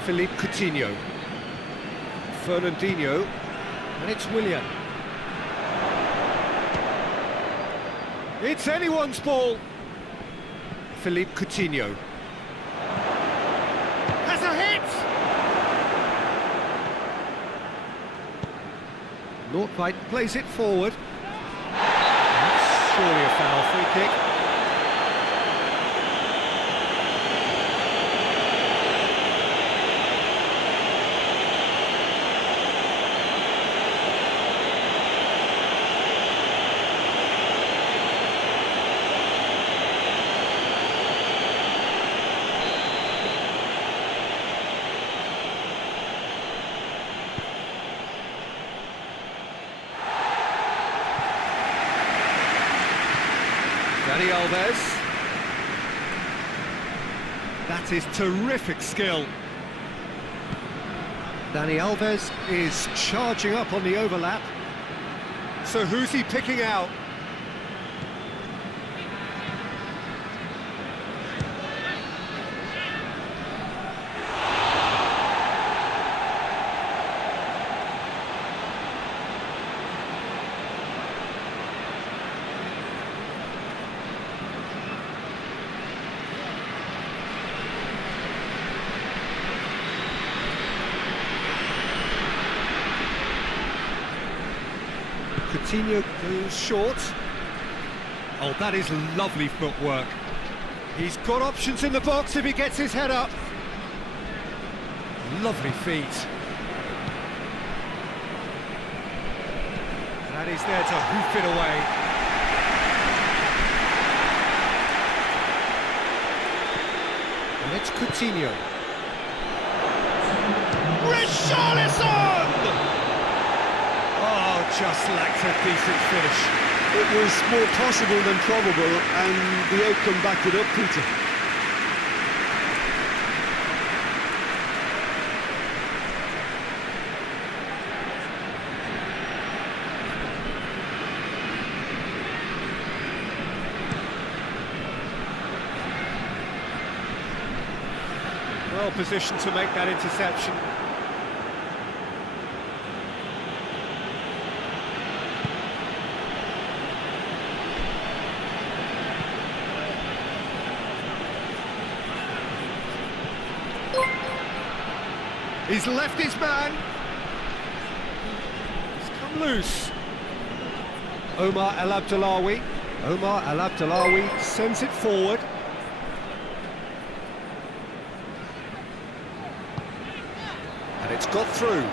Philippe Coutinho. Fernandinho. And it's Willian. It's anyone's ball. Philippe Coutinho. Has a hit! Nordtveit plays it forward. That's surely a foul, free kick. Dani Alves. That is terrific skill. Dani Alves is charging up on the overlap. So who's he picking out? Coutinho goes short. Oh, that is lovely footwork. He's got options in the box if he gets his head up. Lovely feet. That is there to hoof it away. And it's Coutinho. Richarlison! Just lacked a decent finish. It was more possible than probable, and the outcome backed it up, Peter. Well positioned to make that interception. He's left his man. He's come loose. Omar El Abdullawi. Omar El Abdullawi sends it forward. And through.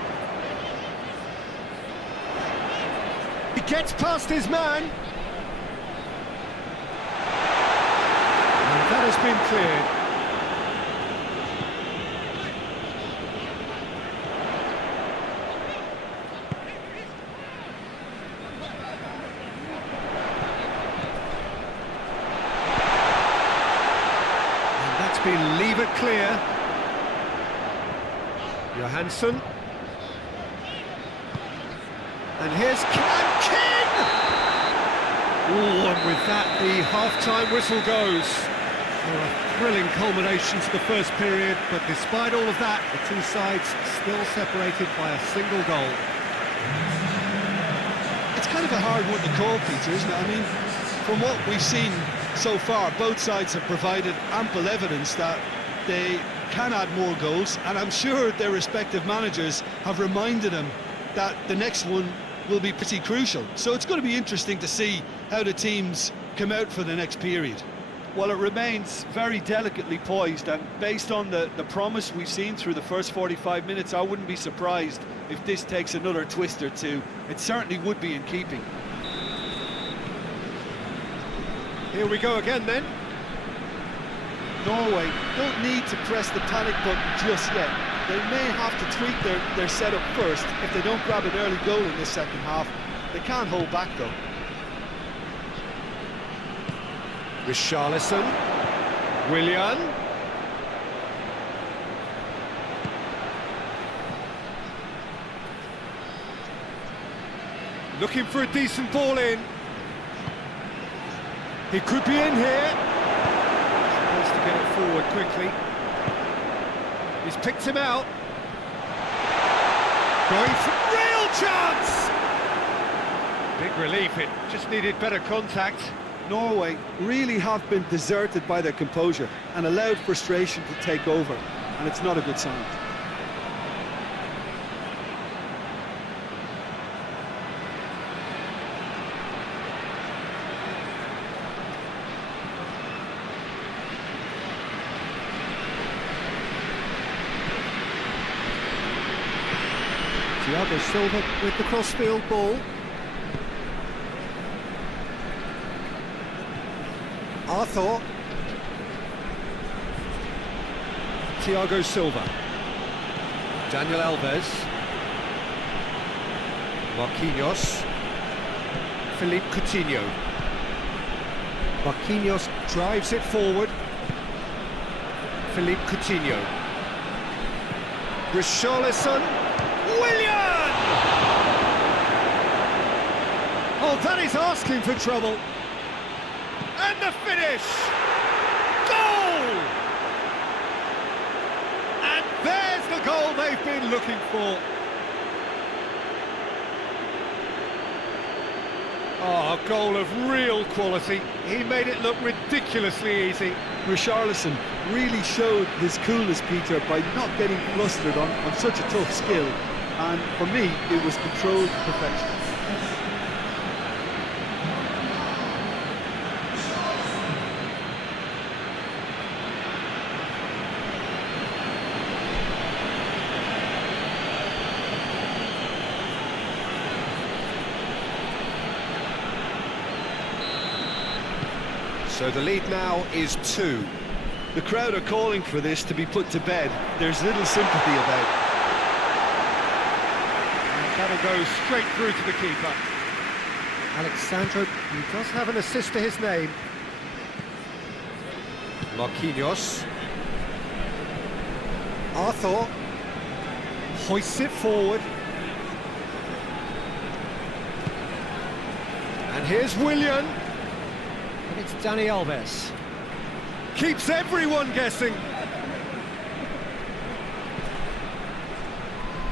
He gets past his man. And that has been cleared. And that's been lever clear. Johansson. And here's King! Oh, and with that, the half-time whistle goes. For a thrilling culmination to the first period, but despite all of that, the two sides still separated by a single goal. It's kind of a hard one to call, Peter, isn't it? I mean, from what we've seen so far, both sides have provided ample evidence that they can add more goals, and I'm sure their respective managers have reminded them that the next one will be pretty crucial. So it's going to be interesting to see how the teams come out for the next period. Well, it remains very delicately poised, and based on the promise we've seen through the first 45 minutes, I wouldn't be surprised if this takes another twist or two. It certainly would be in keeping. Here we go again then. Norway don't need to press the panic button just yet. They may have to tweak their setup first if they don't grab an early goal in this second half. They can't hold back though. Richarlison. Willian. Looking for a decent ball in. He could be in here. Wants to get it forward quickly. He's picked him out. Going for real chance! Big relief, it just needed better contact. Norway really have been deserted by their composure and allowed frustration to take over, and it's not a good sign. Thiago Silva with the crossfield ball. Arthur. Thiago Silva. Daniel Alves. Marquinhos. Philippe Coutinho. Marquinhos drives it forward. Philippe Coutinho. Richarlison. Willian! Oh, that is asking for trouble. And the finish! Goal! And there's the goal they've been looking for. Oh, a goal of real quality. He made it look ridiculously easy. Richarlison really showed his coolness, Peter, by not getting flustered on such a tough skill. And for me, it was controlled to perfection. So the lead now is 2. The crowd are calling for this to be put to bed. There's little sympathy about it. That'll go straight through to the keeper. Alexandro, he does have an assist to his name. Marquinhos. Arthur. Hoists it forward. And here's Willian. And it's Dani Alves. Keeps everyone guessing.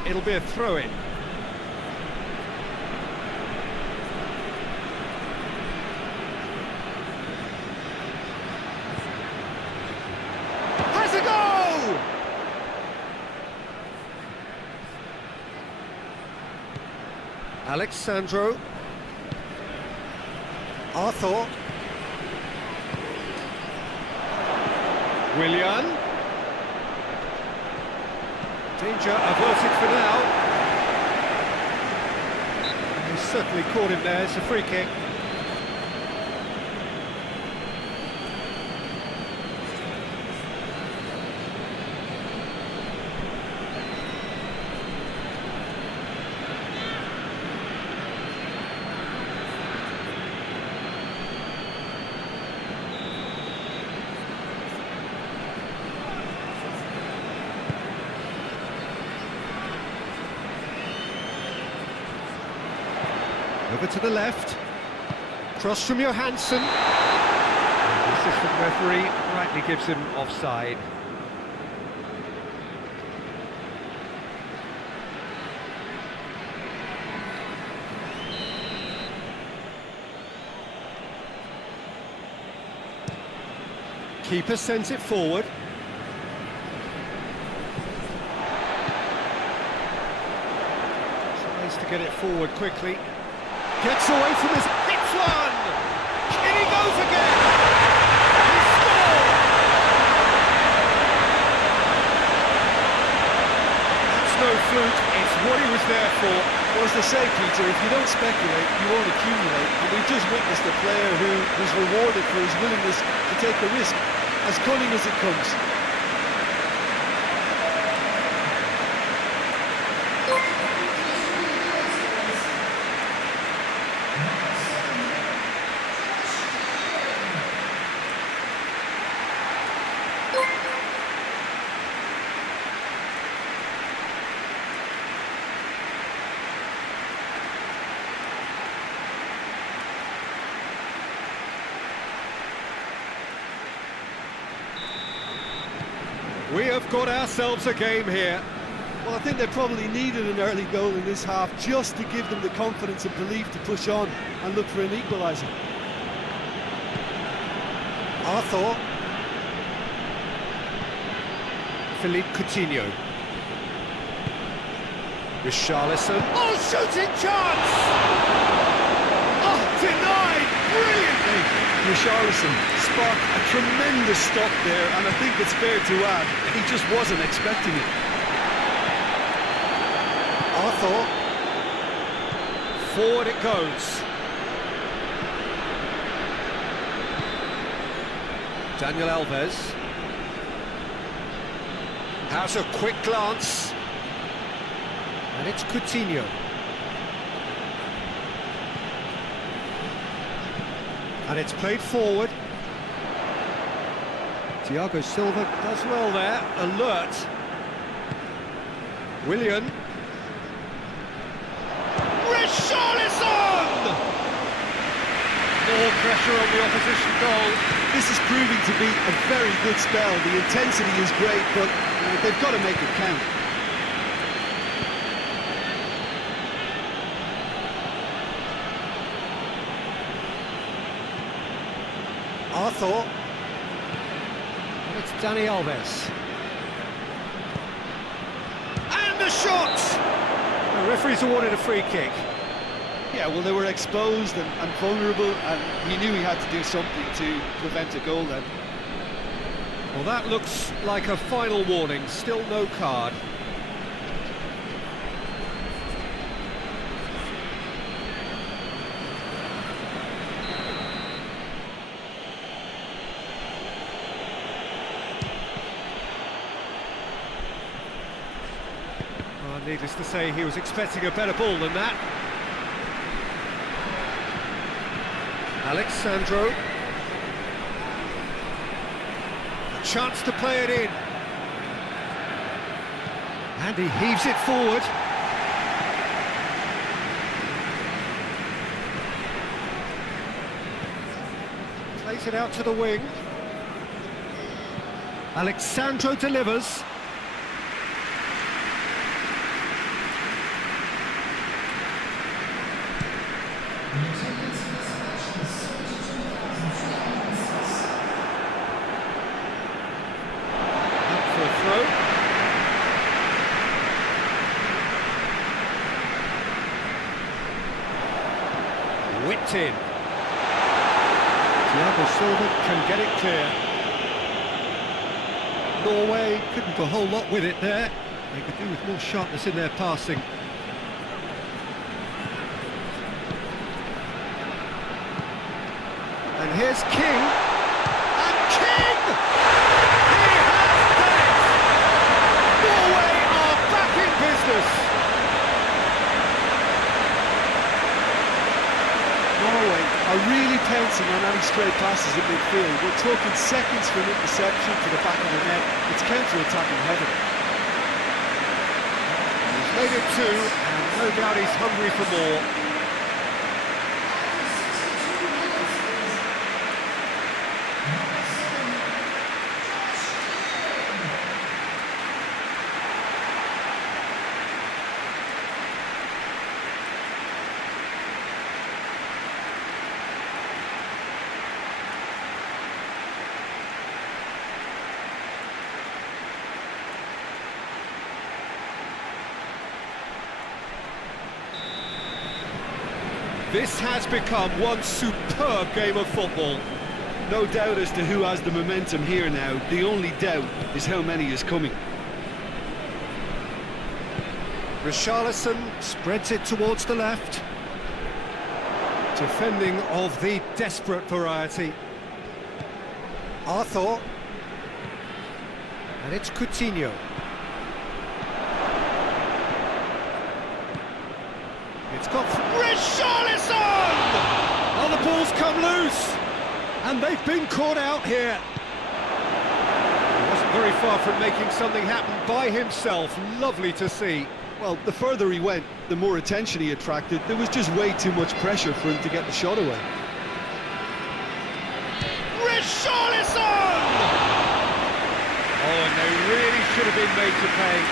It'll be a throw-in. Has a goal! Alexandro. Arthur. Willian. Danger averted for now. He certainly caught him there. It's a free kick. Over to the left. Cross from Johansson. The assistant referee rightly gives him offside. Keeper sends it forward. Tries to get it forward quickly. Gets away from his... Hits one! In he goes again! He scored! That's no fluke, it's what he was there for. Well, as they say, Peter, if you don't speculate, you won't accumulate. And we've just witnessed a player who was rewarded for his willingness to take the risk, as cunning as it comes. We have got ourselves a game here. Well, I think they probably needed an early goal in this half just to give them the confidence and belief to push on and look for an equaliser. Arthur. Philippe Coutinho. Richarlison. Oh, shooting chance! Oh, denied brilliantly! Richarlison sparked a tremendous stop there, and I think it's fair to add, he just wasn't expecting it. Arthur. Forward it goes. Daniel Alves. Has a quick glance. And it's Coutinho. And it's played forward. Thiago Silva does well there, alert. Willian. Richarlison! More pressure on the opposition goal. This is proving to be a very good spell. The intensity is great, but they've got to make it count. Arthur. And it's Dani Alves. And the shot! The referee's awarded a free kick. Yeah, well, they were exposed and vulnerable, and he knew he had to do something to prevent a goal then. Well, that looks like a final warning. Still no card. Needless to say, he was expecting a better ball than that. Alexandro. A chance to play it in. And he heaves it forward. Plays it out to the wing. Alexandro delivers. Whipped in. Thiago Silva can get it clear. Norway couldn't do a whole lot with it there. They could do with more sharpness in their passing. And here's King. And King! He has done it! Norway are back in business. Norway are really pouncing on any stray passes in midfield. We're talking seconds from interception to the back of the net. It's counter-attacking heaven. He's made it two, and no doubt he's hungry for more. This has become one superb game of football. No doubt as to who has the momentum here now. The only doubt is how many is coming. Richarlison spreads it towards the left. Defending of the desperate variety. Arthur. And it's Coutinho. It's got Richarlison! Oh, the ball's come loose! And they've been caught out here. He wasn't very far from making something happen by himself. Lovely to see. Well, the further he went, the more attention he attracted. There was just way too much pressure for him to get the shot away. Richarlison! Oh, and they really should have been made to pay.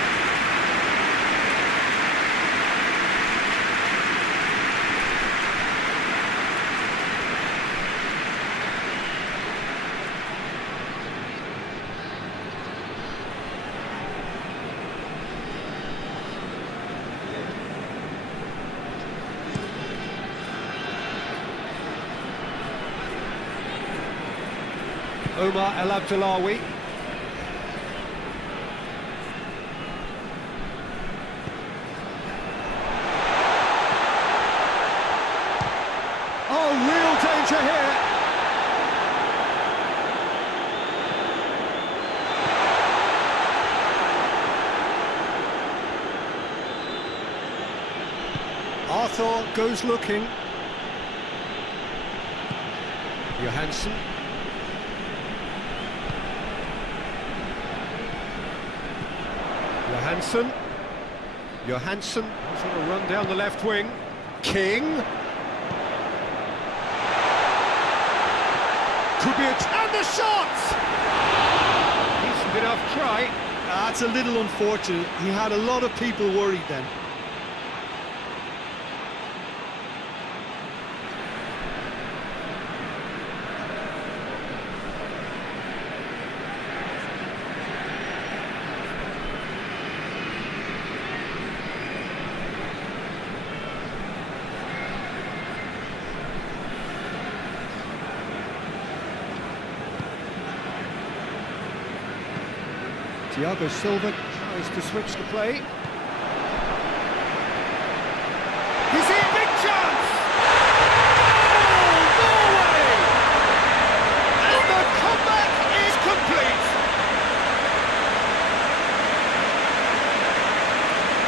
Omar El Abdullawi. Oh, real danger here. Arthur goes looking. Johansson. Johansson is on a run down the left wing. King. Could be and the shot! Decent enough try. That's a little unfortunate. He had a lot of people worried then. Thiago Silva tries to switch the play. He's in, big chance! Goal, Norway! And the comeback is complete!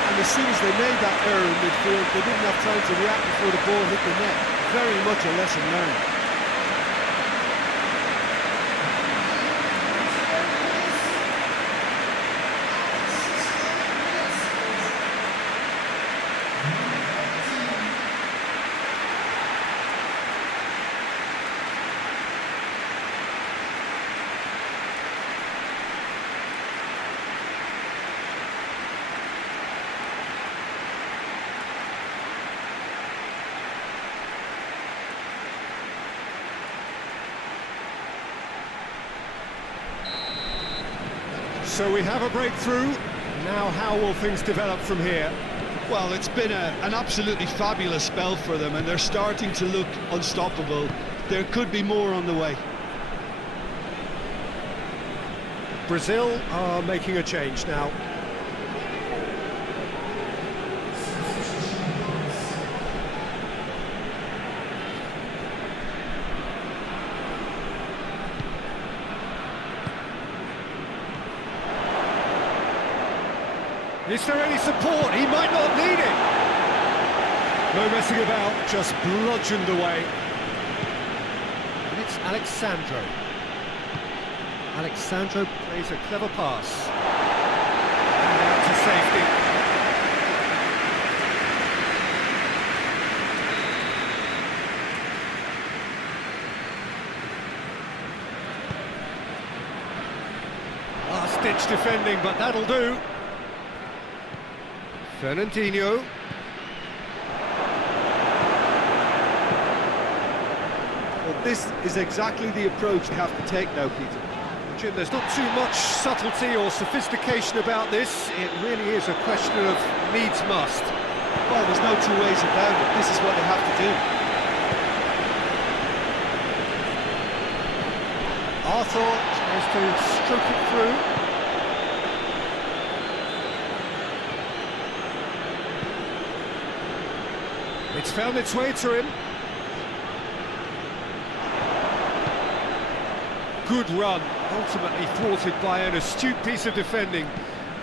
And as soon as they made that error in midfield, they didn't have time to react before the ball hit the net. Very much a lesson learned. So we have a breakthrough. Now how will things develop from here? Well, it's been an absolutely fabulous spell for them, and they're starting to look unstoppable. There could be more on the way. Brazil are making a change now. Is there any support? He might not need it. No messing about, just bludgeoned away. And it's Alexandro. Alexandro plays a clever pass. And out to safety. Last-ditch defending, but that'll do. Fernandinho. Well, this is exactly the approach they have to take now, Peter. Jim, there's not too much subtlety or sophistication about this. It really is a question of needs must. Well, there's no two ways about it. This is what they have to do. Arthur tries to stroke it through. It's found its way to him. Good run, ultimately thwarted by an astute piece of defending.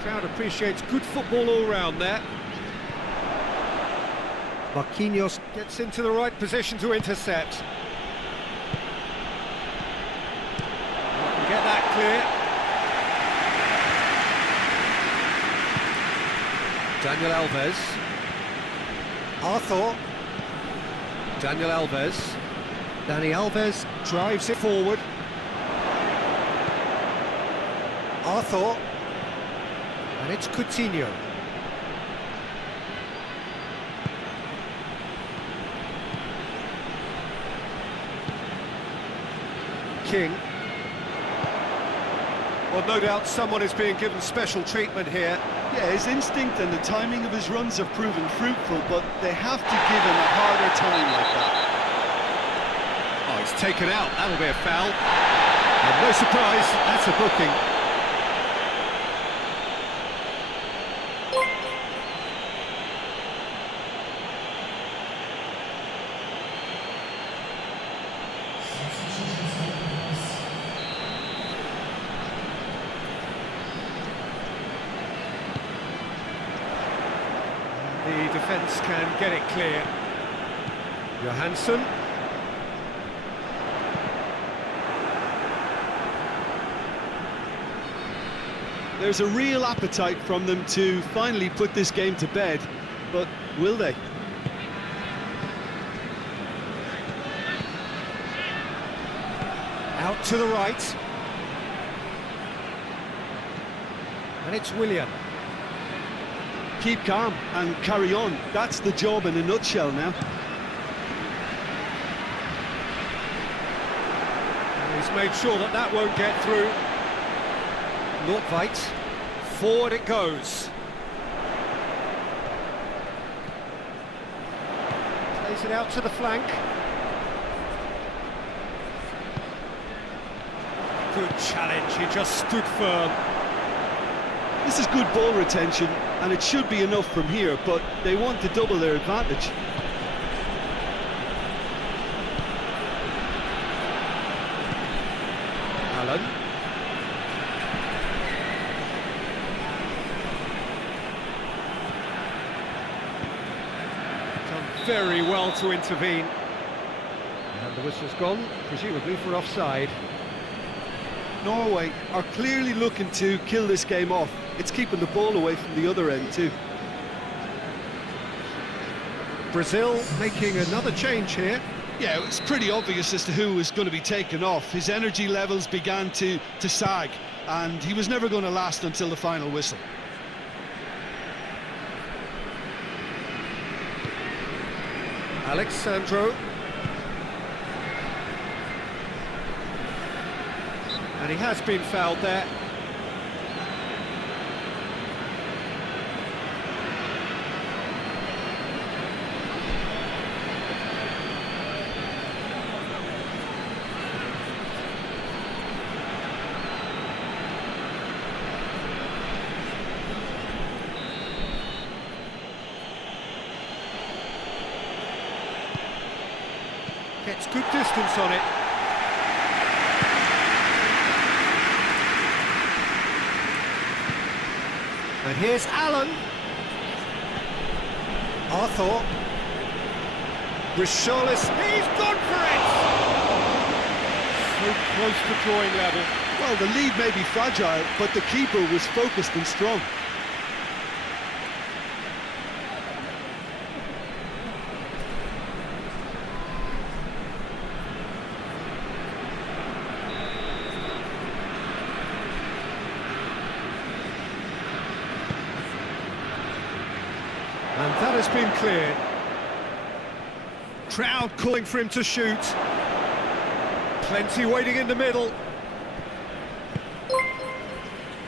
Crowd appreciates good football all round there. Marquinhos gets into the right position to intercept. Get that clear. Daniel Alves. Arthur. Daniel Alves. Dani Alves drives it forward. Arthur. And it's Coutinho. King. Well, no doubt someone is being given special treatment here. Yeah, his instinct and the timing of his runs have proven fruitful, but they have to give him a harder time like that. Oh, he's taken out. That'll be a foul. And no surprise, that's a booking. The defence can get it clear. Johansson. There's a real appetite from them to finally put this game to bed, but will they? Out to the right. And it's Willian. Keep calm and carry on. That's the job in a nutshell now. And he's made sure that that won't get through. Nordtveit. Forward it goes. Plays it out to the flank. Good challenge, he just stood firm. This is good ball retention, and it should be enough from here, but they want to double their advantage. Allen. Done very well to intervene. And the whistle's gone, presumably for offside. Norway are clearly looking to kill this game off. It's keeping the ball away from the other end too. Brazil making another change here. Yeah, it was pretty obvious as to who was going to be taken off. His energy levels began to sag, and he was never going to last until the final whistle. Alexandro. And he has been fouled there. Gets good distance on it. And And here's Allen. Arthur. Richarlison. He's gone for it! So close to drawing level. Well, the lead may be fragile, but the keeper was focused and strong. And that has been cleared. Crowd calling for him to shoot. Plenty waiting in the middle.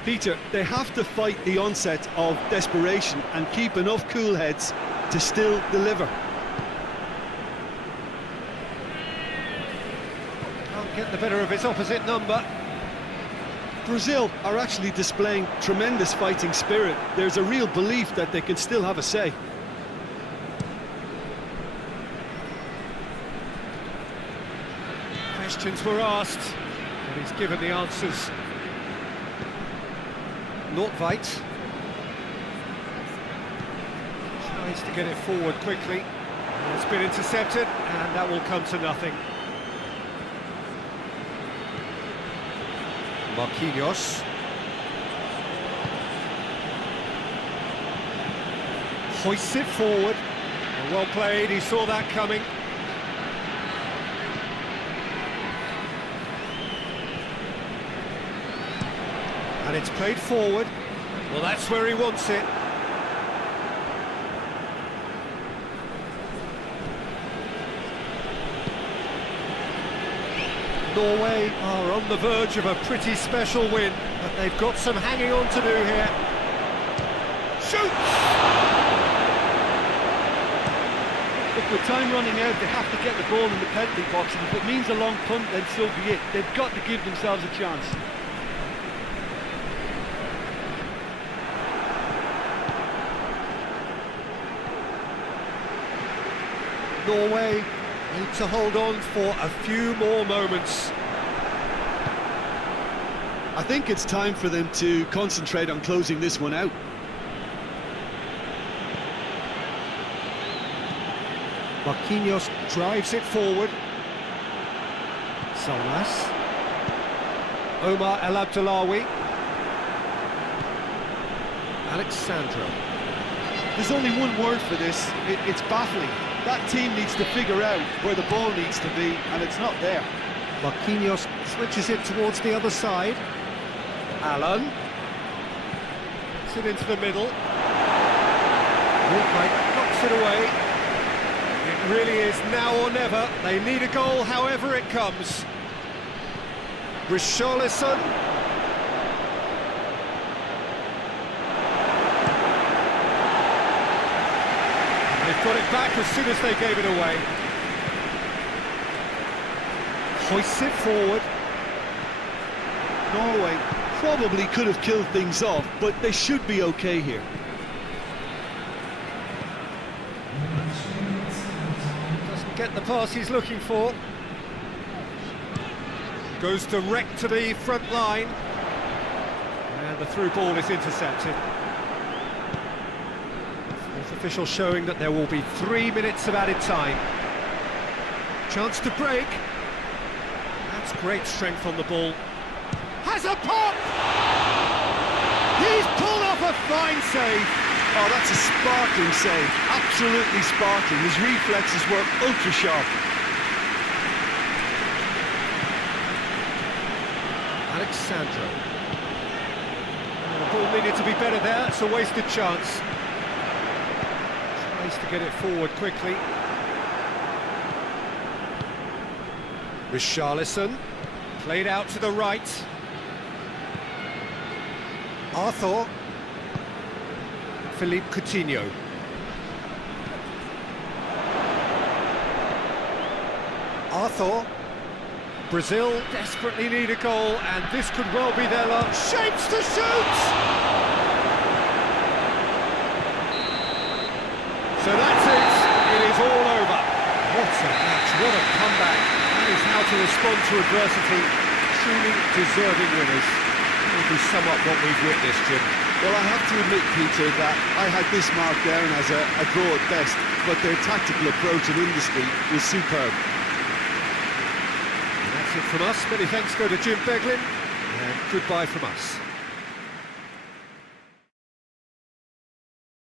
Peter, they have to fight the onset of desperation and keep enough cool heads to still deliver. Can't get the better of his opposite number. Brazil are actually displaying tremendous fighting spirit. There's a real belief that they can still have a say. Questions were asked, and he's given the answers. Nordtveit tries to get it forward quickly. It's been intercepted, and that will come to nothing. Marquinhos. Hoists it forward. Well played, he saw that coming. And it's played forward. Well, that's where he wants it. Norway are on the verge of a pretty special win, but they've got some hanging on to do here. Shoots! Look, with time running out, they have to get the ball in the penalty box, and if it means a long punt, then so be it. They've got to give themselves a chance. Norway need to hold on for a few more moments. I think it's time for them to concentrate on closing this one out. Marquinhos drives it forward. Solnas. Omar El Abdullawi. Alexandro. There's only one word for this, it's baffling. That team needs to figure out where the ball needs to be, and it's not there. Marquinhos switches it towards the other side. Allen. Puts it into the middle. Nordtveit knocks it away. It really is now or never. They need a goal however it comes. Richarlison. They've got it back as soon as they gave it away. Hoists it forward. Norway probably could have killed things off, but they should be okay here. Doesn't get the pass he's looking for. Goes direct to the front line. And the through ball is intercepted. Fourth official showing that there will be 3 minutes of added time. Chance to break. That's great strength on the ball. Has a pop! He's pulled off a fine save. Oh, that's a sparkling save. Absolutely sparkling. His reflexes were ultra sharp. Alexandro. The ball needed to be better there. It's a wasted chance. Tries to get it forward quickly. Richarlison. Played out to the right. Arthur. Philippe Coutinho. Arthur. Brazil desperately need a goal, and this could well be their last. Shapes to shoot! So that's it. It is all over. What a match, what a comeback. That is how to respond to adversity. Truly deserving winners. That will be somewhat what we've witnessed, Jim. Well, I have to admit, Peter, that I had this marked down as a draw at best, but their tactical approach and industry was superb. And that's it from us. Many thanks go to Jim Beglin, and goodbye from us.